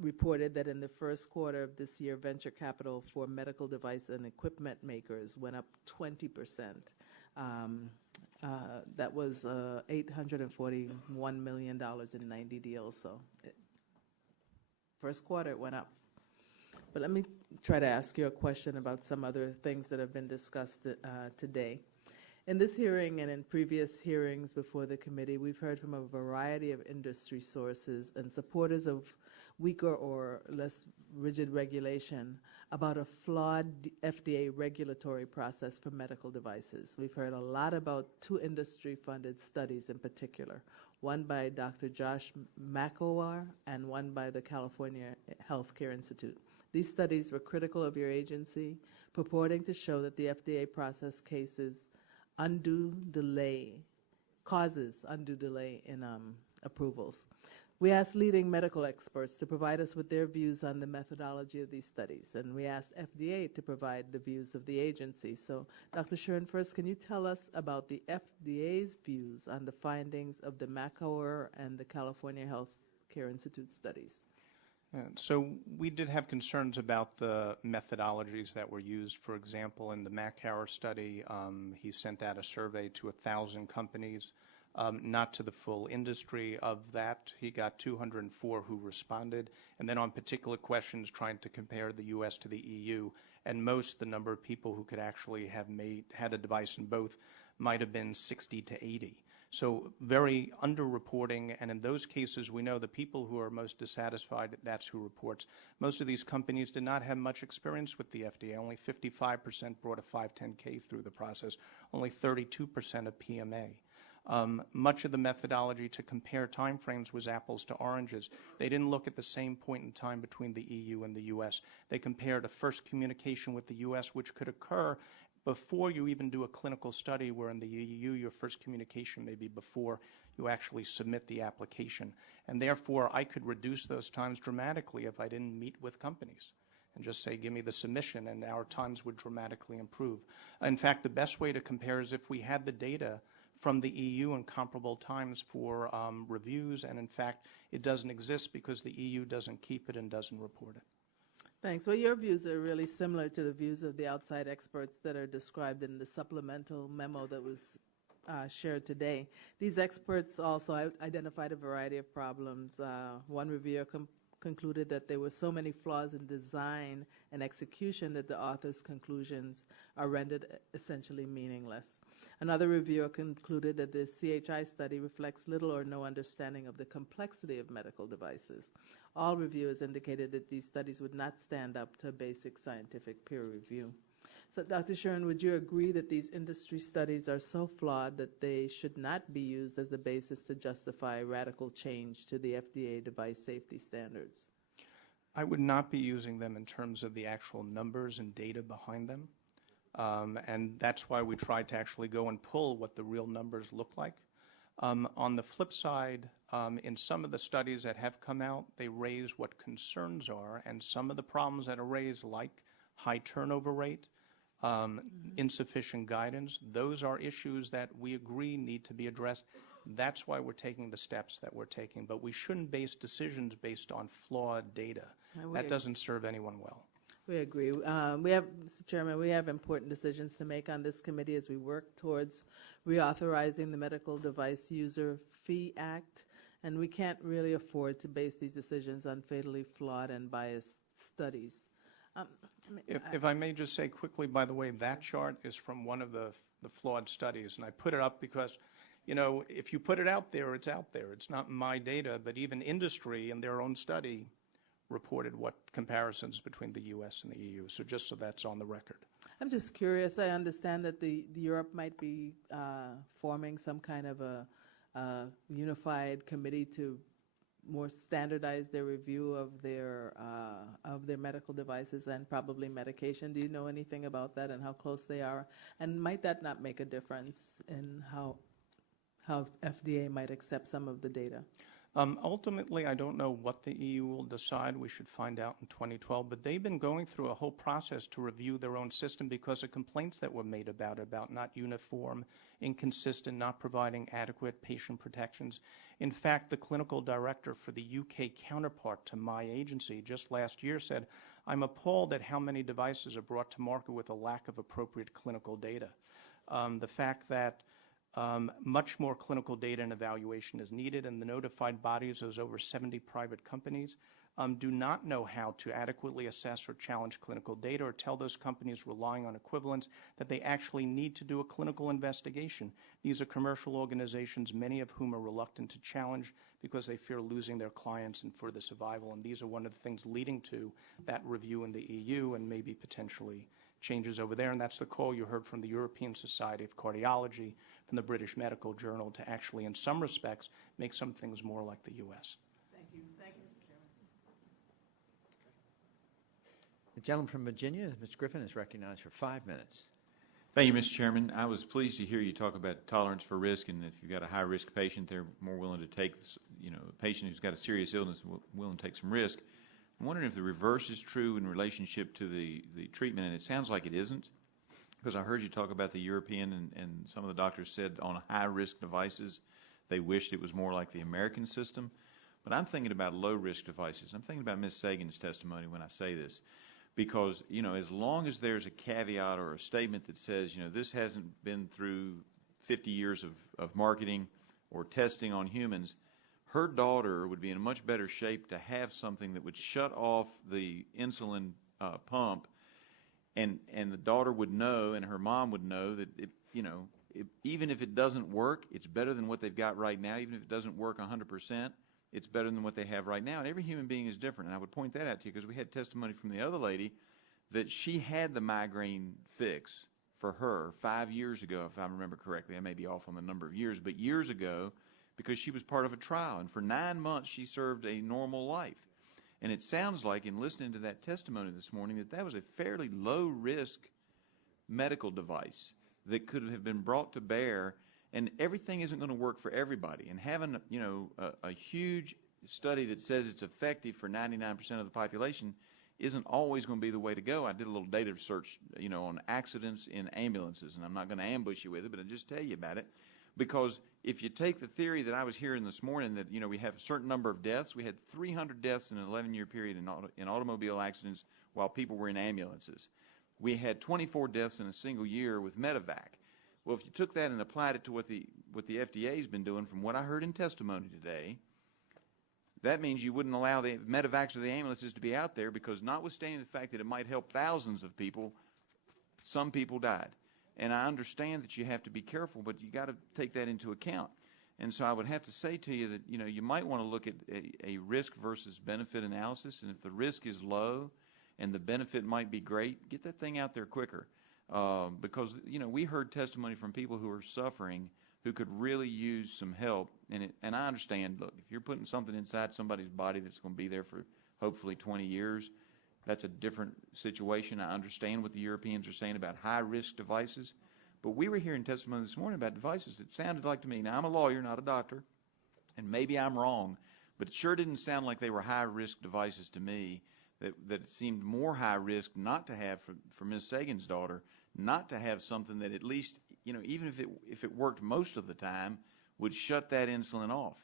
reported that in the first quarter of this year, venture capital for medical device and equipment makers went up 20%. That was $841 million in 90 deals. So first quarter, it went up. But let me try to ask you a question about some other things that have been discussed today. In this hearing and in previous hearings before the committee, we've heard from a variety of industry sources and supporters of weaker or less rigid regulation about a flawed FDA regulatory process for medical devices. We've heard a lot about two industry-funded studies in particular, one by Dr. Josh McElwar and one by the California Healthcare Institute. These studies were critical of your agency, purporting to show that the FDA process causes undue delay in approvals. We asked leading medical experts to provide us with their views on the methodology of these studies, and we asked FDA to provide the views of the agency. So, Dr. Shuren, first, can you tell us about the FDA's views on the findings of the McElwar and the California Healthcare Institute studies? So we did have concerns about the methodologies that were used. For example, in the McElwar study, he sent out a survey to 1,000 companies. Not to the full industry of that. He got 204 who responded, and then on particular questions trying to compare the U.S. to the EU, and the number of people who could actually have had a device in both might have been 60 to 80. So very underreporting, and in those cases, we know the people who are most dissatisfied, that's who reports. Most of these companies did not have much experience with the FDA. Only 55% brought a 510K through the process, only 32% a PMA. Much of the methodology to compare timeframes was apples to oranges. They didn't look at the same point in time between the EU and the U.S. They compared a first communication with the U.S., which could occur before you even do a clinical study, where in the EU your first communication may be before you actually submit the application. And therefore, I could reduce those times dramatically if I didn't meet with companies and just say, give me the submission, and our times would dramatically improve. In fact, the best way to compare is if we had the data from the EU and comparable times for reviews, and in fact, it doesn't exist because the EU doesn't keep it and doesn't report it. Thanks. Well, your views are really similar to the views of the outside experts that are described in the supplemental memo that was shared today. These experts also identified a variety of problems. One reviewer concluded that there were so many flaws in design and execution that the author's conclusions are rendered essentially meaningless. Another reviewer concluded that the CHI study reflects little or no understanding of the complexity of medical devices. All reviewers indicated that these studies would not stand up to a basic scientific peer review. So, Dr. Shuren, would you agree that these industry studies are so flawed that they should not be used as a basis to justify radical change to the FDA device safety standards? I would not be using them in terms of the actual numbers and data behind them. And that's why we tried to actually go and pull what the real numbers look like. On the flip side, in some of the studies that have come out, they raise what concerns are, and some of the problems that are raised, like high turnover rate, insufficient guidance, those are issues that we agree need to be addressed. That's why we're taking the steps that we're taking. But we shouldn't base decisions based on flawed data. That doesn't serve anyone well. We agree. Mr. Chairman, we have important decisions to make on this committee as we work towards reauthorizing the Medical Device User Fee Act, and we can't really afford to base these decisions on fatally flawed and biased studies. If I may just say quickly, by the way, that chart is from one of the flawed studies, and I put it up because, you know, if you put it out there, it's out there. It's not my data, but even industry in their own study reported what comparisons between the U.S. and the EU. So just so that's on the record. I'm just curious. I understand that the Europe might be forming some kind of a unified committee to more standardize their review of their medical devices and probably medication. Do you know anything about that and how close they are? And might that not make a difference in how FDA might accept some of the data? Ultimately, I don't know what the EU will decide. We should find out in 2012. But they've been going through a whole process to review their own system because of complaints that were made about not uniform, inconsistent, not providing adequate patient protections. In fact, the clinical director for the UK counterpart to my agency just last year said, I'm appalled at how many devices are brought to market with a lack of appropriate clinical data. The fact that much more clinical data and evaluation is needed, and the notified bodies, those over 70 private companies, do not know how to adequately assess or challenge clinical data or tell those companies relying on equivalence that they actually need to do a clinical investigation. These are commercial organizations, many of whom are reluctant to challenge because they fear losing their clients and for the survival, and these are one of the things leading to that review in the EU and maybe potentially changes over there, and that's the call you heard from the European Society of Cardiology, from the British Medical Journal, to actually, in some respects, make some things more like the U.S. Thank you. Thank you, Mr. Chairman. The gentleman from Virginia, Mr. Griffin, is recognized for 5 minutes. Thank you, Mr. Chairman. I was pleased to hear you talk about tolerance for risk, and if you've got a high-risk patient, they're more willing to take, a patient who's got a serious illness, willing to take some risk. I'm wondering if the reverse is true in relationship to the treatment, and it sounds like it isn't, because I heard you talk about the European, and some of the doctors said on high-risk devices they wished it was more like the American system. But I'm thinking about low-risk devices. I'm thinking about Ms. Sagan's testimony when I say this, because, as long as there's a caveat or a statement that says, this hasn't been through 50 years of marketing or testing on humans, her daughter would be in a much better shape to have something that would shut off the insulin pump, and the daughter would know and her mom would know that, even if it doesn't work, it's better than what they've got right now. Even if it doesn't work 100%, it's better than what they have right now. And every human being is different. And I would point that out to you because we had testimony from the other lady that she had the migraine fix for her 5 years ago, if I remember correctly. I may be off on the number of years, but years ago, because she was part of a trial. And for 9 months, she served a normal life. And it sounds like, in listening to that testimony this morning, that that was a fairly low-risk medical device that could have been brought to bear. And everything isn't going to work for everybody. And having, a huge study that says it's effective for 99% of the population isn't always going to be the way to go. I did a little data search, on accidents in ambulances, and I'm not going to ambush you with it, but I'll just tell you about it. Because if you take the theory that I was hearing this morning that, we have a certain number of deaths, we had 300 deaths in an 11-year period in automobile accidents while people were in ambulances. We had 24 deaths in a single year with medevac. Well, if you took that and applied it to what the FDA has been doing, from what I heard in testimony today, that means you wouldn't allow the medevacs or the ambulances to be out there because, notwithstanding the fact that it might help thousands of people, some people died. And I understand that you have to be careful, but you got to take that into account. And so I would have to say to you that, you might want to look at a risk versus benefit analysis. And if the risk is low and the benefit might be great, get that thing out there quicker. Because, we heard testimony from people who are suffering who could really use some help. And I understand, look, if you're putting something inside somebody's body that's going to be there for hopefully 20 years, that's a different situation. I understand what the Europeans are saying about high-risk devices. But we were hearing testimony this morning about devices that sounded like to me, now I'm a lawyer, not a doctor, and maybe I'm wrong, but it sure didn't sound like they were high-risk devices to me, that it seemed more high-risk not to have, for Ms. Sagan's daughter, not to have something that at least, even if it worked most of the time, would shut that insulin off.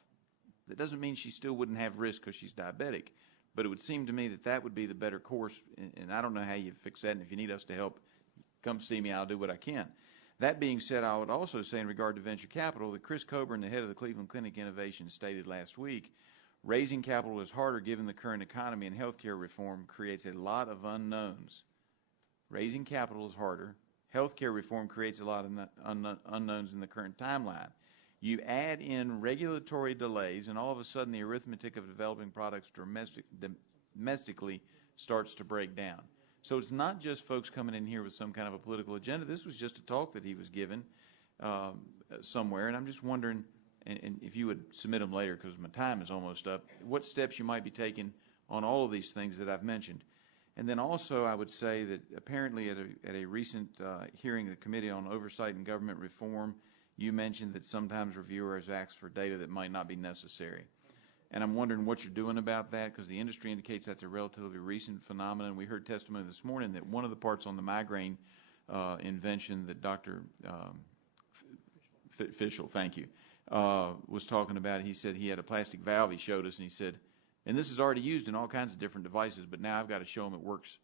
That doesn't mean she still wouldn't have risk because she's diabetic. But it would seem to me that that would be the better course, and I don't know how you fix that, and if you need us to help, come see me, I'll do what I can. That being said, I would also say in regard to venture capital that Chris Coburn, the head of the Cleveland Clinic Innovation, stated last week, raising capital is harder given the current economy, and healthcare reform creates a lot of unknowns. Raising capital is harder. Healthcare reform creates a lot of unknowns in the current timeline. You add in regulatory delays, and all of a sudden the arithmetic of developing products domestically starts to break down. So it's not just folks coming in here with some kind of a political agenda. This was just a talk that he was given somewhere, and I'm just wondering, and if you would submit them later because my time is almost up, what steps you might be taking on all of these things that I've mentioned. And then also I would say that apparently at a recent hearing of the Committee on Oversight and Government Reform, you mentioned that sometimes reviewers ask for data that might not be necessary. And I'm wondering what you're doing about that, because the industry indicates that's a relatively recent phenomenon. We heard testimony this morning that one of the parts on the migraine invention that Dr. Fischel, thank you, was talking about, he said he had a plastic valve he showed us, and he said, and this is already used in all kinds of different devices, but now I've got to show them it works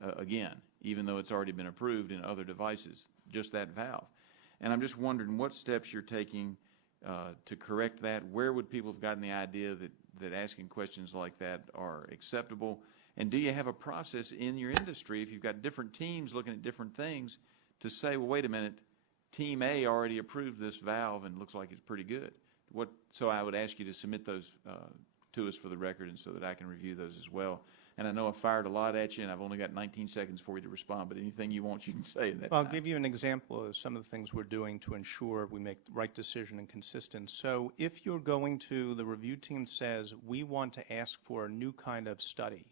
again, even though it's already been approved in other devices, just that valve. And I'm just wondering what steps you're taking to correct that. Where would people have gotten the idea that asking questions like that are acceptable? And do you have a process in your industry, if you've got different teams looking at different things, to say, well, wait a minute, Team A already approved this valve and looks like it's pretty good. So I would ask you to submit those to us for the record, and so that I can review those as well. And I know I fired a lot at you, and I've only got 19 seconds for you to respond, but anything you want, you can say in that I'll time. give you an example of some of the things we're doing to ensure we make the right decision and consistent. So if you're going to, the review team says, we want to ask for a new kind of study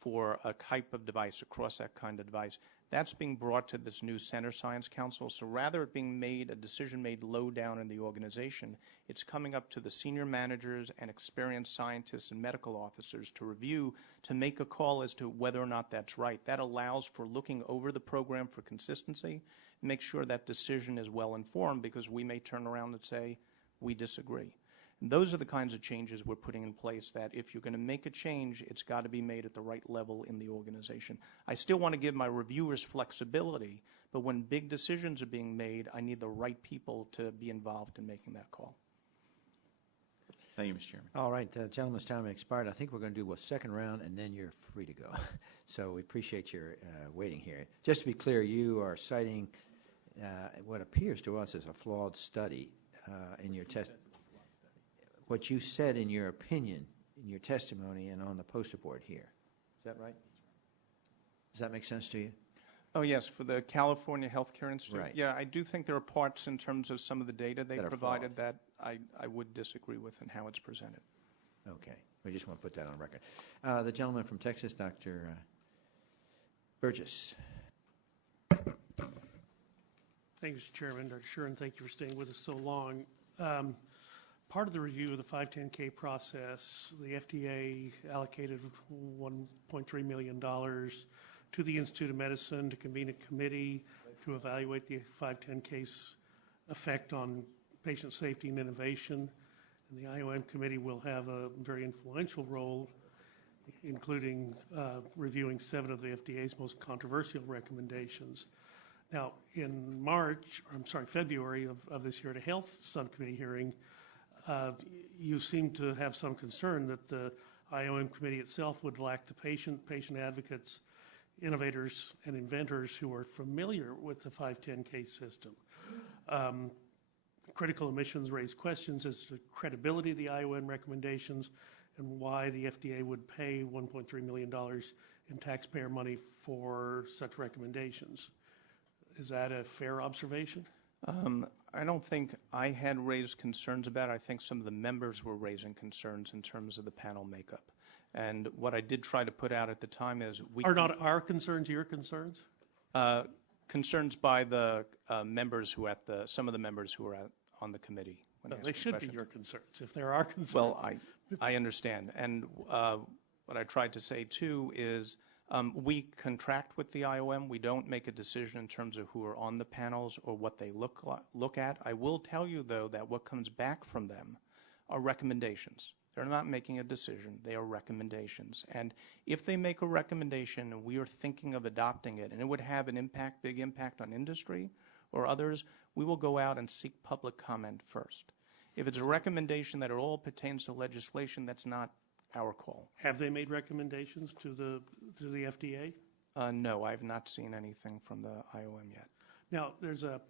for a type of device, across that kind of device, that's being brought to this new Center Science Council. So rather it being made, a decision made low down in the organization, it's coming up to the senior managers and experienced scientists and medical officers to review, to make a call as to whether or not that's right. That allows for looking over the program for consistency, make sure that decision is well informed, because we may turn around and say, we disagree. And those are the kinds of changes we're putting in place, that if you're going to make a change, it's got to be made at the right level in the organization. I still want to give my reviewers flexibility, but when big decisions are being made, I need the right people to be involved in making that call. Thank you, Mr. Chairman. All right, gentlemen's time expired. I think we're going to do a second round, and then you're free to go. So we appreciate your waiting here. Just to be clear, you are citing what appears to us as a flawed study in your test. What you said in your opinion, in your testimony, and on the poster board here. Is that right? Does that make sense to you? Oh, yes, for the California Healthcare Institute. Right. Yeah, I do think there are parts in terms of some of the data they That are provided that I would disagree with in how it's presented. Okay. We just want to put that on record. The gentleman from Texas, Dr. Burgess. Thank you, Mr. Chairman. Dr. Shuren, thank you for staying with us so long. Part of the review of the 510K process, the FDA allocated $1.3 million to the Institute of Medicine to convene a committee to evaluate the 510K's effect on patient safety and innovation. And the IOM committee will have a very influential role, including reviewing 7 of the FDA's most controversial recommendations. Now, in February of this year at a health subcommittee hearing, you seem to have some concern that the IOM committee itself would lack the patient advocates, innovators, and inventors who are familiar with the 510K system. Critical omissions raise questions as to the credibility of the IOM recommendations and why the FDA would pay $1.3 million in taxpayer money for such recommendations. Is that a fair observation? I don't think I had raised concerns about it. I think some of the members were raising concerns in terms of the panel makeup. And what I did try to put out at the time is are not our concerns your concerns? Concerns by the members who some of the members who were on the committee. They should be your concerns if there are concerns. Well, I understand. And what I tried to say too is we contract with the IOM. We don't make a decision in terms of who are on the panels or what they look at. I will tell you, though, that what comes back from them are recommendations. They're not making a decision. They are recommendations. And if they make a recommendation and we are thinking of adopting it and it would have an big impact on industry or others, we will go out and seek public comment first. If it's a recommendation that it all pertains to legislation, that's not our call. Have they made recommendations to the FDA? No, I've not seen anything from the IOM yet. Now, there's a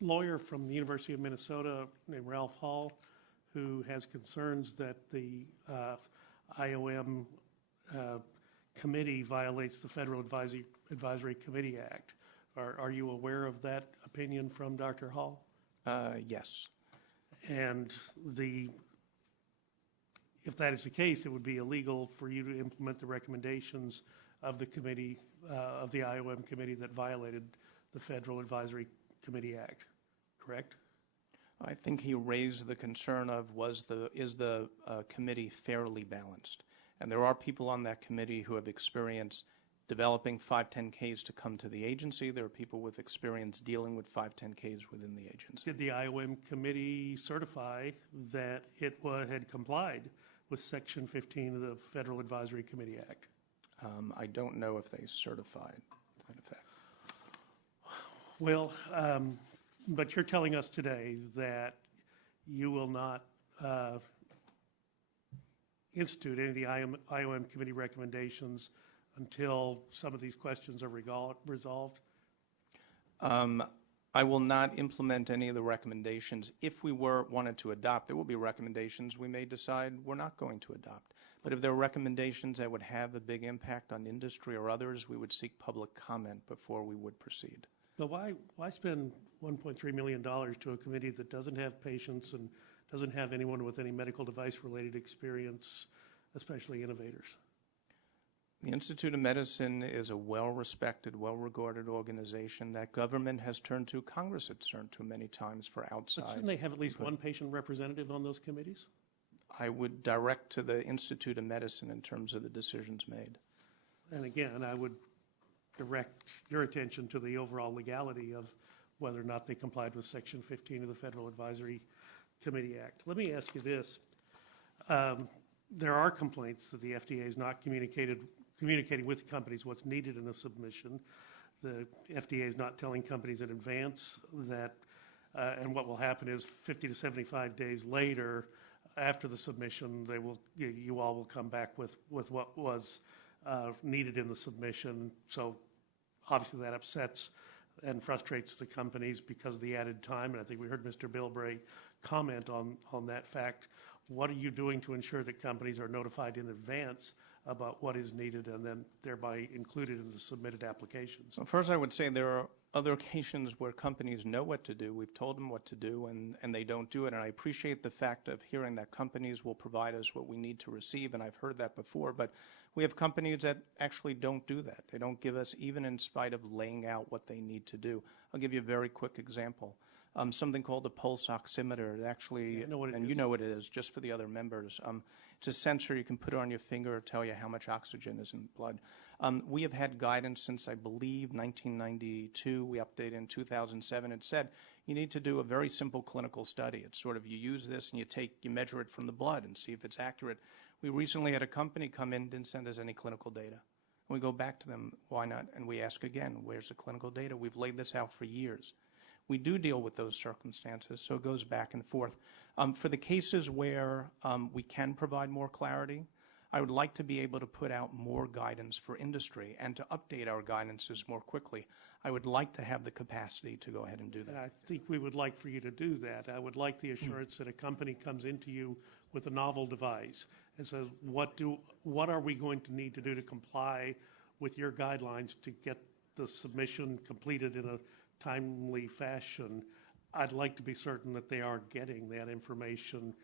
lawyer from the University of Minnesota named Ralph Hall who has concerns that the IOM committee violates the Federal Advisory Committee Act. Are you aware of that opinion from Dr. Hall? Yes. And if that is the case, it would be illegal for you to implement the recommendations of the committee, of the IOM committee that violated the Federal Advisory Committee Act, correct? I think he raised the concern of is the committee fairly balanced? And there are people on that committee who have experience developing 510Ks to come to the agency. There are people with experience dealing with 510Ks within the agency. Did the IOM committee certify that it had complied with Section 15 of the Federal Advisory Committee Act? I don't know if they certified that effect. Well, but you're telling us today that you will not institute any of the IOM committee recommendations until some of these questions are resolved? I will not implement any of the recommendations. If we wanted to adopt, there will be recommendations we may decide we're not going to adopt. But if there are recommendations that would have a big impact on industry or others, we would seek public comment before we would proceed. But why spend $1.3 million to a committee that doesn't have patients and doesn't have anyone with any medical device-related experience, especially innovators? The Institute of Medicine is a well-respected, well-regarded organization that government has turned to, Congress has turned to many times for outside. But shouldn't they have at least one patient representative on those committees? I would direct to the Institute of Medicine in terms of the decisions made. And again, I would direct your attention to the overall legality of whether or not they complied with Section 15 of the Federal Advisory Committee Act. Let me ask you this. There are complaints that the FDA is not communicating with the companies what's needed in a submission. The FDA is not telling companies in advance that, and what will happen is 50 to 75 days later, after the submission, you all will come back with what was needed in the submission. So obviously that upsets and frustrates the companies because of the added time. And I think we heard Mr. Bilbray comment on that fact. What are you doing to ensure that companies are notified in advance about what is needed and then thereby included in the submitted applications? So first I would say there are other occasions where companies know what to do. We've told them what to do, and they don't do it. And I appreciate the fact of hearing that companies will provide us what we need to receive, and I've heard that before. But we have companies that actually don't do that. They don't give us, even in spite of laying out what they need to do. I'll give you a very quick example. Something called a pulse oximeter. It actually, and you know what it is, just for the other members. It's a sensor you can put on your finger to tell you how much oxygen is in blood. We have had guidance since, I believe, 1992. We updated in 2007. It said you need to do a very simple clinical study. It's sort of you use this and you measure it from the blood and see if it's accurate. We recently had a company come in, didn't send us any clinical data. We go back to them, why not? And we ask again, where's the clinical data? We've laid this out for years. We do deal with those circumstances, so it goes back and forth. For the cases where we can provide more clarity, I would like to be able to put out more guidance for industry and to update our guidances more quickly. I would like to have the capacity to go ahead and do that. And I think we would like for you to do that. I would like the assurance that a company comes into you with a novel device and says, what are we going to need to do to comply with your guidelines to get the submission completed in a timely fashion? I'd like to be certain that they are getting that information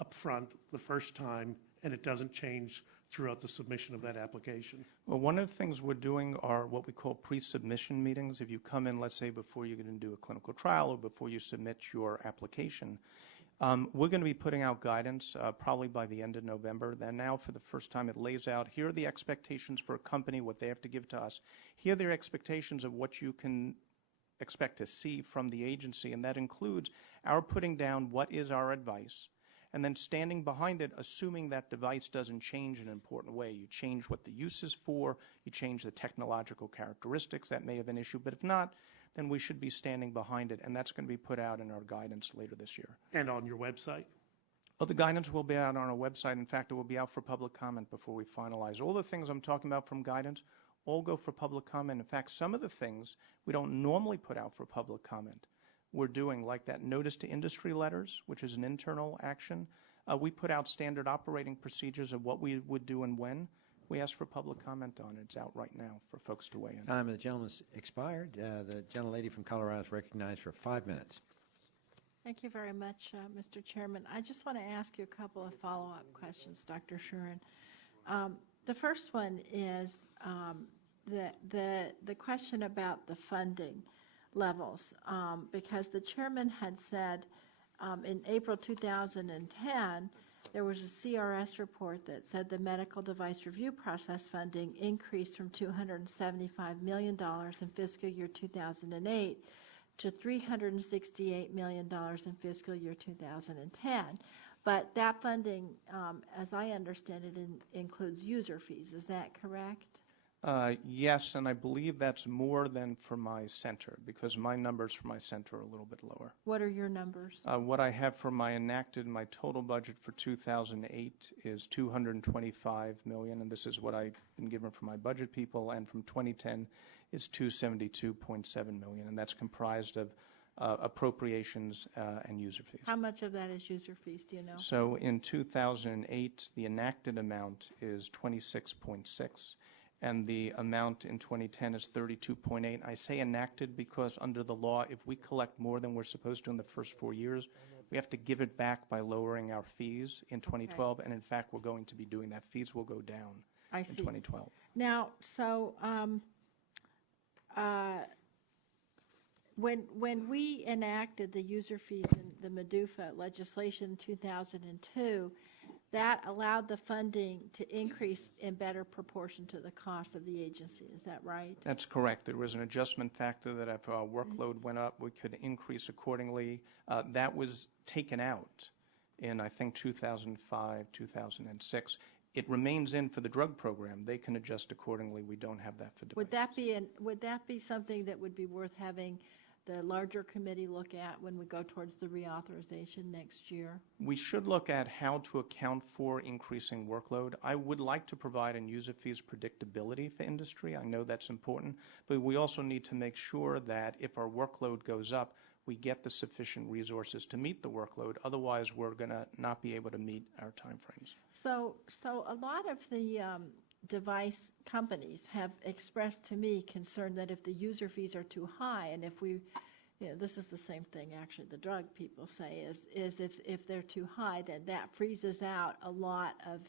up front the first time and it doesn't change throughout the submission of that application. Well, one of the things we're doing are what we call pre-submission meetings. If you come in, let's say, before you're going to do a clinical trial or before you submit your application, we're going to be putting out guidance probably by the end of November. Then now, for the first time, it lays out, here are the expectations for a company, what they have to give to us. Here are their expectations of what you can expect to see from the agency, and that includes our putting down what is our advice, and then standing behind it, assuming that device doesn't change in an important way. You change what the use is for, you change the technological characteristics, that may have an issue, but if not, then we should be standing behind it, and that's going to be put out in our guidance later this year. And on your website? Well, the guidance will be out on our website. In fact, it will be out for public comment before we finalize. All the things I'm talking about from guidance all go for public comment. In fact, some of the things we don't normally put out for public comment, we're doing, like that notice to industry letters, which is an internal action. We put out standard operating procedures of what we would do and when. We ask for public comment on it. It's out right now for folks to weigh in. Time of the gentleman's expired. The gentlelady from Colorado is recognized for 5 minutes. Thank you very much, Mr. Chairman. I just want to ask you a couple of follow-up questions, Dr. Shuren. The first one is the question about the funding levels, because the chairman had said in April 2010 there was a CRS report that said the medical device review process funding increased from $275 million in fiscal year 2008 to $368 million in fiscal year 2010. But that funding, as I understand it, includes user fees. Is that correct? Yes, and I believe that's more than for my center, because my numbers for my center are a little bit lower. What are your numbers? What I have for my enacted, my total budget for 2008 is $225 million, and this is what I've been given from my budget people, and from 2010 is $272.7 million, and that's comprised of appropriations and user fees. How much of that is user fees, do you know? So in 2008, the enacted amount is 26.6, and the amount in 2010 is 32.8. I say enacted because under the law, if we collect more than we're supposed to in the first 4 years, we have to give it back by lowering our fees in 2012, and in fact, we're going to be doing that. Fees will go down in 2012. Now, so when we enacted the user fees in the MDUFA legislation in 2002, that allowed the funding to increase in better proportion to the cost of the agency. Is that right? That's correct. There was an adjustment factor that if our workload went up, we could increase accordingly. That was taken out in, I think, 2005, 2006. It remains in for the drug program. They can adjust accordingly. We don't have that for devices. Would that be something that would be worth having the larger committee look at when we go towards the reauthorization next year? We should look at how to account for increasing workload. I would like to provide in user fees predictability for industry. I know that's important, but we also need to make sure that if our workload goes up, we get the sufficient resources to meet the workload. Otherwise, we're going to not be able to meet our timeframes. So a lot of the device companies have expressed to me concern that if the user fees are too high, and if we, this is the same thing actually the drug people say, is if they're too high, then that freezes out a lot of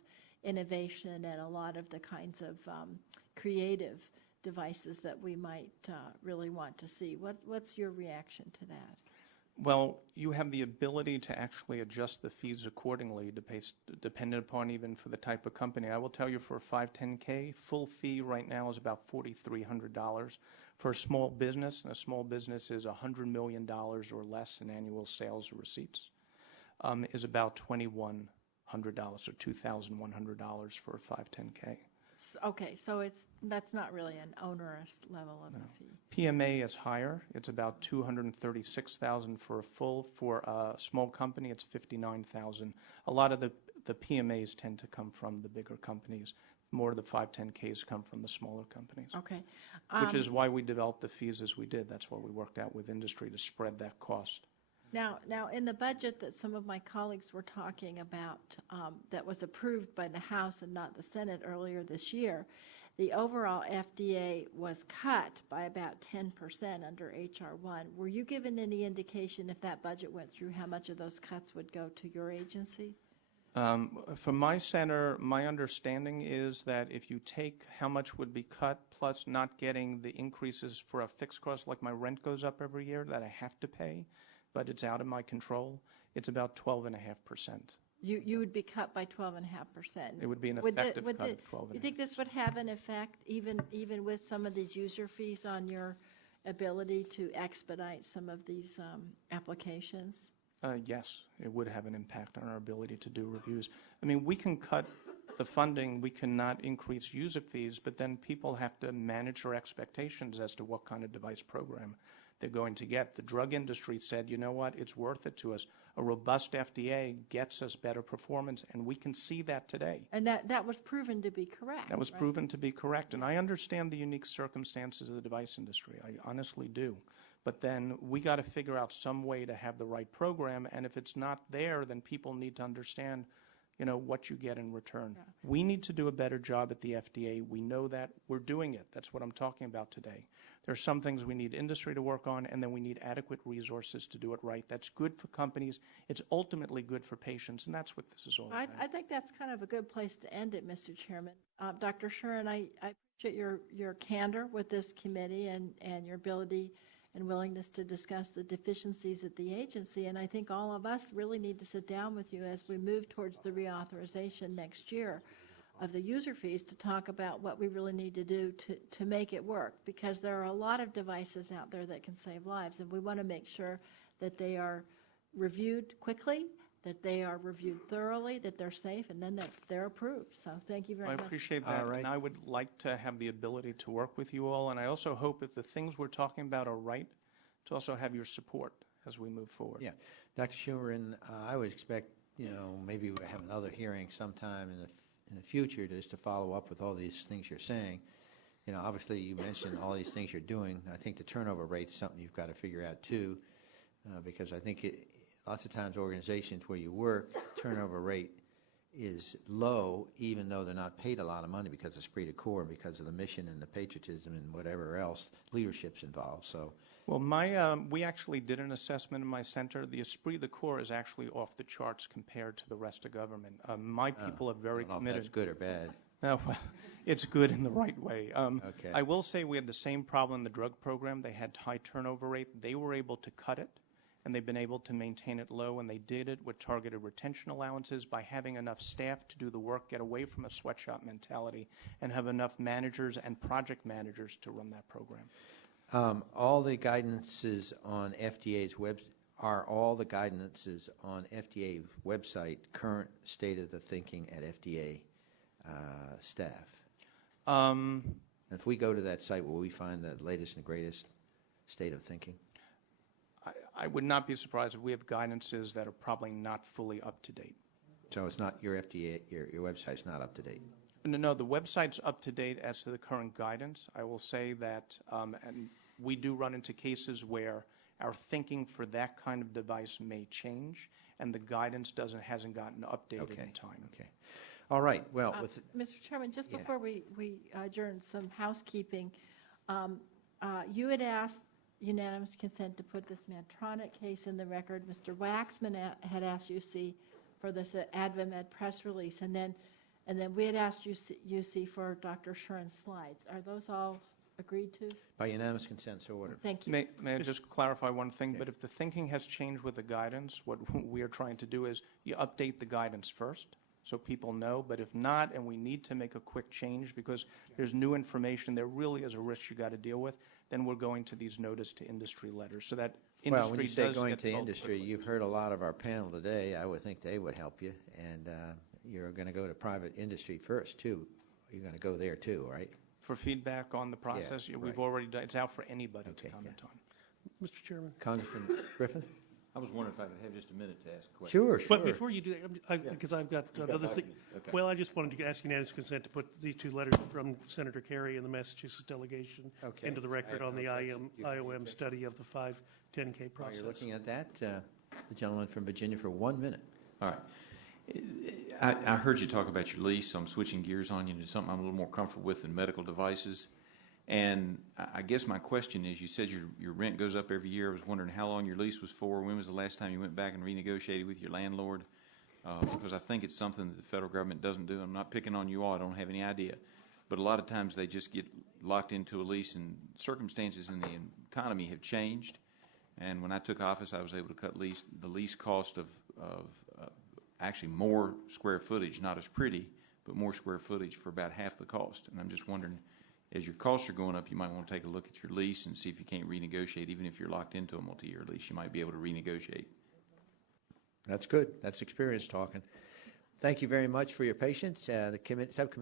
innovation and a lot of the kinds of creative devices that we might really want to see. What's your reaction to that? Well, you have the ability to actually adjust the fees accordingly, dependent upon even for the type of company. I will tell you for a 510K, full fee right now is about $4,300. For a small business, and a small business is $100 million or less in annual sales or receipts, is about $2,100 or $2,100 for a 510K. Okay, so that's not really an onerous level of a fee. PMA is higher. It's about $236,000 for a full. For a small company, it's $59,000. A lot of the PMAs tend to come from the bigger companies. More of the 510Ks come from the smaller companies. Okay. Which is why we developed the fees as we did. That's what we worked out with industry to spread that cost. Now, in the budget that some of my colleagues were talking about that was approved by the House and not the Senate earlier this year, the overall FDA was cut by about 10% under H.R. 1. Were you given any indication if that budget went through how much of those cuts would go to your agency? For my center, my understanding is that if you take how much would be cut plus not getting the increases for a fixed cost, like my rent goes up every year that I have to pay, but it's out of my control, it's about 12.5%. You would be cut by 12.5%. It would be an effective cut of 12.5%. You think this would have an effect, even with some of these user fees, on your ability to expedite some of these applications? Yes, it would have an impact on our ability to do reviews. I mean, we can cut the funding, we cannot increase user fees, but then people have to manage their expectations as to what kind of device program they're going to get. The drug industry said, you know what, it's worth it to us. A robust FDA gets us better performance, and we can see that today. And that was proven to be correct. That was proven to be correct, and I understand the unique circumstances of the device industry. I honestly do. But then we got to figure out some way to have the right program, and if it's not there, then people need to understand, what you get in return. Yeah. We need to do a better job at the FDA. We know that. We're doing it. That's what I'm talking about today. There are some things we need industry to work on, and then we need adequate resources to do it right. That's good for companies. It's ultimately good for patients, and that's what this is all about. I think that's kind of a good place to end it, Mr. Chairman. Dr. Shuren, I appreciate your candor with this committee and your ability and willingness to discuss the deficiencies at the agency. And I think all of us really need to sit down with you as we move towards the reauthorization next year of the user fees to talk about what we really need to do to make it work, because there are a lot of devices out there that can save lives, and we want to make sure that they are reviewed quickly, that they are reviewed thoroughly, that they're safe, and then that they're approved. So thank you very much. I appreciate that, and I would like to have the ability to work with you all, and I also hope if the things we're talking about are right, to also have your support as we move forward. Yeah. Dr. Schumer, I would expect, maybe we'll have another hearing sometime in the future just to follow up with all these things you're saying. Obviously you mentioned all these things you're doing. I think the turnover rate is something you've got to figure out too, because I think lots of times organizations where you work, turnover rate is low, even though they're not paid a lot of money because of esprit de corps, because of the mission and the patriotism and whatever else leadership's involved. So, well, we actually did an assessment in my center. The esprit de corps is actually off the charts compared to the rest of government. My people are very committed. If that's good or bad. No, well, it's good in the right way. Okay. I will say we had the same problem in the drug program. They had high turnover rate. They were able to cut it, and they've been able to maintain it low, and they did it with targeted retention allowances by having enough staff to do the work, get away from a sweatshop mentality, and have enough managers and project managers to run that program. All the guidances on FDA's website current state of the thinking at FDA staff? If we go to that site, will we find the latest and greatest state of thinking? I would not be surprised if we have guidances that are probably not fully up to date. So it's not your FDA, your website's not up to date. No, the website's up to date as to the current guidance. I will say that, and we do run into cases where our thinking for that kind of device may change, and the guidance hasn't gotten updated in time. Okay. All right. Well, Mr. Chairman, just before we adjourn, some housekeeping. You had asked unanimous consent to put this Medtronic case in the record. Mr. Waxman had asked UC for this AdvaMed press release, and then we had asked UC for Dr. Shuren's slides. Are those all agreed to? By unanimous consent, so ordered. Thank you. May I just clarify one thing? But if the thinking has changed with the guidance, what we are trying to do is you update the guidance first so people know. But if not, and we need to make a quick change because there's new information, there really is a risk you got to deal with, then we're going to these notice to industry letters so that industry well, when you say does going get to told industry, quickly. you've heard a lot of our panel today. I would think they would help you, and you're going to go to private industry first too. You're going to go there too, right? For feedback on the process, we've already done, it's out for anybody to comment on. Mr. Chairman. Congressman Griffin? I was wondering if I could have just a minute to ask a question. Sure. But before you do that, because I've got another thing. Okay. Well, I just wanted to ask unanimous consent to put these two letters from Senator Kerry and the Massachusetts delegation into the record on the IOM study of the 510K process. While you're looking at that, the gentleman from Virginia for 1 minute. All right. I heard you talk about your lease, so I'm switching gears on you to something I'm a little more comfortable with than medical devices. And I guess my question is, you said your rent goes up every year. I was wondering how long your lease was for. When was the last time you went back and renegotiated with your landlord? Because I think it's something that the federal government doesn't do. I'm not picking on you all. I don't have any idea. But a lot of times they just get locked into a lease, and circumstances in the economy have changed. And when I took office, I was able to cut the lease cost of actually more square footage, not as pretty, but more square footage for about half the cost. And I'm just wondering, as your costs are going up, you might want to take a look at your lease and see if you can't renegotiate. Even if you're locked into a multi-year lease, you might be able to renegotiate. That's good. That's experience talking. Thank you very much for your patience. The subcommittee